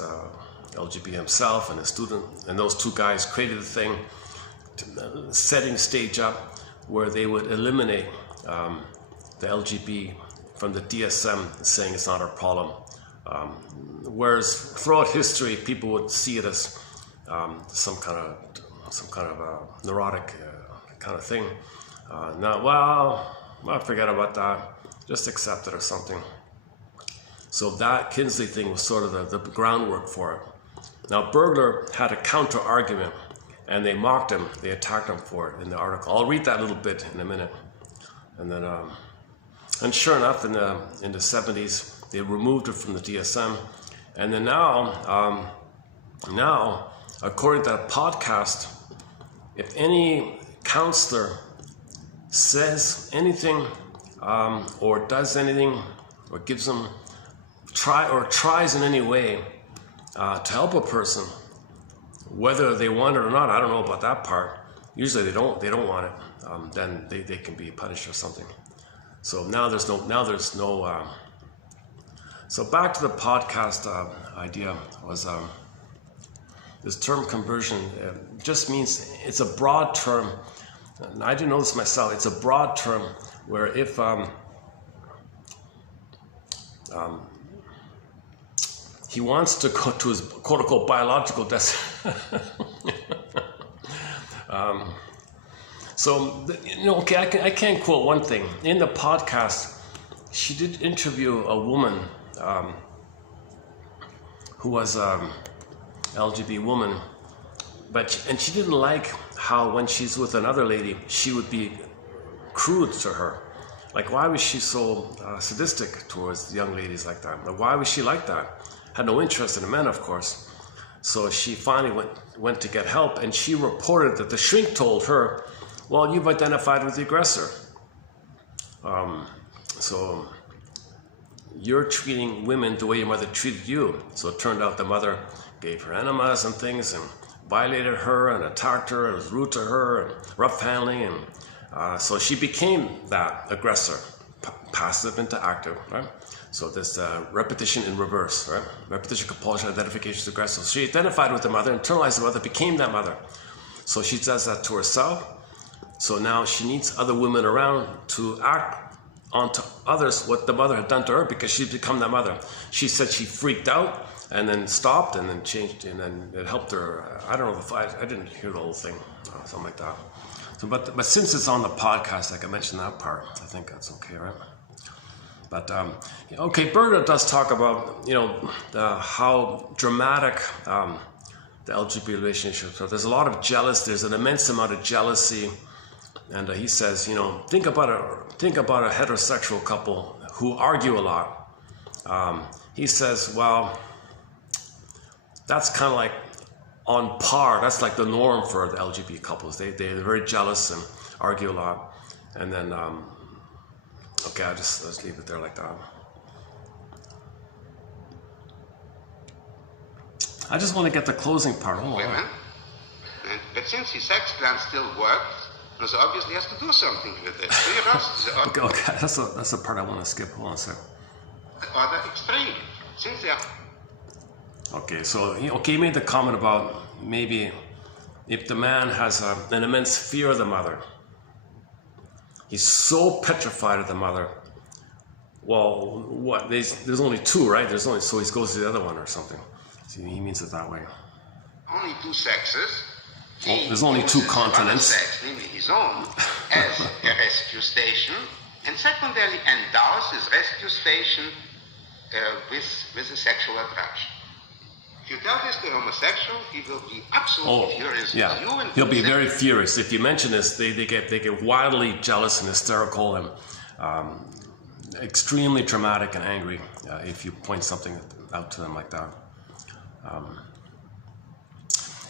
LGBT himself and a student, and those two guys created a thing, setting stage up where they would eliminate the LGBT from the DSM, saying it's not our problem. Whereas throughout history, people would see it as some kind of neurotic kind of thing. Now, well, forget about that. Just accept it or something. So that Kinsley thing was sort of the groundwork for it. Now, Bergler had a counter argument, and they mocked him. They attacked him for it in the article. I'll read that little bit in a minute. And then, and sure enough, in the 70s, they removed it from the DSM. And then now, according to that podcast, if any counselor says anything or does anything or gives them tries in any way to help a person, whether they want it or not, I don't know about that part. Usually they don't want it. Then they can be punished or something. So now there's no. So back to the podcast idea was this term conversion just means it's a broad term. And I didn't know this myself. It's a broad term where if he wants to go to his quote-unquote biological destiny. Okay, I can't quote one thing. In the podcast, she did interview a woman who was LGBT woman, and she didn't like how when she's with another lady, she would be crude to her. Like, why was she so sadistic towards young ladies like that? Like, why was she like that? Had no interest in the men, of course. So she finally went to get help, and she reported that the shrink told her, well, you've identified with the aggressor. So you're treating women the way your mother treated you. So it turned out the mother gave her enemas and things and violated her and attacked her and was rude to her and rough handling. And so she became that aggressor, passive into active, right? So this repetition in reverse, right? Repetition, compulsion, identification is aggressive. So she identified with the mother, internalized the mother, became that mother. So she does that to herself. So now she needs other women around to act onto others what the mother had done to her because she'd become that mother. She said she freaked out and then stopped and then changed and then it helped her. I don't know if I didn't hear the whole thing, something like that. So, but since it's on the podcast, like I mentioned that part, I think that's okay, right? But okay, Berger does talk about how dramatic the LGBT relationships are. There's a lot of there's an immense amount of jealousy. And he says, think about a heterosexual couple who argue a lot. He says, well, that's kind of like on par. That's like the norm for the LGBT couples. They're very jealous and argue a lot. And then, okay, let's leave it there like that. I just want to get the closing part. Hold on. Women, but since his sex plan still works, so obviously has to do something with it. Okay, that's the part I want to skip. Hold on a second. Other extreme, since they are. Okay, so he made the comment about maybe if the man has an immense fear of the mother, he's so petrified of the mother. Well, what? There's only two, right? So he goes to the other one or something. So he means it that way. Only two sexes. There's only two continents. Sex, namely his own, as a rescue station, and secondarily endows his rescue station with a sexual attraction. If you tell this to a homosexual, he will be absolutely furious with you. And he'll be very furious. If you mention this, they get wildly jealous and hysterical and extremely dramatic and angry if you point something out to them like that.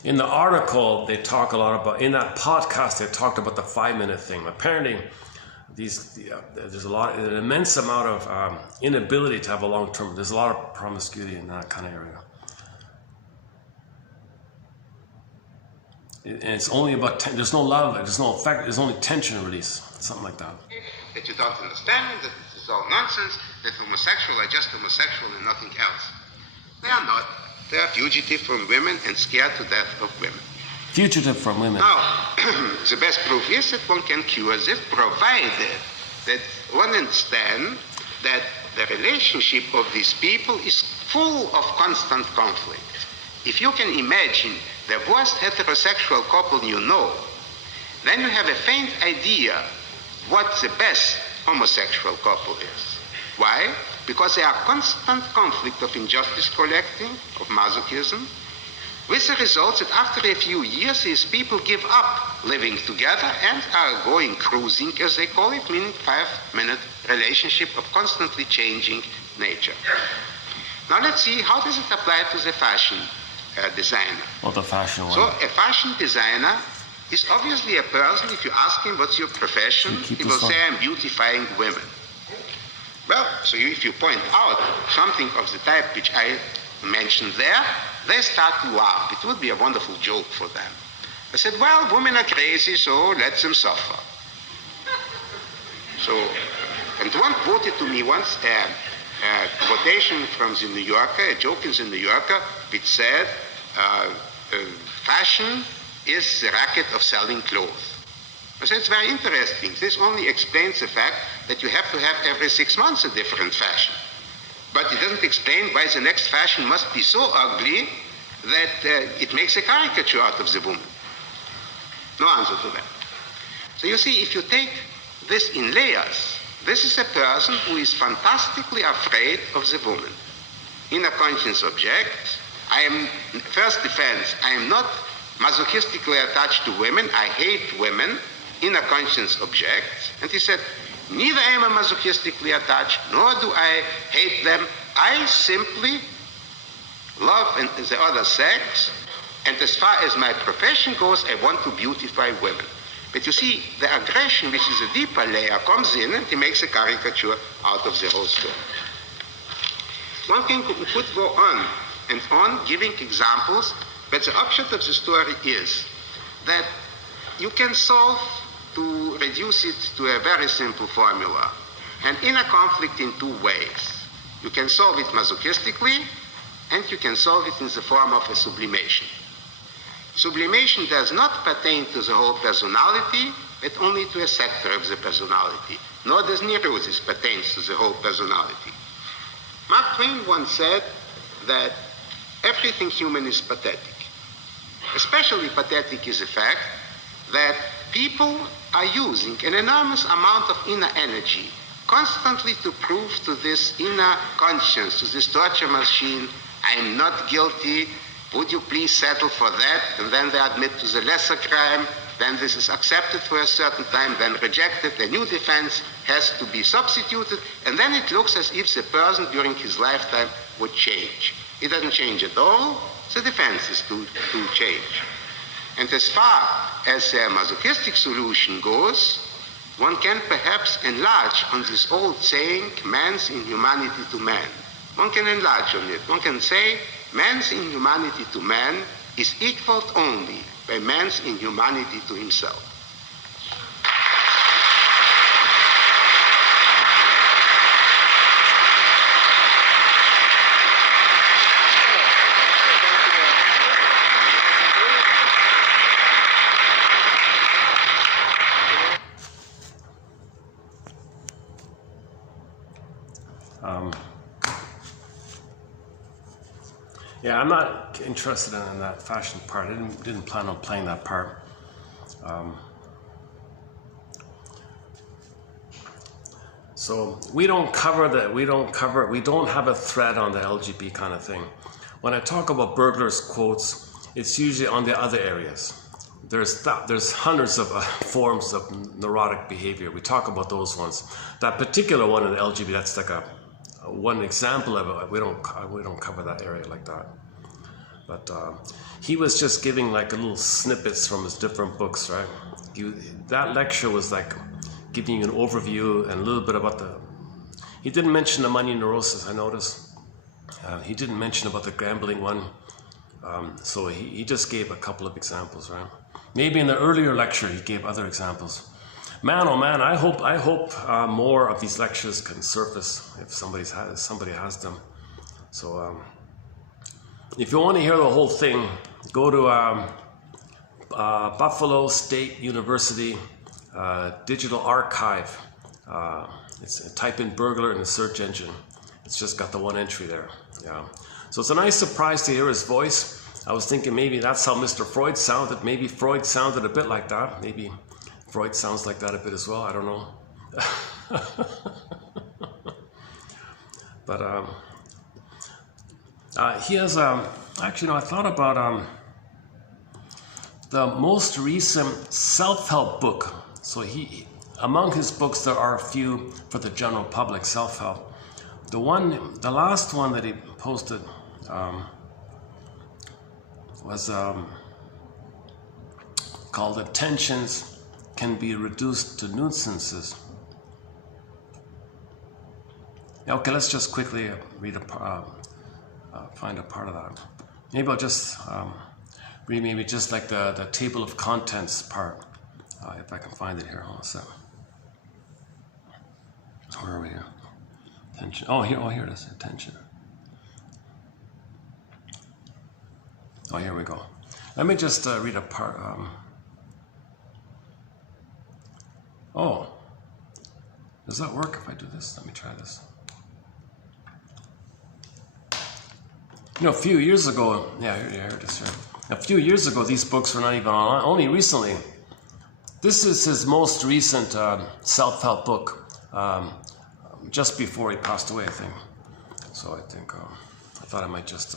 In the article, they talk a lot about, in that podcast, they talked about the 5-minute thing. Apparently, there's an immense amount of inability to have a long-term, there's a lot of promiscuity in that kind of area. And it's only about, there's no love, there's no effect, there's only tension release, something like that. That you don't understand, that this is all nonsense, that homosexual are just homosexual and nothing else. They are not. They are fugitive from women and scared to death of women. Fugitive from women. Now, the best proof is that one can cure this, provided that one understands that the relationship of these people is full of constant conflict. If you can imagine the worst heterosexual couple you know, then you have a faint idea what the best homosexual couple is. Why? Because there are constant conflict of injustice collecting, of masochism, with the result that after a few years these people give up living together and are going cruising, as they call it, meaning 5-minute relationship of constantly changing nature. Now let's see, how does it apply to the fashion designer? Well, the fashion one. So a fashion designer is obviously a person, if you ask him what's your profession, he will say, I'm beautifying women. Well, so if you point out something of the type which I mentioned there, they start to laugh. It would be a wonderful joke for them. I said, well, women are crazy, so let them suffer. So, and one quoted to me once a quotation from the New Yorker, a joke in the New Yorker, which said, fashion is the racket of selling clothes. I said, it's very interesting. This only explains the fact that you have to have every 6 months a different fashion. But it doesn't explain why the next fashion must be so ugly that it makes a caricature out of the woman. No answer to that. So you see, if you take this in layers, this is a person who is fantastically afraid of the woman. In a conscious object, I am, first defense, I am not masochistically attached to women, I hate women, in a conscious object. And he said, neither am I masochistically attached, nor do I hate them. I simply love the other sex, and as far as my profession goes, I want to beautify women. But you see, the aggression, which is a deeper layer, comes in and he makes a caricature out of the whole story. One thing could go on and on, giving examples, but the upshot of the story is that you can solve to reduce it to a very simple formula, and inner conflict in 2 ways. You can solve it masochistically, and you can solve it in the form of a sublimation. Sublimation does not pertain to the whole personality, but only to a sector of the personality, nor does neurosis pertains to the whole personality. Mark Twain once said that everything human is pathetic. Especially pathetic is the fact that people are using an enormous amount of inner energy constantly to prove to this inner conscience, to this torture machine, I am not guilty, would you please settle for that? And then they admit to the lesser crime, then this is accepted for a certain time, then rejected, a new defense has to be substituted, and then it looks as if the person during his lifetime would change. It doesn't change at all, the defense is to change. And as far as a masochistic solution goes, one can perhaps enlarge on this old saying, man's inhumanity to man. One can enlarge on it. One can say, man's inhumanity to man is equaled only by man's inhumanity to himself. Yeah, I'm not interested in that fashion part. I didn't plan on playing that part. So we don't have a thread on the LGB kind of thing. When I talk about burglars' quotes, it's usually on the other areas. There's hundreds of forms of neurotic behavior. We talk about those ones. That particular one in the LGBT, that's like one example of it. We don't cover that area like that. But he was just giving like little snippets from his different books, right? That lecture was like giving you an overview and a little bit about he didn't mention the money neurosis, I noticed. He didn't mention about the gambling one. So he just gave a couple of examples, right? Maybe in the earlier lecture he gave other examples. Man, oh man, I hope more of these lectures can surface if somebody has them. So if you want to hear the whole thing, go to Buffalo State University Digital Archive. Type in burglar in the search engine. It's just got the one entry there. Yeah. So it's a nice surprise to hear his voice. I was thinking maybe that's how Mr. Freud sounded. Maybe Freud sounded a bit like that. Maybe Freud sounds like that a bit as well. I don't know. But he has actually, no, I thought about the most recent self-help book. So he among his books, there are a few for the general public, self-help. The last one that he posted was called "Attentions Can Be Reduced to Nuisances." Okay, let's just quickly read find a part of that. Maybe I'll just read maybe just like the table of contents part, if I can find it here. Hold on a second. Where are we here? Attention. Oh, here it is. Attention. Oh, here we go. Let me just read a part. Oh, does that work if I do this? Let me try this. You know, a few years ago, here it is. Here. A few years ago, these books were not even online. Only recently. This is his most recent self-help book, just before he passed away, I think. So I think I thought I might just.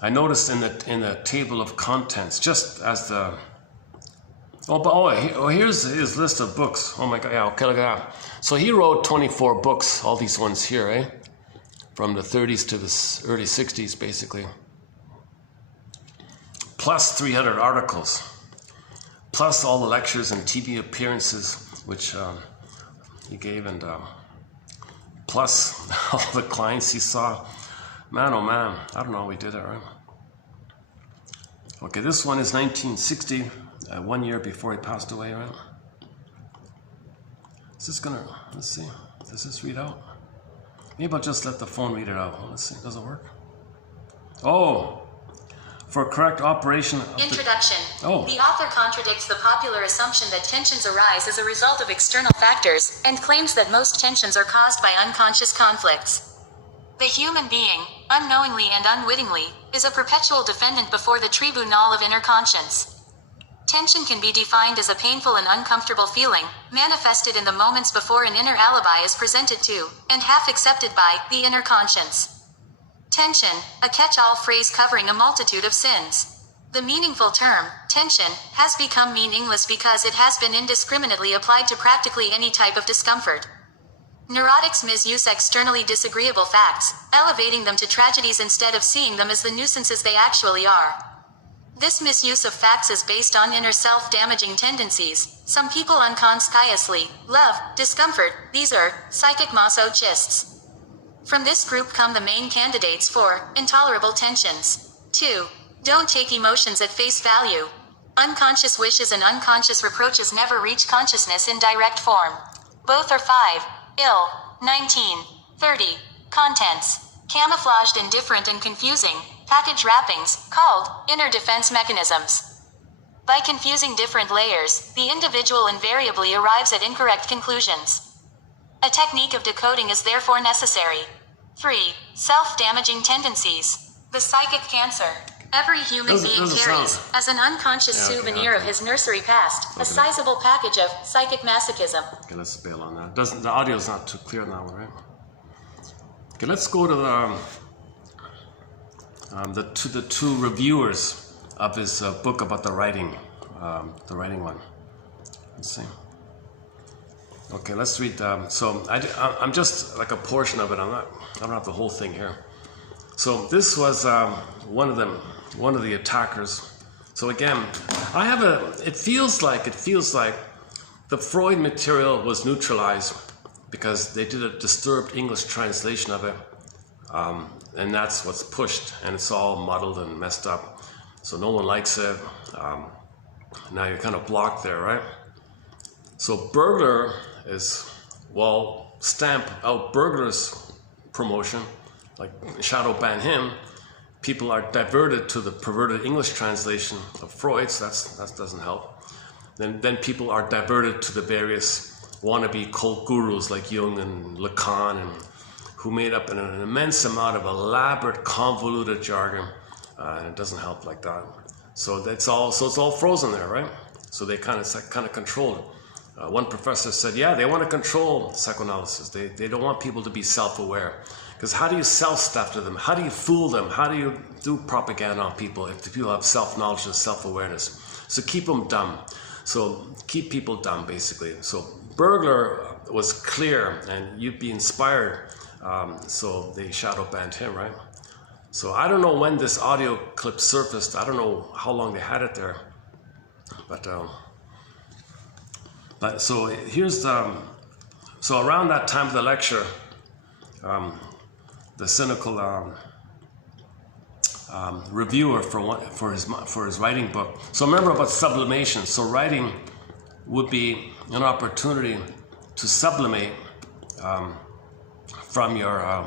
I noticed in the table of contents, just as the. Here's his list of books. Oh my God! Yeah, okay, look at that. So he wrote 24 books. All these ones here, eh? From the 30s to the early 60s, basically. Plus 300 articles. Plus all the lectures and TV appearances, which he gave, and plus all the clients he saw. Man, oh man, I don't know how we did it, right? Okay, this one is 1960, 1 year before he passed away, right? Is this gonna, let's see, does this read out? Maybe I'll just let the phone read it out. Let's see, does it work? Oh! For correct operation of Introduction. The author contradicts the popular assumption that tensions arise as a result of external factors, and claims that most tensions are caused by unconscious conflicts. The human being, unknowingly and unwittingly, is a perpetual defendant before the tribunal of inner conscience. Tension can be defined as a painful and uncomfortable feeling, manifested in the moments before an inner alibi is presented to, and half accepted by, the inner conscience. Tension, a catch-all phrase covering a multitude of sins. The meaningful term, tension, has become meaningless because it has been indiscriminately applied to practically any type of discomfort. Neurotics misuse externally disagreeable facts, elevating them to tragedies instead of seeing them as the nuisances they actually are. This misuse of facts is based on inner self-damaging tendencies. Some people unconsciously love discomfort. These are psychic masochists. From this group come the main candidates for intolerable tensions. 2. Don't take emotions at face value. Unconscious wishes and unconscious reproaches never reach consciousness in direct form. Both are 5. Ill. 19. 30. Contents. Camouflaged, indifferent and confusing. Package wrappings, called inner defense mechanisms. By confusing different layers, the individual invariably arrives at incorrect conclusions. A technique of decoding is therefore necessary. 3. Self-damaging tendencies. The psychic cancer. Every human being carries, as an unconscious souvenir of his nursery past, a sizable package of psychic masochism. Okay, let's bail on that. The audio's not too clear now, right? Okay, let's go to the two reviewers of his book about the writing one. Let's see. Okay, let's read. So I'm just like a portion of it. I don't have the whole thing here. So this was one of the attackers. So again, it feels like the Freud material was neutralized because they did a disturbed English translation of it, and that's what's pushed, and it's all muddled and messed up. So no one likes it. Now you're kind of blocked there, right? So burglar is, stamp out burglar's promotion, like shadow ban him, people are diverted to the perverted English translation of Freud's. That doesn't help. Then people are diverted to the various wannabe cult gurus like Jung and Lacan, and who made up an immense amount of elaborate, convoluted jargon, and it doesn't help like that. So it's all frozen there, right? So they kind of control it. One professor said, yeah, they want to control psychoanalysis. They don't want people to be self-aware. Because how do you sell stuff to them? How do you fool them? How do you do propaganda on people if the people have self-knowledge and self-awareness? So keep them dumb. So keep people dumb, basically. So Burglar was clear, and you'd be inspired. So they shadow banned him, right? So I don't know when this audio clip surfaced. I don't know how long they had it there. But so here's so around that time of the lecture, the cynical reviewer for his writing book. So remember about sublimation. So writing would be an opportunity to sublimate from your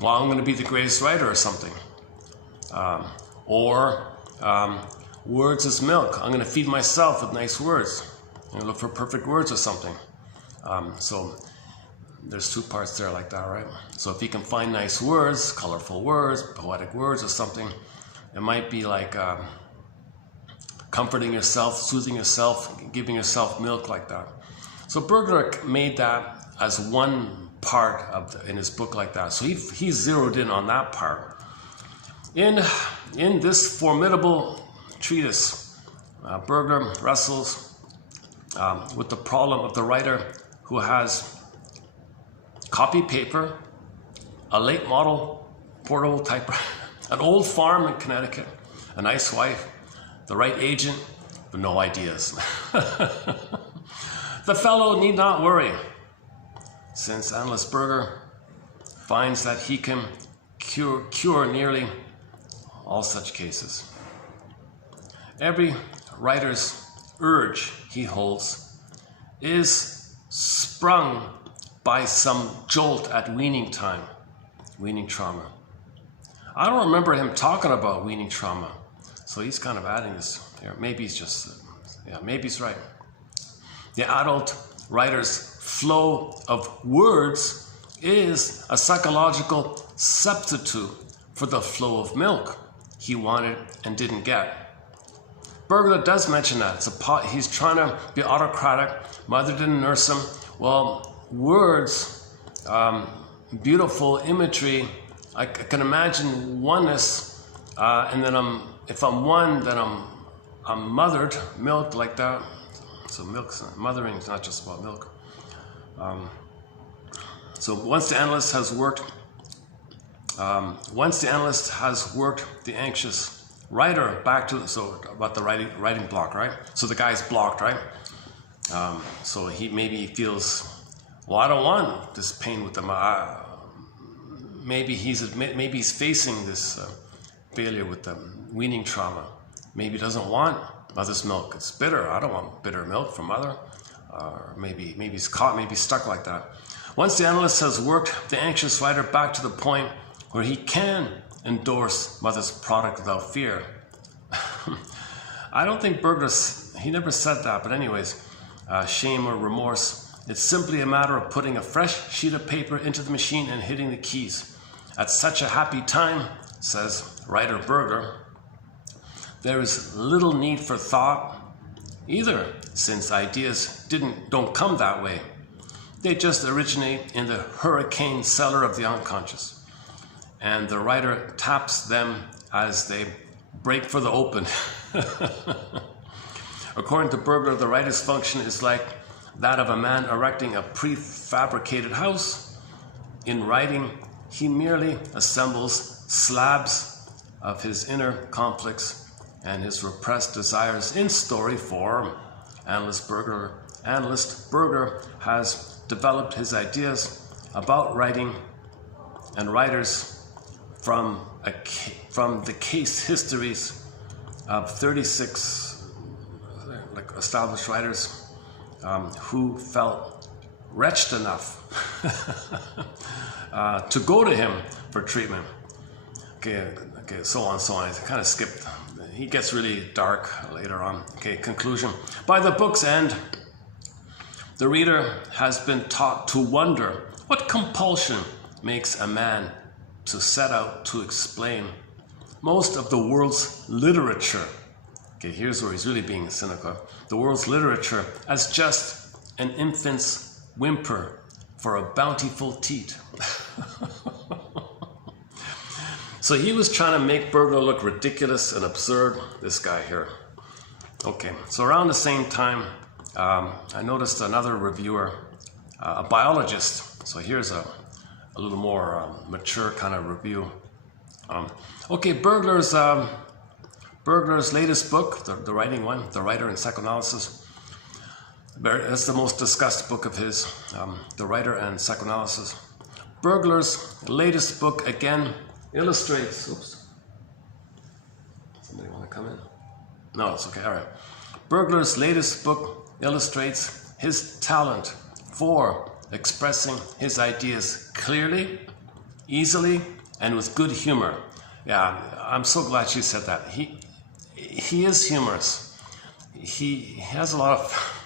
well, I'm going to be the greatest writer or something, or words is milk. I'm going to feed myself with nice words. I'm going to look for perfect words or something. So there's two parts there like that, right? So if you can find nice words, colorful words, poetic words or something, it might be like comforting yourself, soothing yourself, giving yourself milk like that. So Burglar made that as one part in his book like that. So he zeroed in on that part. In this formidable treatise, Burglar wrestles with the problem of the writer who has copy paper, a late model portable typewriter, an old farm in Connecticut, a nice wife, the right agent, but no ideas. The fellow need not worry, since analyst Burglar finds that he can cure nearly all such cases. Every writer's urge, he holds, is sprung by some jolt at weaning time, weaning trauma. I don't remember him talking about weaning trauma, so he's kind of adding this here. Maybe he's just, maybe he's right. The adult writer's flow of words is a psychological substitute for the flow of milk he wanted and didn't get. Burglar does mention that. He's trying to be autocratic. Mother didn't nurse him. Well, words, beautiful imagery. I can imagine oneness, and then if I'm one, then I'm mothered, milked like that. So mothering is not just about milk. So once the analyst has worked the anxious writer back to, so about the writing block, right? So the guy's blocked, right? So maybe he feels, well, I don't want this pain with them. Maybe he's facing this failure with the weaning trauma. Maybe he doesn't want mother's milk. It's bitter. I don't want bitter milk from mother. Or maybe he's caught, maybe stuck like that. Once the analyst has worked the anxious writer back to the point where he can endorse mother's product without fear. I don't think he never said that, but anyways, shame or remorse. It's simply a matter of putting a fresh sheet of paper into the machine and hitting the keys. At such a happy time, says writer Burglar, there is little need for thought either, since ideas don't come that way. They just originate in the hurricane cellar of the unconscious, and the writer taps them as they break for the open. According to Burglar, the writer's function is like that of a man erecting a prefabricated house. In writing, he merely assembles slabs of his inner conflicts and his repressed desires in story form. Analyst Burglar has developed his ideas about writing and writers from the case histories of 36 established writers who felt wretched enough to go to him for treatment. Okay, so on, so on. I kind of skipped. He gets really dark later on. Okay, conclusion. By the book's end, the reader has been taught to wonder what compulsion makes a man to set out to explain most of the world's literature. Okay, here's where he's really being cynical. The world's literature as just an infant's whimper for a bountiful teat. So he was trying to make Burglar look ridiculous and absurd, this guy here. Okay, so around the same time, I noticed another reviewer, a biologist. So here's a little more mature kind of review. Okay, Burglar's latest book, the writing one, The Writer in Psychoanalysis. That's the most discussed book of his, The Writer and Psychoanalysis. Burglar's latest book again illustrates, oops, somebody want to come in? No, it's okay, all right. Burglar's latest book illustrates his talent for expressing his ideas clearly, easily, and with good humor. Yeah, I'm so glad she said that. He is humorous. He has a lot of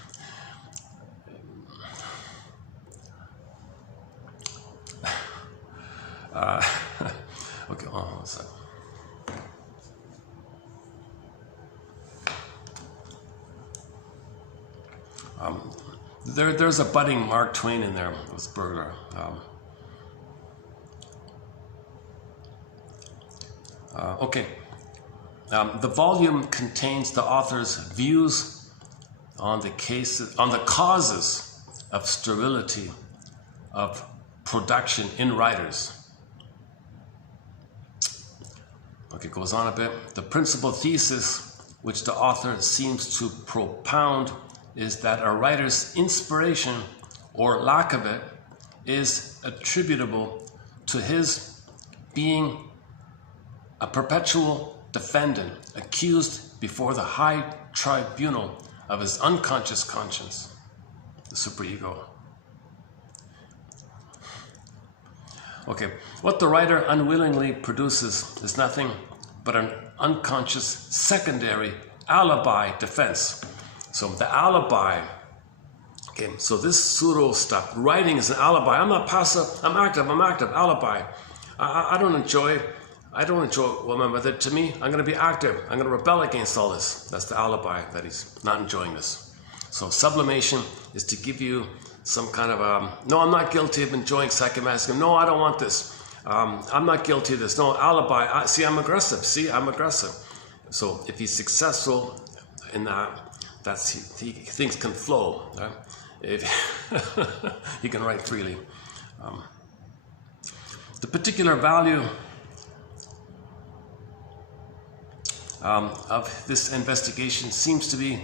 okay, one second. There's a budding Mark Twain in there with Burglar. Okay. The volume contains the author's views on the causes of sterility of production in writers. Okay, goes on a bit. The principal thesis which the author seems to propound is that a writer's inspiration, or lack of it, is attributable to his being a perpetual defendant, accused before the high tribunal of his unconscious conscience, the superego. Okay, what the writer unwillingly produces is nothing but an unconscious secondary alibi defense. So the alibi, okay, so this pseudo stuff, writing is an alibi. I'm not passive, I'm active, alibi. I don't enjoy what my mother did to me. I'm going to be active. I'm going to rebel against all this. That's the alibi that he's not enjoying this. So sublimation is to give you some kind of, no, I'm not guilty of enjoying psychomasochism. No, I don't want this. I'm not guilty of this. No, alibi. See, I'm aggressive. So if he's successful in that, things can flow. Right? He can write freely. The particular value of this investigation seems to be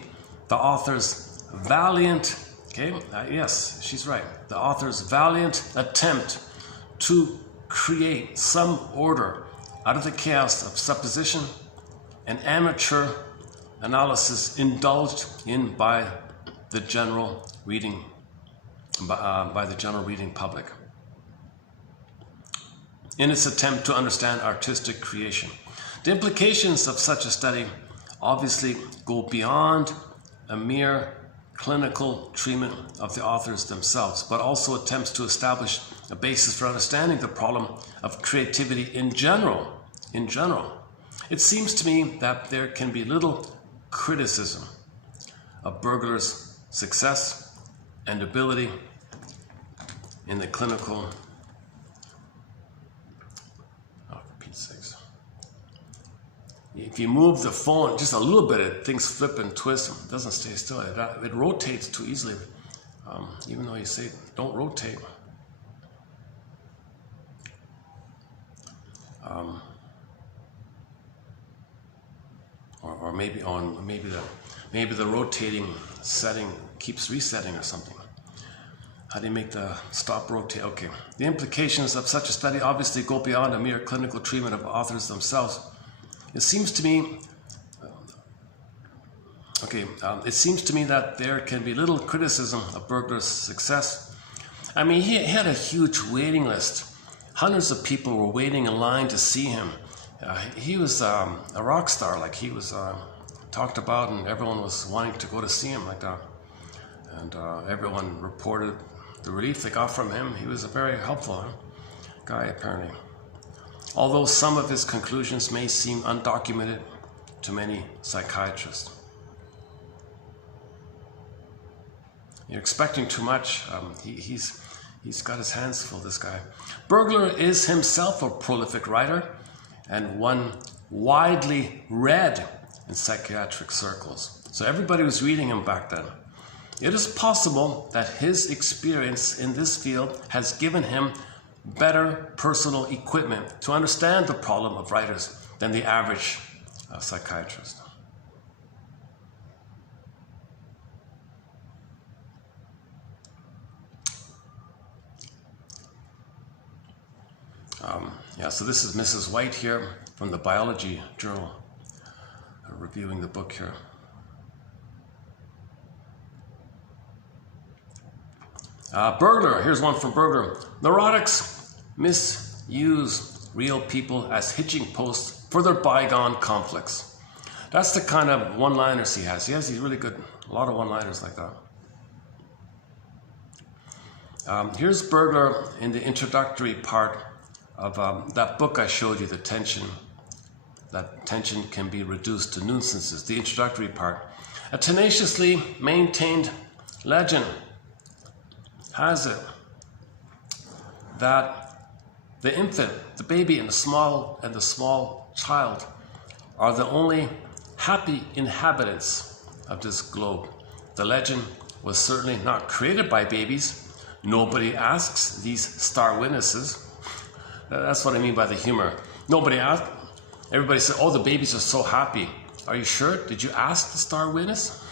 the author's valiant, yes, she's right, the author's valiant attempt to create some order out of the chaos of supposition and amateur analysis indulged in by the general reading public in its attempt to understand artistic creation. The implications of such a study obviously go beyond a mere clinical treatment of the authors themselves, but also attempts to establish a basis for understanding the problem of creativity in general. It seems to me that there can be little criticism of Burglar's success and ability in the clinical, if you move the phone just a little bit, things flip and twist. It doesn't stay still. It rotates too easily. Even though you say don't rotate. Or maybe the rotating setting keeps resetting or something. How do you make the stop rotate? Okay. The implications of such a study obviously go beyond a mere clinical treatment of authors themselves. It seems to me, that there can be little criticism of Burglar's success. I mean, he had a huge waiting list. Hundreds of people were waiting in line to see him. he was a rock star. Like, he was talked about, and everyone was wanting to go to see him like that. And everyone reported the relief they got from him. He was a very helpful guy, apparently. Although some of his conclusions may seem undocumented to many psychiatrists. You're expecting too much. He's got his hands full, this guy. Burglar is himself a prolific writer and one widely read in psychiatric circles. So everybody was reading him back then. It is possible that his experience in this field has given him better personal equipment to understand the problem of writers than the average psychiatrist. So this is Mrs. White here from the Biology Journal, reviewing the book here. Burglar, here's one from Burglar. Neurotics misuse real people as hitching posts for their bygone conflicts. That's the kind of one-liners he has. He has these really good, a lot of one-liners like that. Here's Burglar in the introductory part of that book I showed you, The Tension. That tension can be reduced to nuisances. The introductory part. A tenaciously maintained legend has it that the infant, the baby, and the small child are the only happy inhabitants of this globe. The legend was certainly not created by babies. Nobody asks these star witnesses. That's what I mean by the humor. Nobody asks. Everybody says, oh, the babies are so happy. Are you sure? Did you ask the star witness?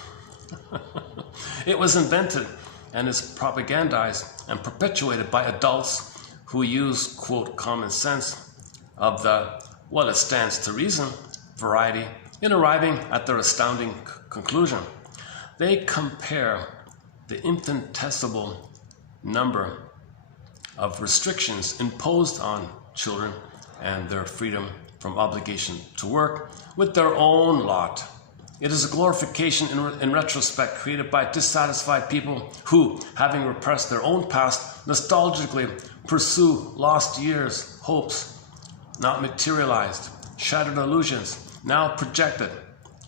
It was invented and is propagandized and perpetuated by adults who use, quote, common sense of the, well, it stands to reason variety in arriving at their astounding conclusion. They compare the infinitesimal number of restrictions imposed on children and their freedom from obligation to work with their own lot. It is a glorification in retrospect created by dissatisfied people who, having repressed their own past, nostalgically pursue lost years, hopes not materialized, shattered illusions now projected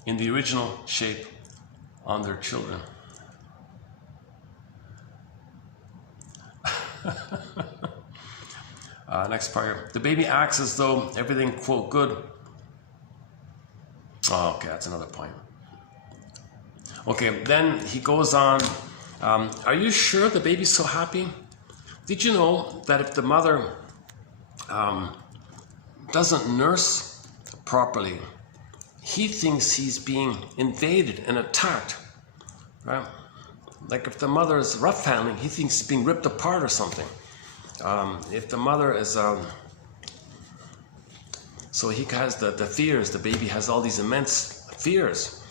in the original shape on their children. Next part here. The baby acts as though everything, quote, good. Oh, okay, that's another point. Okay, then he goes on. Are you sure the baby's so happy? Did you know that if the mother doesn't nurse properly, he thinks he's being invaded and attacked, right? Like if the mother is rough handling, he thinks he's being ripped apart or something. If the mother is, so he has the fears, the baby has all these immense fears.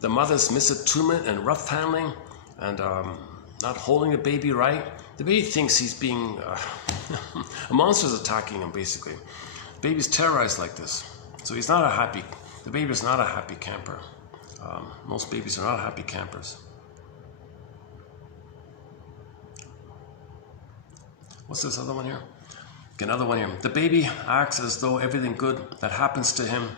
The mother's misattunement and rough handling and not holding the baby right. The baby thinks he's being, a monster's attacking him basically. The baby's terrorized like this. So he's not a happy, the baby's not a happy camper. Most babies are not happy campers. What's this other one here? Okay, another one here. The baby acts as though everything good that happens to him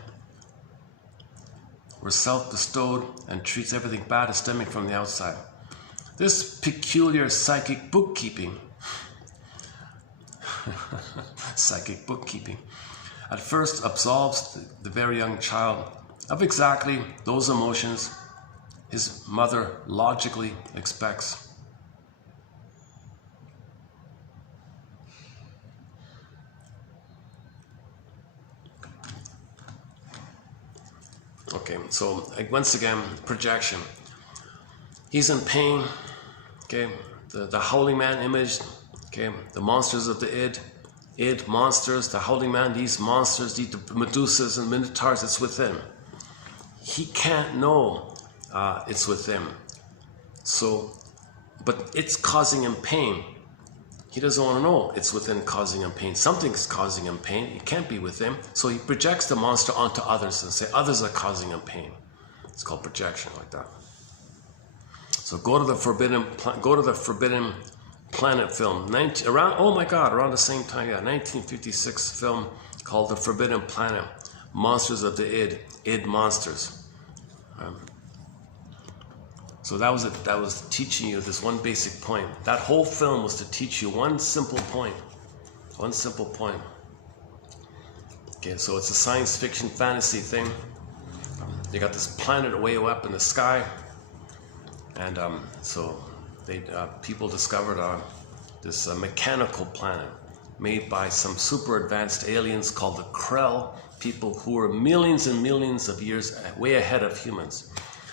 were self-bestowed and treats everything bad as stemming from the outside. This peculiar psychic bookkeeping, at first absolves the very young child of exactly those emotions his mother logically expects. Okay, so once again, projection. He's in pain, okay, the howling man image, okay, the monsters of the id monsters, the howling man, these monsters, the Medusas and Minotaurs, it's within. He can't know it's within. So, but it's causing him pain. he doesn't want to know it's within causing him pain. Something's causing him pain. It can't be within. So he projects the monster onto others and say others are causing him pain. It's called projection, like that. So go to the Forbidden Planet film. Around the same time, 1956 film called The Forbidden Planet. Monsters of the id monsters. So that was teaching you this one basic point. That whole film was to teach you one simple point. One simple point. Okay, so it's a science fiction fantasy thing. You got this planet way up in the sky, and so people discovered this mechanical planet made by some super advanced aliens called the Krell, people who were millions and millions of years way ahead of humans.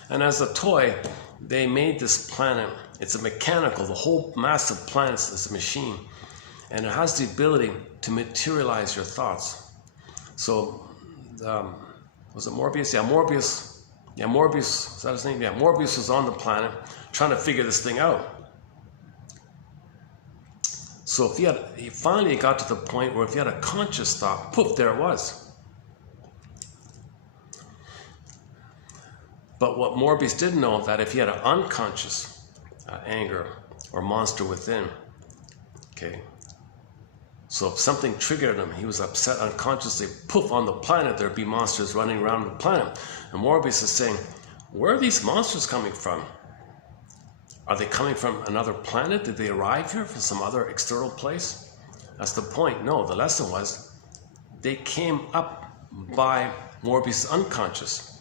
And as a toy, they made this planet. It's a mechanical, the whole massive planet is a machine, and it has the ability to materialize your thoughts. So, was it Morbius? Yeah, Morbius, is that his name? Yeah, Morbius was on the planet trying to figure this thing out. So he finally got to the point where if he had a conscious thought, poof, there it was. But what Morbius didn't know that if he had an unconscious anger or monster within, okay, so if something triggered him, he was upset unconsciously, poof, on the planet, there'd be monsters running around the planet. And Morbius is saying, where are these monsters coming from? Are they coming from another planet? Did they arrive here from some other external place? That's the point. No, the lesson was they came up by Morbius' unconscious,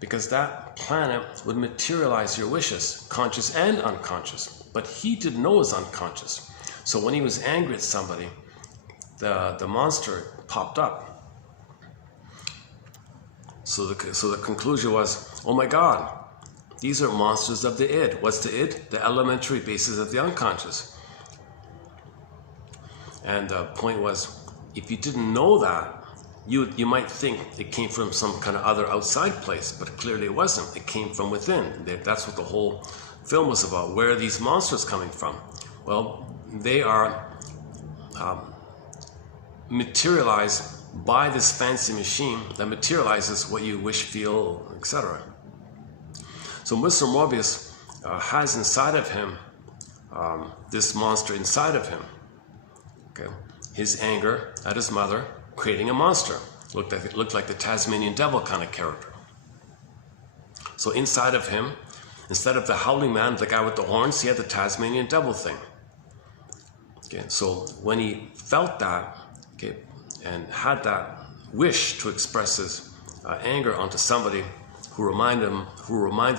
because that planet would materialize your wishes, conscious and unconscious. But he didn't know it was unconscious. So when he was angry at somebody, the monster popped up. So the conclusion was, oh my God, these are monsters of the id. What's the id? The elementary basis of the unconscious. And the point was, if you didn't know that, you might think it came from some kind of other outside place, but clearly it wasn't. It came from within. That's what the whole film was about. Where are these monsters coming from? Well, they are materialized by this fancy machine that materializes what you wish, feel, etc. So Mr. Morbius has inside of him this monster inside of him. Okay, his anger at his mother, creating a monster. Looked like the Tasmanian devil kind of character. So inside of him, instead of the howling man, the guy with the horns, he had the Tasmanian devil thing. Okay, so when he felt that, okay, and had that wish to express his anger onto somebody who reminded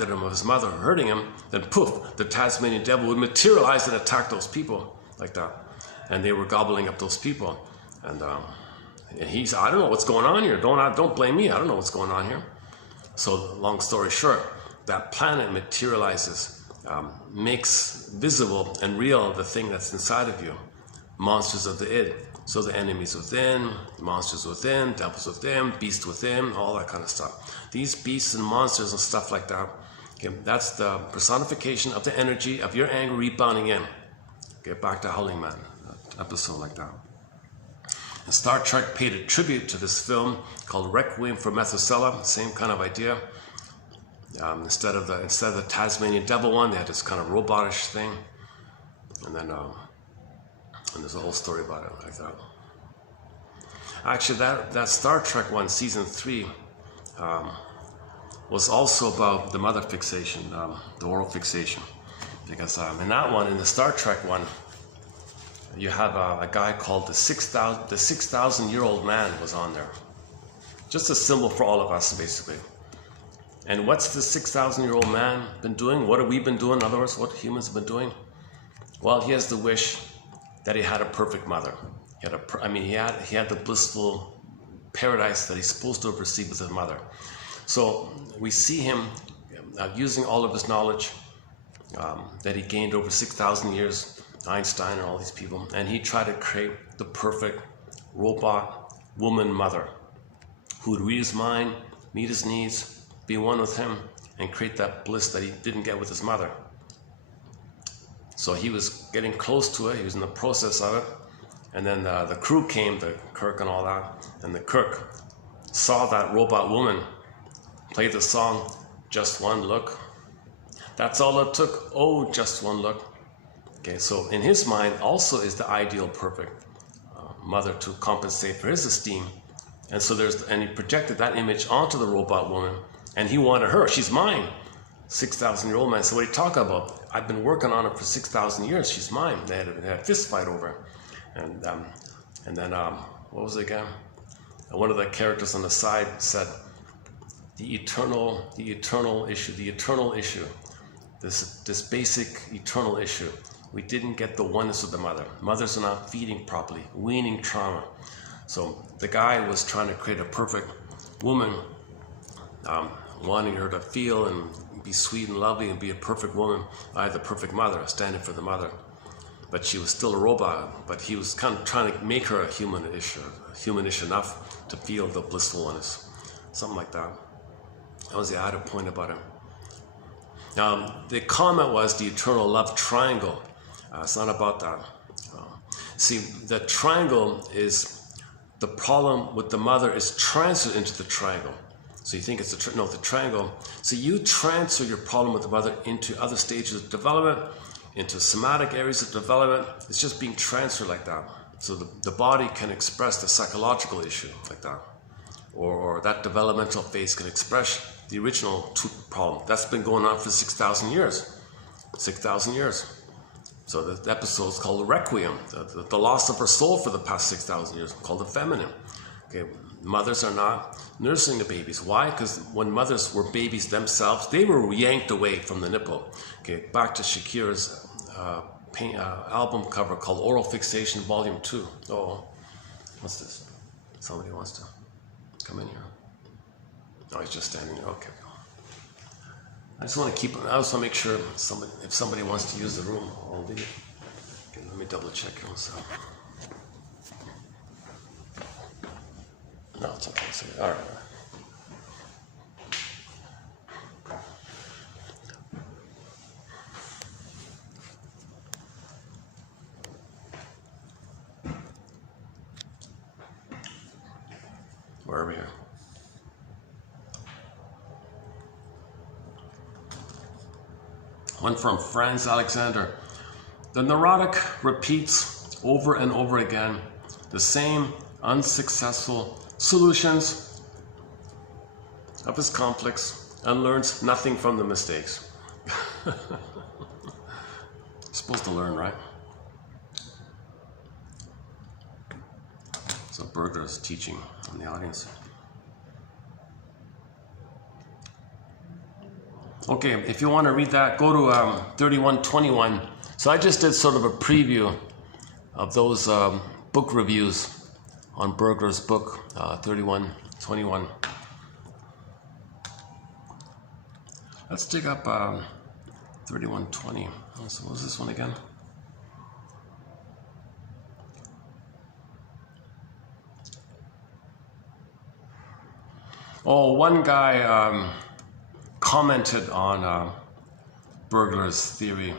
him of his mother hurting him, then poof, the Tasmanian devil would materialize and attack those people like that. And they were gobbling up those people. And he said, I don't know what's going on here. Don't blame me. I don't know what's going on here. So long story short, that planet materializes, makes visible and real the thing that's inside of you. Monsters of the id. So the enemies within, monsters within, devils within, beasts within, all that kind of stuff. These beasts and monsters and stuff like that, okay, that's the personification of the energy of your anger rebounding in. Get back to Howling Man, episode like that. And Star Trek paid a tribute to this film called Requiem for Methuselah, same kind of idea. Instead of the Tasmanian devil one, they had this kind of robotish thing. And then and there's a whole story about it like that. Actually, that Star Trek one, season 3, was also about the mother fixation, the oral fixation. Because in that one, in the Star Trek one, you have a guy called the 6,000-year-old man was on there. Just a symbol for all of us, basically. And what's the 6,000-year-old man been doing? What have we been doing? In other words, what humans have been doing? Well, he has the wish that he had a perfect mother. He had the blissful paradise that he's supposed to have received with his mother. So we see him using all of his knowledge that he gained over 6,000 years, Einstein and all these people, and he tried to create the perfect robot woman mother who would read his mind, meet his needs, be one with him, and create that bliss that he didn't get with his mother. So he was getting close to it. He was in the process of it. And then the crew came, the Kirk and all that. And the Kirk saw that robot woman play the song, Just One Look. That's all it took. Oh, just one look. Okay, so in his mind also is the ideal perfect mother to compensate for his esteem. And so and he projected that image onto the robot woman, and he wanted her. She's mine. 6,000-year-old man. So what are you talking about? I've been working on her for 6,000 years. She's mine. They had a fist fight over it. And then what was it again? One of the characters on the side said, the eternal issue. This basic eternal issue. We didn't get the oneness of the mother. Mothers are not feeding properly, weaning trauma. So the guy was trying to create a perfect woman, wanting her to feel and be sweet and lovely and be a perfect woman. I had the perfect mother, standing for the mother. But she was still a robot. But he was kind of trying to make her humanish enough to feel the blissful oneness. Something like that. That was the added point about him. The comment was the eternal love triangle. It's not about that. See, the triangle is, the problem with the mother is transferred into the triangle. So you think it's the triangle. So you transfer your problem with the mother into other stages of development, into somatic areas of development. It's just being transferred like that. So the body can express the psychological issue like that. Or that developmental phase can express the original problem. That's been going on for 6,000 years. 6,000 years. So the episode is called the Requiem, the loss of her soul for the past 6,000 years, called the feminine. Okay, mothers are not nursing the babies. Why? Because when mothers were babies themselves, they were yanked away from the nipple. Okay, back to Shakira's album cover called Oral Fixation Volume 2. Oh, what's this? Somebody wants to come in here. Oh, he's just standing there. Okay. I just want to make sure if somebody wants to use the room, I'll leave. Okay, let me double check here. So. No, it's okay. So, all right. Where are we here? One from Franz Alexander. The neurotic repeats over and over again the same unsuccessful solutions of his conflicts and learns nothing from the mistakes. Supposed to learn, right? So Berger is teaching in the audience. Okay, if you want to read that, go to 3121. So I just did sort of a preview of those book reviews on Berger's book, 3121. Let's dig up 3120. So what was this one again? Oh, one guy commented on Berger's theory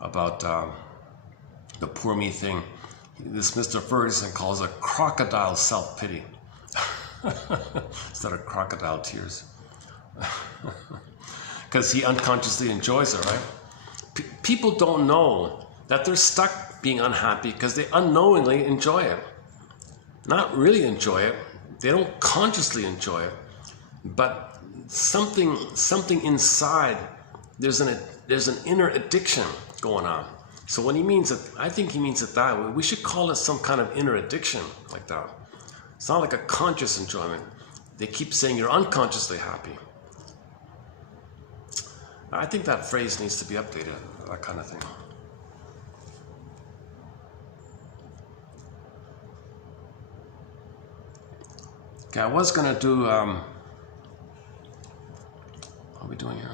about the poor me thing. This Mr. Ferguson calls it crocodile self-pity instead of crocodile tears. Because he unconsciously enjoys it, right? People don't know that they're stuck being unhappy because they unknowingly enjoy it. Not really enjoy it. They don't consciously enjoy it. But something inside, there's an inner addiction going on. So when he means it, I think he means it that way. We should call it some kind of inner addiction like that. It's not like a conscious enjoyment. They keep saying you're unconsciously happy. I think that phrase needs to be updated, that kind of thing. Okay, I was going to do, what are we doing here?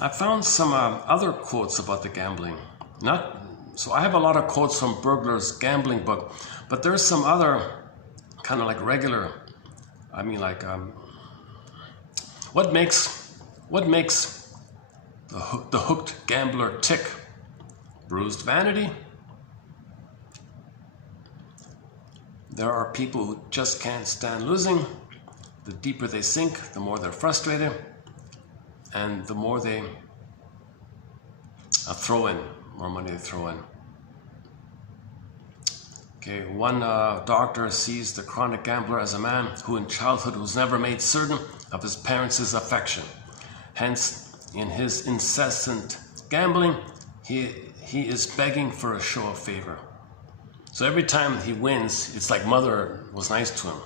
I found some other quotes about the gambling. So I have a lot of quotes from Berger's gambling book, but there's some other kind of like regular, What makes the hooked gambler tick? Bruised vanity? There are people who just can't stand losing. The deeper they sink, the more they're frustrated, and the more they throw in, more money they throw in. Okay, one doctor sees the chronic gambler as a man who in childhood was never made certain of his parents' affection. Hence, in his incessant gambling, he is begging for a show of favor. So every time he wins, it's like mother was nice to him,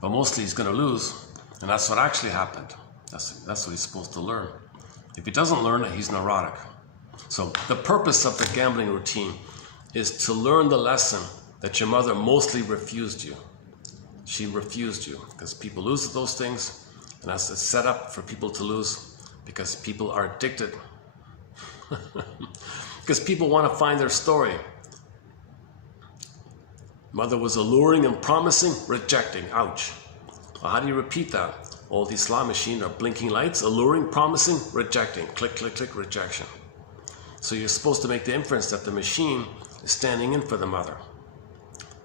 but mostly he's going to lose, and that's what actually happened. That's what he's supposed to learn. If he doesn't learn it, he's neurotic. So the purpose of the gambling routine is to learn the lesson that your mother mostly refused you. She refused you because people lose those things, and that's set up for people to lose because people are addicted. Because people want to find their story. Mother was alluring and promising, rejecting. Ouch. Well, how do you repeat that? All these slot machines are blinking lights, alluring, promising, rejecting. Click, click, click, rejection. So you're supposed to make the inference that the machine is standing in for the mother.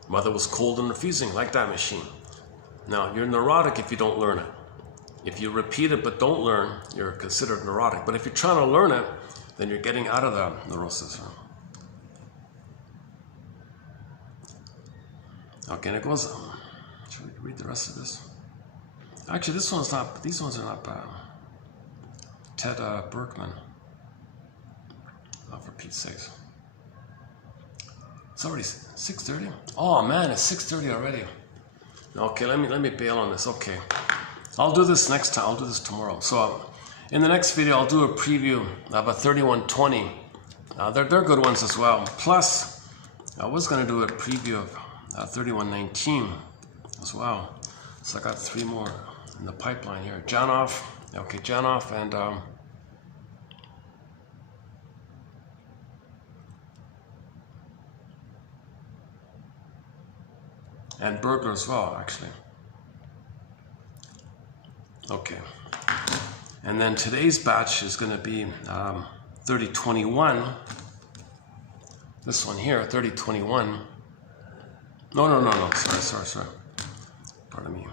Mother was cold and refusing, like that machine. Now, you're neurotic if you don't learn it. If you repeat it but don't learn, you're considered neurotic. But if you're trying to learn it, then you're getting out of the neurosis. Okay, and it goes, should we read the rest of this? Actually, these ones are not bad. Ted Berkman. Oh, for Pete's sakes. It's already 6:30? Oh man, it's 6:30 already. Okay, let me bail on this. Okay. I'll do this next time. I'll do this tomorrow. So in the next video, I'll do a preview of a 3120. They're good ones as well. Plus, I was going to do a preview of 3119 as well. So I got 3 more in the pipeline here. Janoff. Okay, Janoff and burglar as well, actually. Okay. And then today's batch is going to be 3021. This one here, 3021. No. Sorry. Pardon me.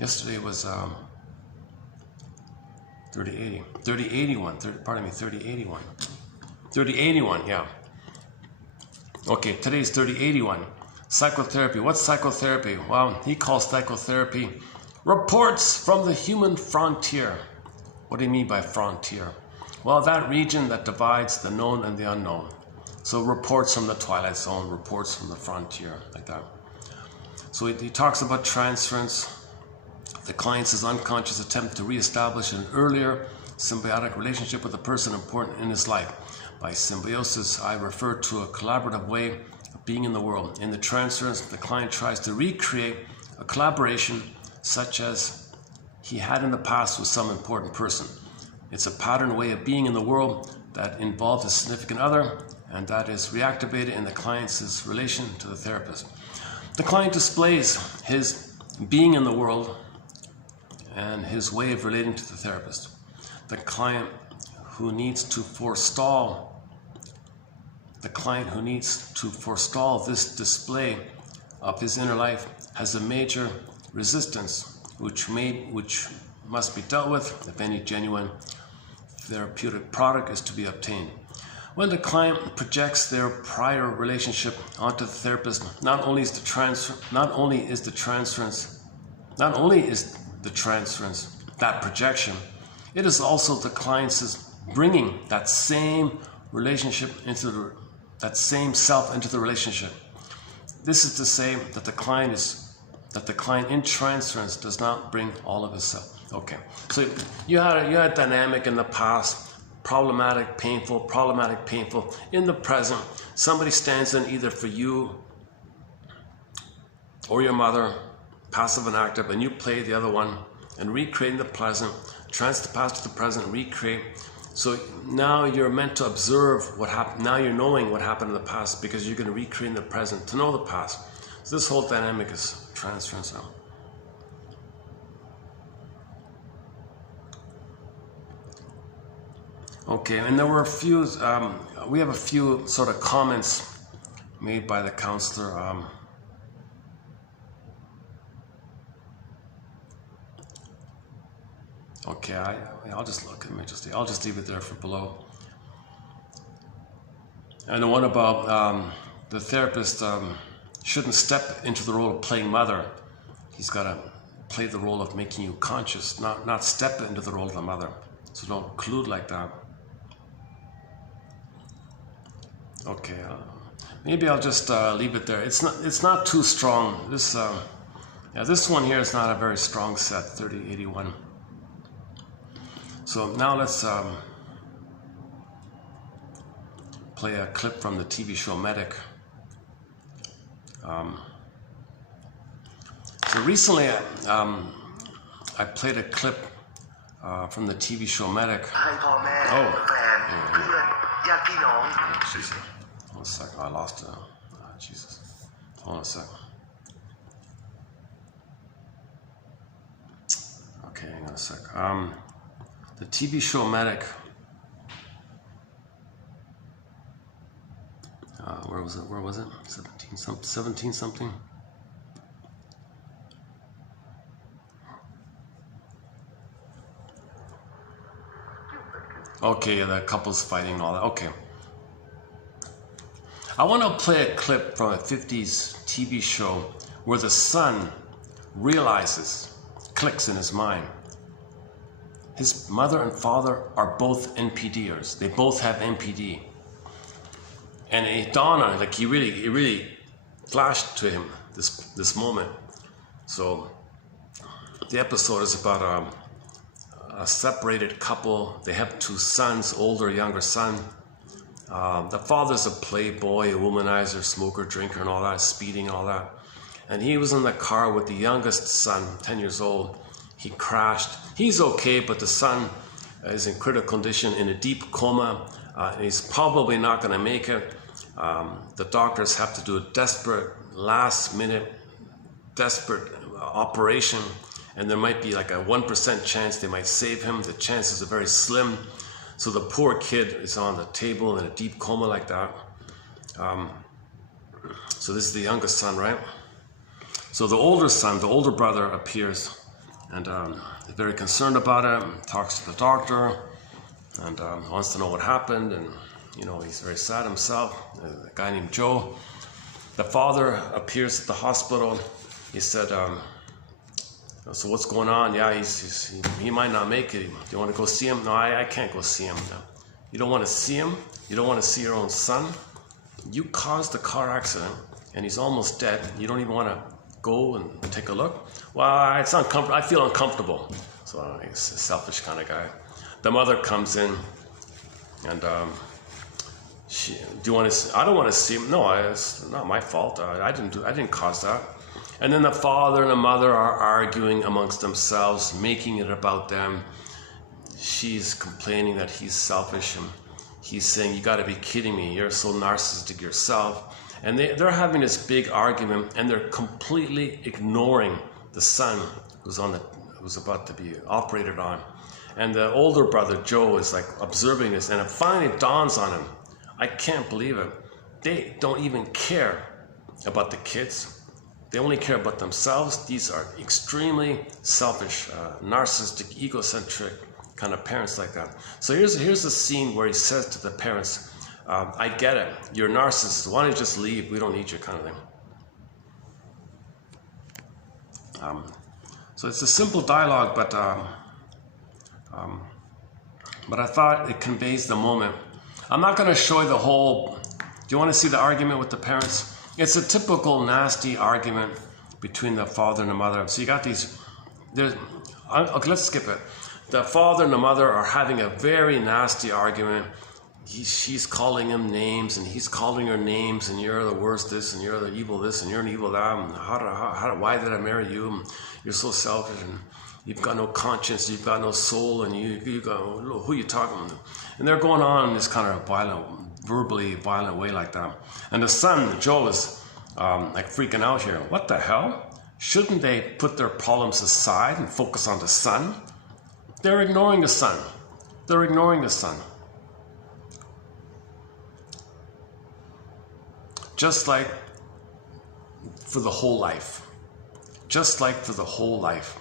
Yesterday was 3080. 3081. 3081. 3081, yeah. Okay, today's 3081. Psychotherapy. What's psychotherapy? Well, he calls psychotherapy reports from the human frontier. What do you mean by frontier? Well, that region that divides the known and the unknown. So reports from the twilight zone, reports from the frontier, like that. So he talks about transference, the client's unconscious attempt to reestablish an earlier symbiotic relationship with a person important in his life. By symbiosis, I refer to a collaborative way of being in the world. In the transference, the client tries to recreate a collaboration such as he had in the past with some important person. It's a pattern way of being in the world that involves a significant other, and that is reactivated in the client's relation to the therapist. The client displays his being in the world and his way of relating to the therapist. The client who needs to forestall this display of his inner life has a major resistance which must be dealt with if any genuine therapeutic product is to be obtained. When the client projects their prior relationship onto the therapist, not only is the transference that projection, it is also the client's bringing that same relationship that same self into the relationship. This is to say that the client in transference does not bring all of his self. Okay, so you had a dynamic in the past, problematic, painful. In the present, somebody stands in either for you or your mother, passive and active, and you play the other one and recreate the present, transfer the past to the present, recreate. So now you're meant to observe what happened. Now you're knowing what happened in the past because you're going to recreate in the present to know the past. So this whole dynamic is transference now. Okay, and there were a few, we have a few sort of comments made by the counselor. Okay, I'll just look at me. I'll just leave it there for below. And the one about the therapist shouldn't step into the role of playing mother. He's got to play the role of making you conscious, not step into the role of the mother. So don't collude like that. Okay, maybe I'll just leave it there. It's not too strong. This one here is not a very strong set, 3081. So now let's play a clip from the TV show Medic. So recently I played a clip from the TV show Medic. Hold on a second, I lost it. Jesus. Hold on a second. Okay, hang on a sec. The TV show Medic. Where was it? 17 something? Okay, the couple's fighting and all that. Okay. I want to play a clip from a 50s TV show where the son clicks in his mind. His mother and father are both NPDers. They both have NPD. And it dawned on him, like it really flashed to him this moment. So the episode is about a separated couple. They have two sons, older, younger son. The father's a playboy, a womanizer, smoker, drinker, and all that, speeding and all that. And he was in the car with the youngest son, 10 years old. He crashed. He's okay, but the son is in critical condition, in a deep coma. And he's probably not going to make it. The doctors have to do a desperate, last-minute, desperate operation. And there might be like a 1% chance they might save him. The chances are very slim. So the poor kid is on the table in a deep coma like that. So this is the youngest son, right? So the older son, the older brother appears and is very concerned about it, talks to the doctor and wants to know what happened. And, you know, he's very sad himself, a guy named Joe. The father appears at the hospital. He said, so what's going on? Yeah, he might not make it. Do you want to go see him? No, I can't go see him. No. You don't want to see him? You don't want to see your own son? You caused the car accident and he's almost dead. You don't even want to go and take a look? Well, it's uncomfortable. I feel uncomfortable. So he's a selfish kind of guy. The mother comes in and do you want to? I don't want to see him. No, it's not my fault. I didn't cause that. And then the father and the mother are arguing amongst themselves, making it about them. She's complaining that he's selfish, and he's saying, "You got to be kidding me! You're so narcissistic yourself." And they're having this big argument, and they're completely ignoring the son who's about to be operated on. And the older brother Joe is like observing this, and it finally dawns on him. I can't believe it. They don't even care about the kids. They only care about themselves. These are extremely selfish, narcissistic, egocentric kind of parents like that. So here's a scene where he says to the parents, I get it. You're narcissists. Why don't you just leave? We don't need you, kind of thing. So it's a simple dialogue, but I thought it conveys the moment. I'm not going to show you the whole. Do you want to see the argument with the parents? It's a typical nasty argument between the father and the mother. So you got these. Okay, let's skip it. The father and the mother are having a very nasty argument. She's calling him names, and he's calling her names, and you're the worst this, and you're the evil this, and you're an evil that. And why did I marry you? And you're so selfish, and you've got no conscience, you've got no soul, and you got who you talking to? And they're going on in this kind of verbally violent way like that. And the son, Joe, is like freaking out here. What the hell? Shouldn't they put their problems aside and focus on the son? They're ignoring the son. They're ignoring the son. just like for the whole life. Just like for the whole life.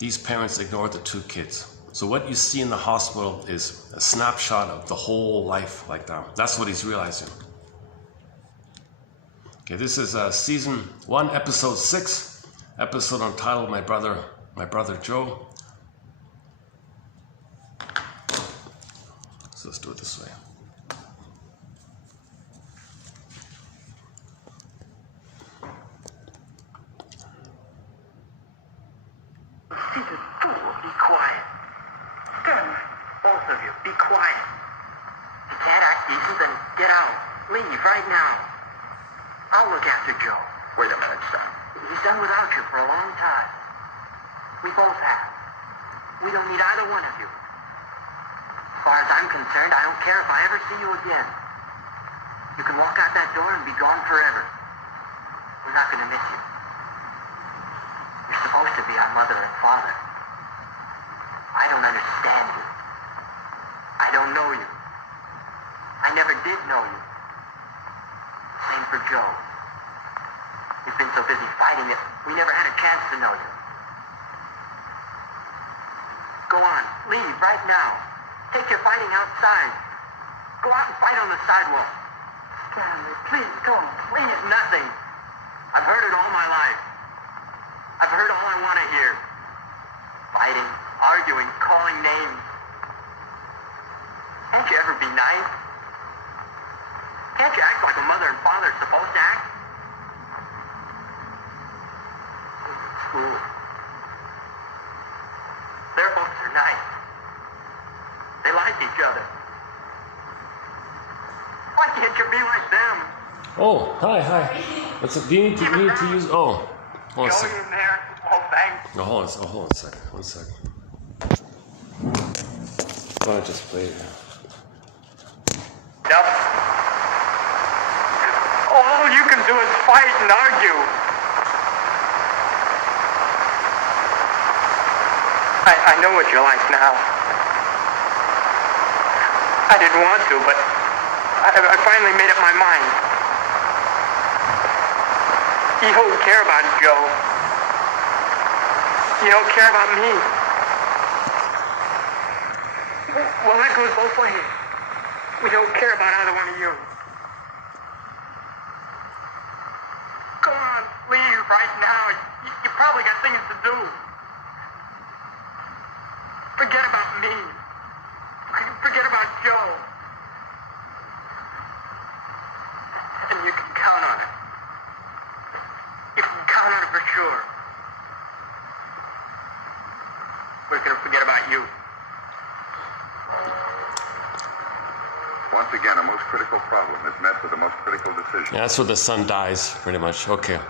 These parents ignored the 2 kids. So what you see in the hospital is a snapshot of the whole life like that. That's what he's realizing. Okay, this is season 1, episode 6, episode entitled My Brother Joe. So let's do it this way. Stupid fool, be quiet. Damn it, both of you, be quiet. You can't act decent, then get out. Leave right now. I'll look after Joe. Wait a minute, son. He's done without you for a long time. We both have. We don't need either one of you. As far as I'm concerned, I don't care if I ever see you again. You can walk out that door and be gone forever. We're not going to miss you. You're supposed to be our mother and father. I don't understand you. I don't know you. I never did know you. Same for Joe. You've been so busy fighting that we never had a chance to know you. Go on, leave right now. Take your fighting outside. Go out and fight on the sidewalk. Stanley, please don't. Please, nothing. I've heard it all my life. I've heard all I want to hear. Fighting, arguing, calling names. Can't you ever be nice? Can't you act like a mother and father are supposed to act? School. Their folks are nice. They like each other. Why can't you be like them? Oh, hi. What's up? Do you need to use? Oh, hold on a Joey second. in there. Oh, thanks. No, hold on a second. 1 second. Why don't I just play it? Yep. All you can do is fight and argue. I know what you're like now. I didn't want to, but I finally made up my mind. You don't care about Joe. You don't care about me. Well, that goes both ways. We don't care about either one of you. Go on, leave right now. You probably got things to do. Forget about me. Forget about Joe. And you can count on it. You can count on it for sure. We're going to forget about you. Once again, a most critical problem is met with the most critical decision. Yeah, that's where the son dies, pretty much. Okay.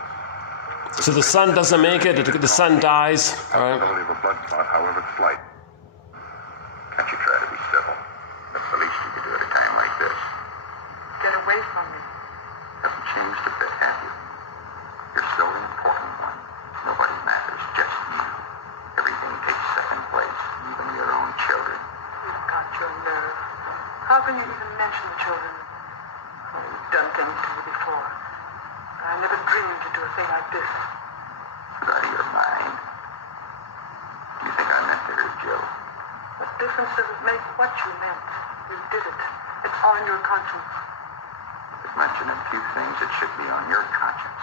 So the son doesn't make it. The son dies. All right. Possibility of a blood clot, however slight. Can't you try to be civil? That's the least you could do at a time like this. Get away from me. Hasn't changed a bit, have you? You're still the important one. Nobody matters, just you. Everything takes second place, even your own children. You've got your nerve. How can you even mention the children? Oh, you've done things to me before. I never dreamed you'd do a thing like this. Is out of your mind? Do you think I meant to hurt Joe? What difference does it make what you meant? You did it. It's on your conscience. Just mention a few things that should be on your conscience.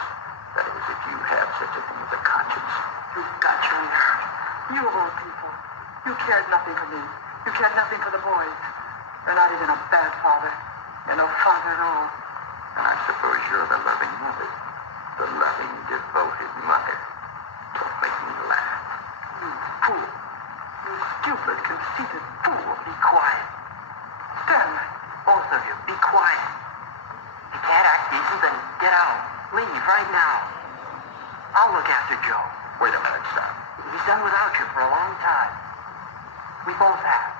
That is, if you have such a thing as a conscience. You've got your nerve. You of all people. You cared nothing for me. You cared nothing for the boys. You're not even a bad father. You're no father at all. And I suppose you're the loving mother. The loving, devoted mother. Don't make me laugh. You fool. You stupid, conceited fool. Be quiet. Stanley, both of you, be quiet. You can't act decent, then get out. Leave right now. I'll look after Joe. Wait a minute, son. He's done without you for a long time. We both have.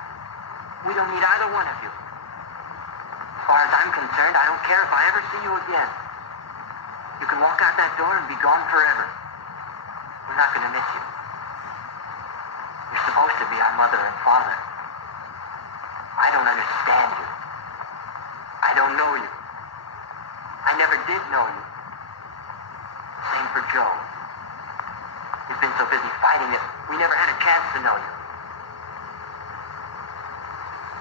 We don't need either one of you. As far as I'm concerned, I don't care if I ever see you again. You can walk out that door and be gone forever. We're not going to miss you. You're supposed to be our mother and father. I don't understand you. I don't know you. I never did know you. Same for Joe. He's been so busy fighting that we never had a chance to know you.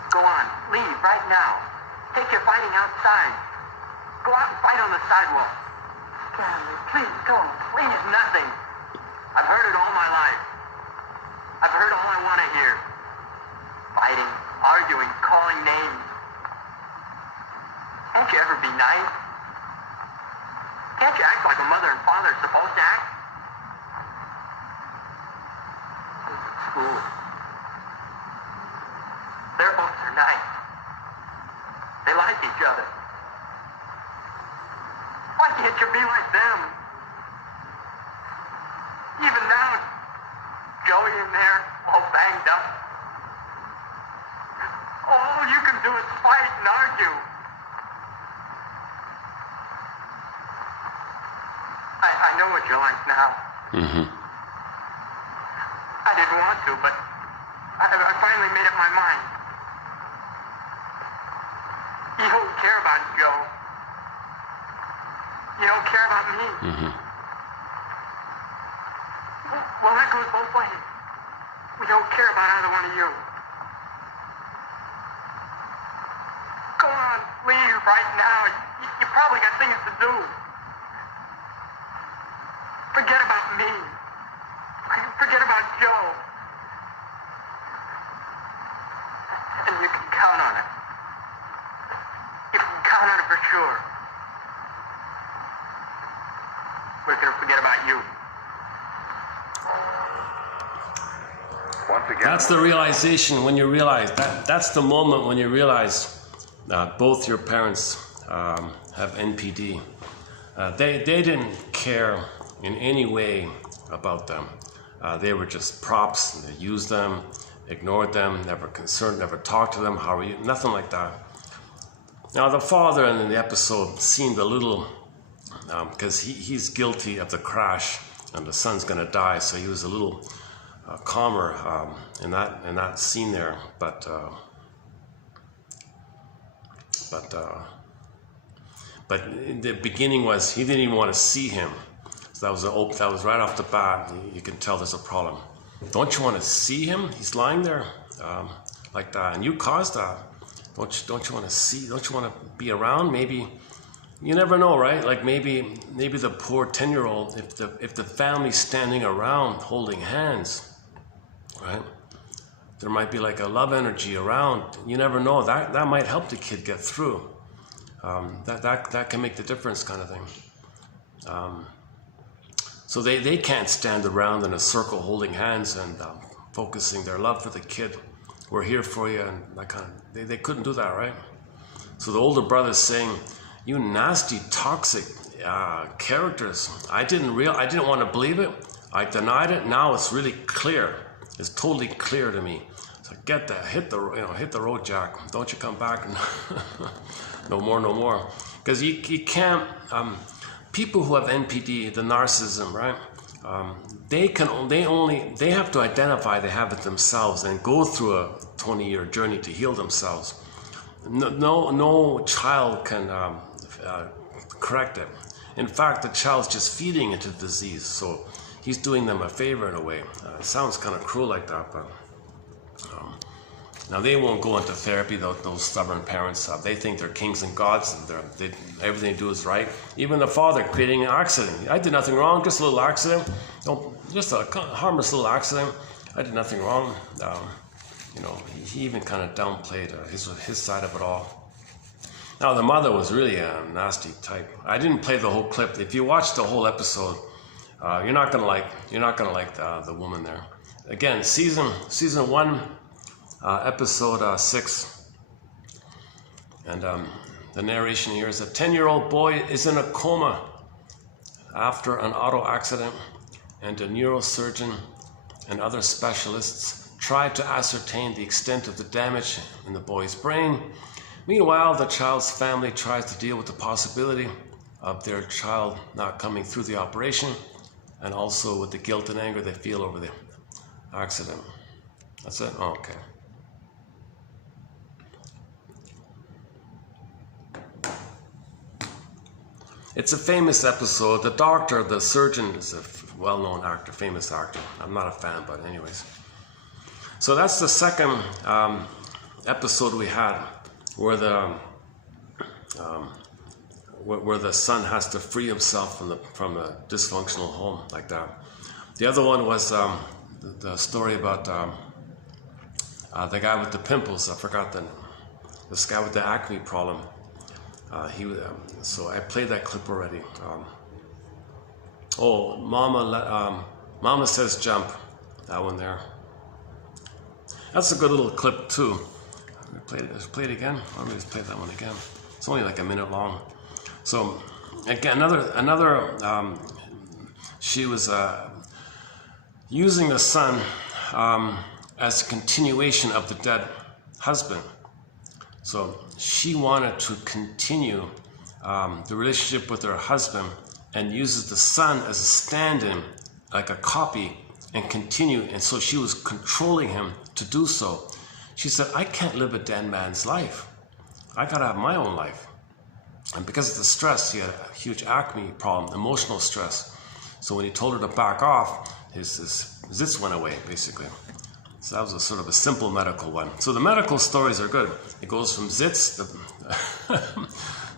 Go on, leave right now. Take your fighting outside. Go out and fight on the sidewalk. Stanley, please don't. Please nothing. I've heard it all my life. I've heard all I want to hear. Fighting, arguing, calling names. Can't you ever be nice? Can't you act like a mother and father are supposed to act? School. Their folks are nice. They like each other. Why can't you be like them? Even now, Joey in there, all banged up. All you can do is fight and argue. I know what you're like now. Mm-hmm. I didn't want to, but I finally made up my mind. You don't care about Joe. You don't care about me. Mm-hmm. Well, that goes both ways. We don't care about either one of you. Go on, leave right now. You probably got things to do. Forget about me. Forget about Joe. And you can count on it. You can count on it for sure. We're going to forget about you. Once again, That's the realization when you realize that's the moment when you realize both your parents have NPD. They didn't care in any way about them. They were just props. They used them, ignored them, never concerned, never talked to them. How are you? Nothing like that. Now the father in the episode seemed a little, because he's guilty of the crash and the son's going to die, so he was a little calmer in that scene there. But in the beginning was he didn't even want to see him. So that was right off the bat. You can tell there's a problem. Don't you want to see him? He's lying there like that, and you caused that. Don't you want to see? Don't you want to be around? Maybe you never know, right? Like maybe the poor 10-year-old, if the family's standing around holding hands, right? There might be like a love energy around. You never know. That might help the kid get through. That can make the difference, kind of thing. So they can't stand around in a circle holding hands and focusing their love for the kid. We're here for you, and that kind of. They couldn't do that, right? So the older brother's saying, "You nasty, toxic characters. I didn't want to believe it. I denied it. Now it's really clear. It's totally clear to me. So get that. Hit the road, Jack. Don't you come back. No more. Because you can't. People who have NPD, the narcissism, right? They have to identify they have it themselves and go through a 20-year journey to heal themselves. No child can correct it. In fact, the child's just feeding into the disease, so he's doing them a favor in a way. It sounds kind of cruel like that, but now they won't go into therapy. Those stubborn parents, they think they're kings and gods. Everything they do is right. Even the father creating an accident. I did nothing wrong, just a little accident. Just a harmless little accident. I did nothing wrong. He even kind of downplayed his side of it all. Now the mother was really a nasty type. I didn't play the whole clip. If you watch the whole episode, you're not gonna like the woman there. Again, season 1. Episode 6, and the narration here is a 10-year-old boy is in a coma after an auto accident, and a neurosurgeon and other specialists try to ascertain the extent of the damage in the boy's brain. Meanwhile, the child's family tries to deal with the possibility of their child not coming through the operation, and also with the guilt and anger they feel over the accident. That's it? Oh, okay. It's a famous episode. The doctor, the surgeon, is a well-known actor, famous actor. I'm not a fan, but anyways. So that's the second episode we had, where the son has to free himself from the dysfunctional home like that. The other one was the story about the guy with the pimples. I forgot this guy with the acne problem. So I played that clip already. Mama says jump. That one there. That's a good little clip too. Let's play it again. Let me just play that one again. It's only like a minute long. So again, another. She was using the son as a continuation of the dead husband. So she wanted to continue the relationship with her husband and uses the son as a stand-in, like a copy, and continue. And so she was controlling him to do so. She said, I can't live a dead man's life. I gotta have my own life. And because of the stress, he had a huge acne problem, emotional stress. So when he told her to back off, his zits went away, basically. So that was a sort of a simple medical one. So the medical stories are good. It goes from zits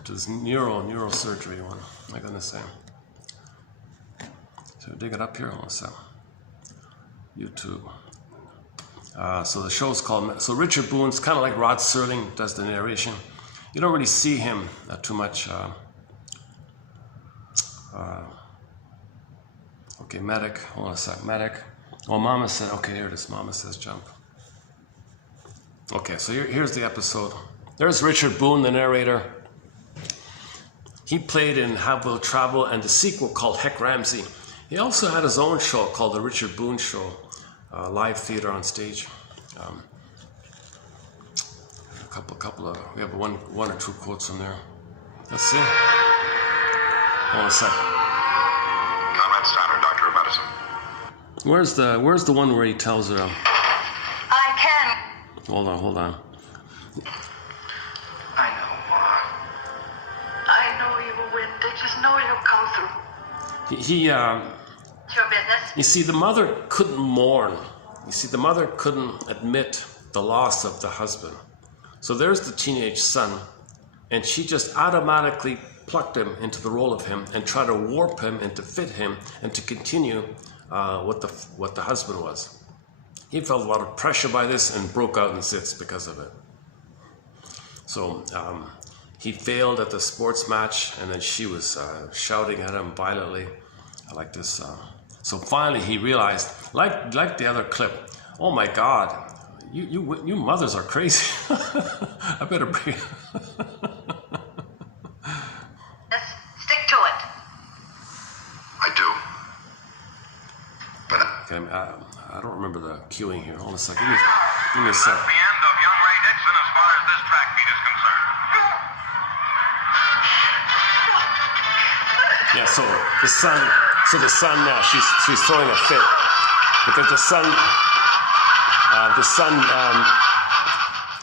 to this neurosurgery one. My goodness sake. So dig it up here. What's that? YouTube. So the show's called. So Richard Boone's kind of like Rod Serling does the narration. You don't really see him too much. Okay, medic. Hold on a sec. Medic. Oh, Mama said. Okay, here it is. Mama says jump. Okay, so here's the episode. There's Richard Boone, the narrator. He played in Have Will Travel and the sequel called Heck Ramsey. He also had his own show called The Richard Boone Show, live theater on stage. We have one or two quotes from there. Let's see. Hold on a sec. Conrad Steiner, Doctor of Medicine. Where's the one where he tells her? I can. Hold on. I know, Ma. I know you will win. I just know you'll come through. It's your business. You see, the mother couldn't mourn. You see, the mother couldn't admit the loss of the husband. So there's the teenage son, and she just automatically plucked him into the role of him and tried to warp him and to fit him and to continue what the husband was. He felt a lot of pressure by this and broke out in zits because of it. So he failed at the sports match, and then she was shouting at him violently like this. So finally he realized, like the other clip, oh my God, you mothers are crazy. I better bring. Stick to it. I do. But Okay, I don't remember the cueing here. Hold on a second. Give me a sec. That's the end of young Ray Dixon as far as this track meet is concerned. Yeah, so the son now, she's throwing a fit because the son,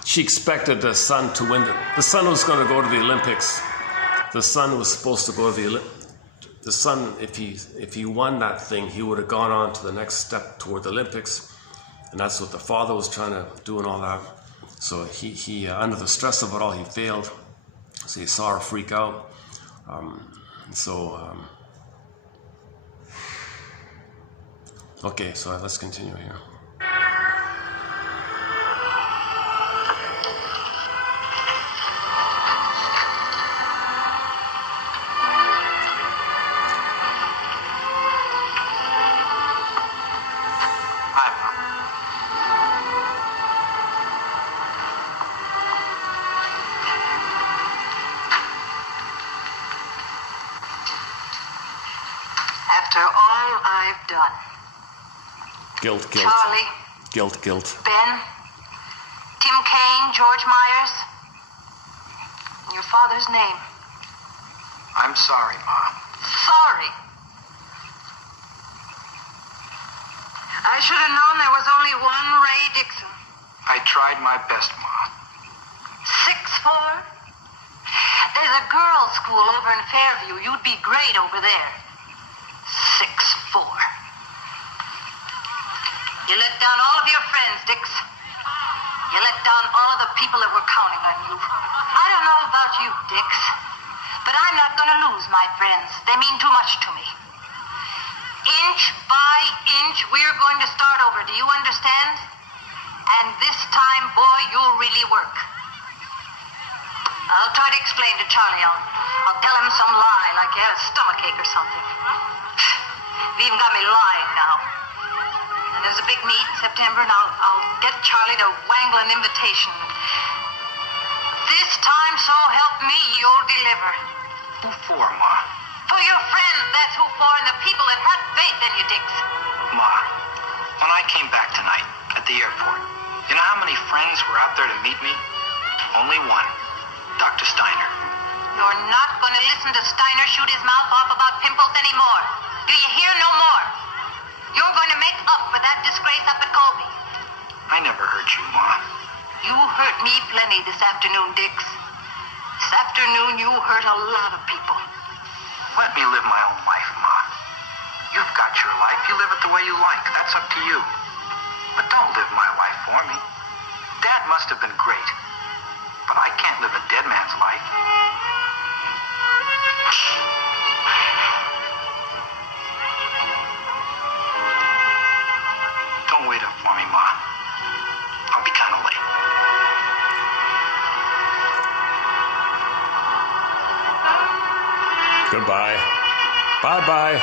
she expected the son to win. The son was going to go to the Olympics. The son was supposed to go to the Olympics. The son, if he won that thing, he would have gone on to the next step toward the Olympics, and that's what the father was trying to do and all that. So he under the stress of it all, he failed. So he saw her freak out. Okay, so let's continue here. After all I've done. Guilt. Charlie, Guilt. Ben, Tim Kaine, George Myers. Your father's name. I'm sorry, Mom. Sorry. I should have known there was only one Ray Dixon. I tried my best, Mom. 6'4", There's a girls' school over in Fairview. You'd be great over there. 6'4". You let down all of your friends, Dix. You let down all of the people that were counting on you. I don't know about you, Dix, but I'm not going to lose my friends. They mean too much to me. Inch by inch, we're going to start over. Do you understand? And this time, boy, you'll really work. I'll try to explain to Charlie. I'll tell him some lie, like you had a stomachache or something. You even got me lying now. And there's a big meet in September, and I'll get Charlie to wangle an invitation. This time, so help me, you'll deliver. Who for, Ma? For your friends, that's who for, and the people that have faith in you, Dix. Ma, when I came back tonight at the airport, you know how many friends were out there to meet me? Only one, Dr. Steiner. You're not going to listen to Steiner shoot his mouth off about pimples anymore. Do you hear? No more. You're going to make up for that disgrace up at Colby. I never hurt you, Ma. You hurt me plenty this afternoon, Dix. This afternoon, you hurt a lot of people. Let me live my own life, Ma. You've got your life. You live it the way you like. That's up to you. But don't live my life for me. Dad must have been great. But I can't live a dead man's life. Don't wait up for me, Ma. I'll be kind of late. Goodbye. Bye-bye.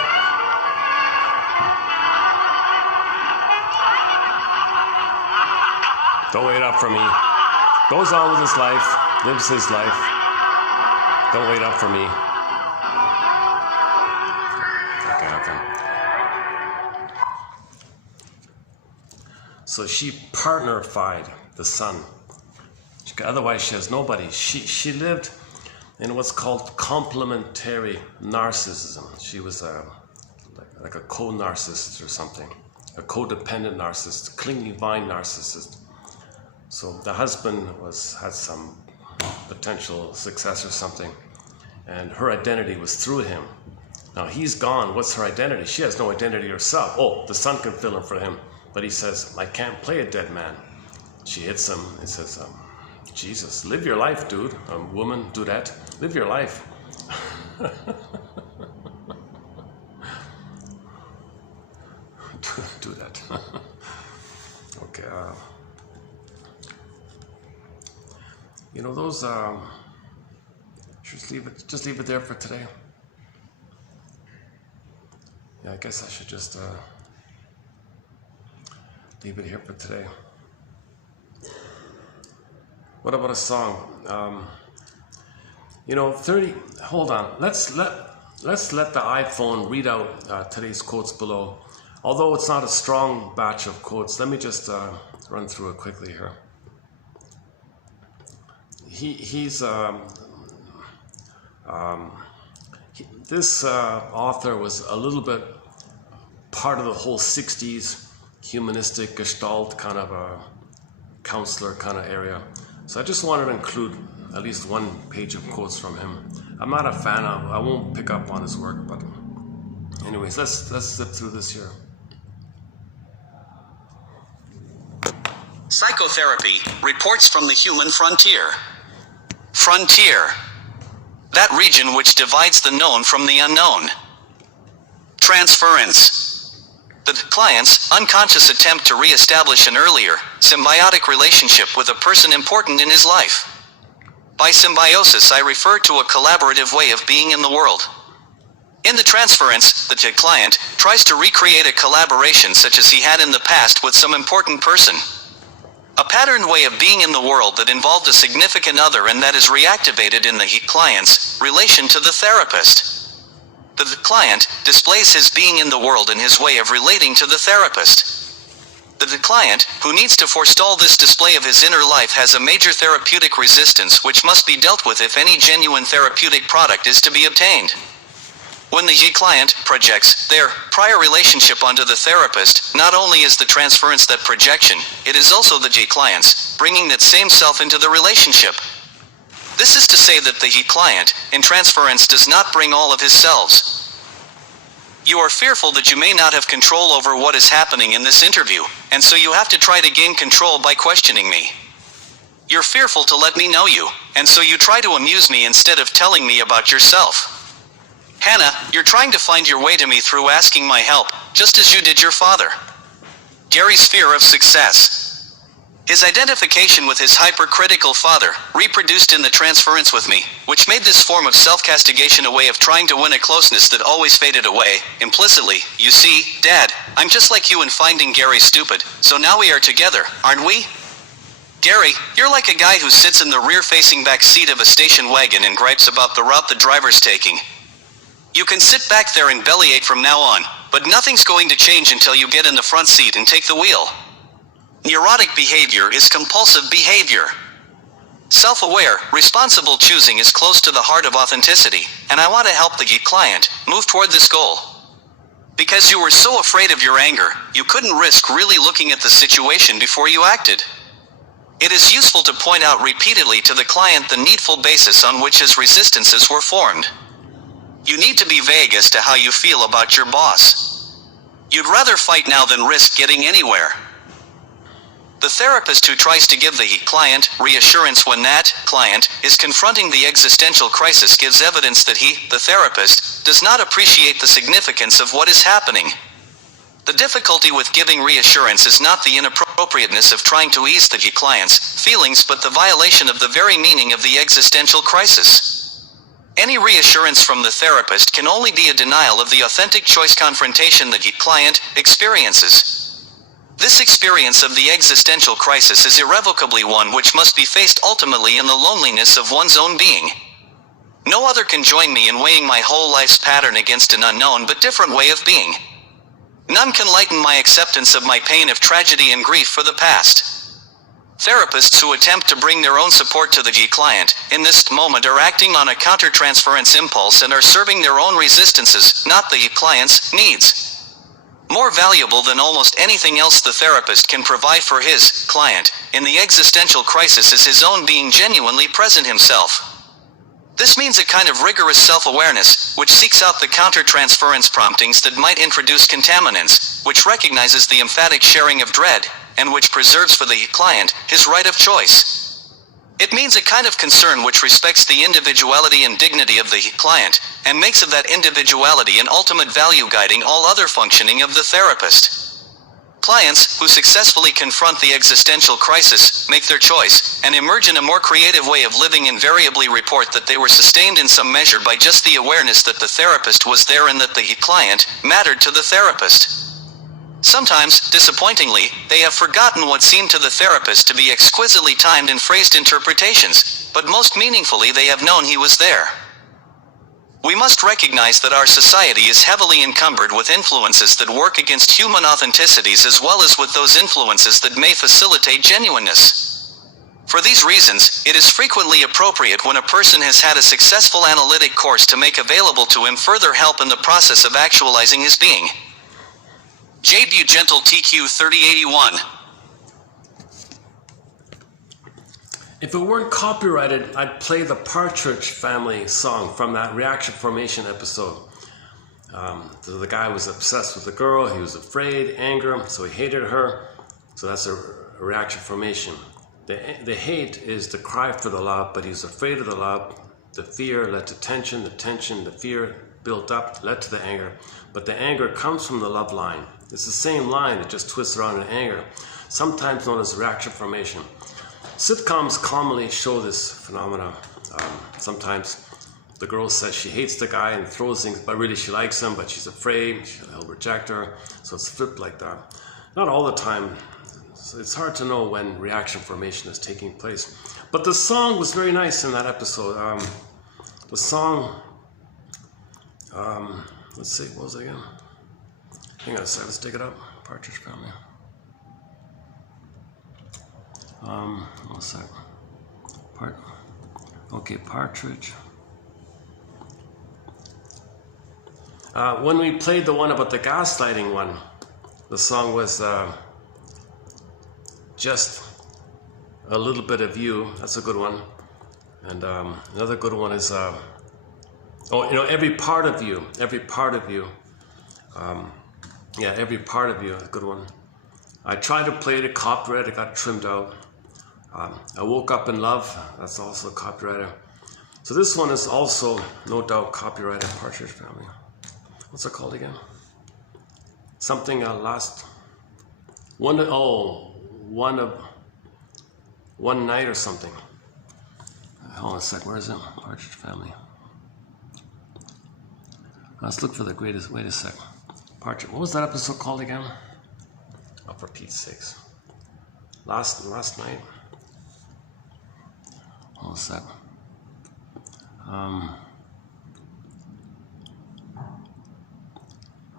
Don't wait up for me. Goes on with his life, lives his life. Don't wait up for me. Okay. So she partnerified the son. Otherwise, she has nobody. She lived in what's called complementary narcissism. She was like a co-narcissist or something, a codependent narcissist, clingy vine narcissist. So the husband had some potential success or something, and her identity was through him. Now he's gone. What's her identity? She has no identity herself. Oh, the son can fill in for him, but he says, I can't play a dead man. She hits him and says, Jesus, live your life, dude. Woman, do that. Live your life. do that. Okay. You know those. Just leave it there for today. Yeah, I guess I should just leave it here for today. What about a song? Hold on. Let's let the iPhone read out today's quotes below. Although it's not a strong batch of quotes, let me just run through it quickly here. This author was a little bit part of the whole 60s humanistic Gestalt kind of a counselor kind of area. So I just wanted to include at least one page of quotes from him. I'm not a fan of, I won't pick up on his work, but anyways, let's zip through this here. Psychotherapy, reports from the human frontier. Frontier. That region which divides the known from the unknown. Transference. The client's unconscious attempt to re-establish an earlier, symbiotic relationship with a person important in his life. By symbiosis I refer to a collaborative way of being in the world. In the transference, the client tries to recreate a collaboration such as he had in the past with some important person. A patterned way of being in the world that involved a significant other and that is reactivated in the client's relation to the therapist. The client displays his being in the world in his way of relating to the therapist. The client, who needs to forestall this display of his inner life, has a major therapeutic resistance which must be dealt with if any genuine therapeutic product is to be obtained. When the client projects their prior relationship onto the therapist, not only is the transference that projection, it is also the client's bringing that same self into the relationship. This is to say that the client, in transference, does not bring all of his selves. You are fearful that you may not have control over what is happening in this interview, and so you have to try to gain control by questioning me. You're fearful to let me know you, and so you try to amuse me instead of telling me about yourself. Hannah, you're trying to find your way to me through asking my help, just as you did your father. Gary's fear of success. His identification with his hypercritical father, reproduced in the transference with me, which made this form of self-castigation a way of trying to win a closeness that always faded away, implicitly. You see, Dad, I'm just like you in finding Gary stupid, so now we are together, aren't we? Gary, you're like a guy who sits in the rear-facing back seat of a station wagon and gripes about the route the driver's taking. You can sit back there and bellyache from now on, but nothing's going to change until you get in the front seat and take the wheel. Neurotic behavior is compulsive behavior. Self-aware, responsible choosing is close to the heart of authenticity, and I want to help the client move toward this goal. Because you were so afraid of your anger, you couldn't risk really looking at the situation before you acted. It is useful to point out repeatedly to the client the needful basis on which his resistances were formed. You need to be vague as to how you feel about your boss. You'd rather fight now than risk getting anywhere. The therapist who tries to give the client reassurance when that client is confronting the existential crisis gives evidence that he, the therapist, does not appreciate the significance of what is happening. The difficulty with giving reassurance is not the inappropriateness of trying to ease the client's feelings, but the violation of the very meaning of the existential crisis. Any reassurance from the therapist can only be a denial of the authentic choice confrontation the client experiences. This experience of the existential crisis is irrevocably one which must be faced ultimately in the loneliness of one's own being. No other can join me in weighing my whole life's pattern against an unknown but different way of being. None can lighten my acceptance of my pain of tragedy and grief for the past. Therapists who attempt to bring their own support to the client in this moment are acting on a counter-transference impulse and are serving their own resistances, not the client's needs. More valuable than almost anything else the therapist can provide for his client in the existential crisis is his own being genuinely present himself. This means a kind of rigorous self-awareness, which seeks out the counter-transference promptings that might introduce contaminants, which recognizes the emphatic sharing of dread, and which preserves for the client his right of choice. It means a kind of concern which respects the individuality and dignity of the client, and makes of that individuality an ultimate value guiding all other functioning of the therapist. Clients who successfully confront the existential crisis, make their choice, and emerge in a more creative way of living invariably report that they were sustained in some measure by just the awareness that the therapist was there and that the client mattered to the therapist. Sometimes, disappointingly, they have forgotten what seemed to the therapist to be exquisitely timed and phrased interpretations, but most meaningfully they have known he was there. We must recognize that our society is heavily encumbered with influences that work against human authenticities as well as with those influences that may facilitate genuineness. For these reasons, it is frequently appropriate when a person has had a successful analytic course to make available to him further help in the process of actualizing his being. J. Gentle TQ 3081. If it weren't copyrighted, I'd play the Partridge Family song from that reaction formation episode. The guy was obsessed with the girl, he was afraid, anger, so he hated her. So that's a reaction formation. The hate is the cry for the love, but he's afraid of the love. The fear led to tension, the fear built up, led to the anger. But the anger comes from the love line. It's the same line that just twists around in anger, sometimes known as reaction formation. Sitcoms commonly show this phenomena. Sometimes the girl says she hates the guy and throws things, but really she likes him, but she's afraid he'll reject her. So it's flipped like that. Not all the time. So it's hard to know when reaction formation is taking place. But the song was very nice in that episode. The song, let's see, what was it again? Hang on a second, let's dig it up. Partridge Family. One sec. Partridge. When we played the one about the gaslighting one, the song was Just a Little Bit of You. That's a good one. And another good one is, every part of you. Every part of you, a good one. I tried to play the copyright, it got trimmed out. I woke up in love, that's also copyrighted. So this one is also, no doubt, copyrighted, Partridge Family. What's it called again? Something one night or something. Hold on a sec, where is it? Partridge Family. Let's look for the greatest, wait a sec. Partridge, what was that episode called again? Oh, for Pete's sakes. Last night. Hold on a sec.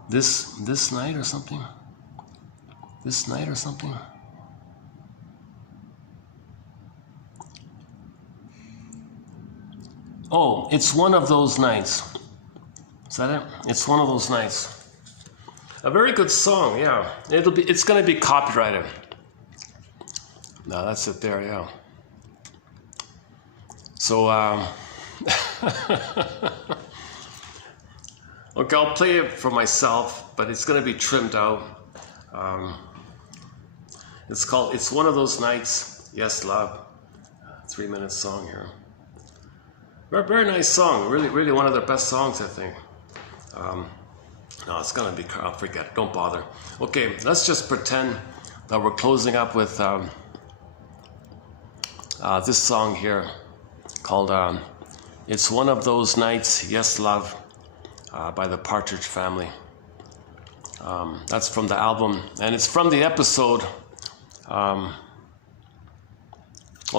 This night or something? This night or something? Oh, it's one of those nights. Is that it? It's one of those nights. A very good song, yeah. It's gonna be copyrighted. No, that's it there, yeah. So, okay, I'll play it for myself, but it's gonna be trimmed out. It's called It's One of Those Nights, Yes Love. 3-minute song here. Very, very nice song, really one of their best songs, I think. No, it's gonna be, I'll forget, don't bother. Okay, let's just pretend that we're closing up with this song here called It's One of Those Nights, Yes Love, by the Partridge Family. That's from the album, and it's from the episode. Well,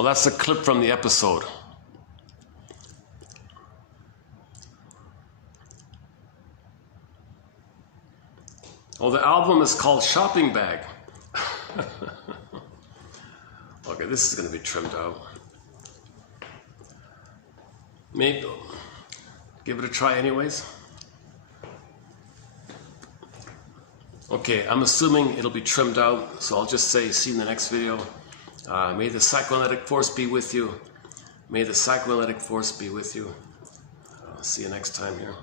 that's a clip from the episode. Oh, the album is called Shopping Bag. Okay, this is going to be trimmed out. Maybe give it a try anyways. Okay, I'm assuming it'll be trimmed out, so I'll just say see you in the next video. May the psychoanalytic force be with you. May the psychoanalytic force be with you. See you next time here.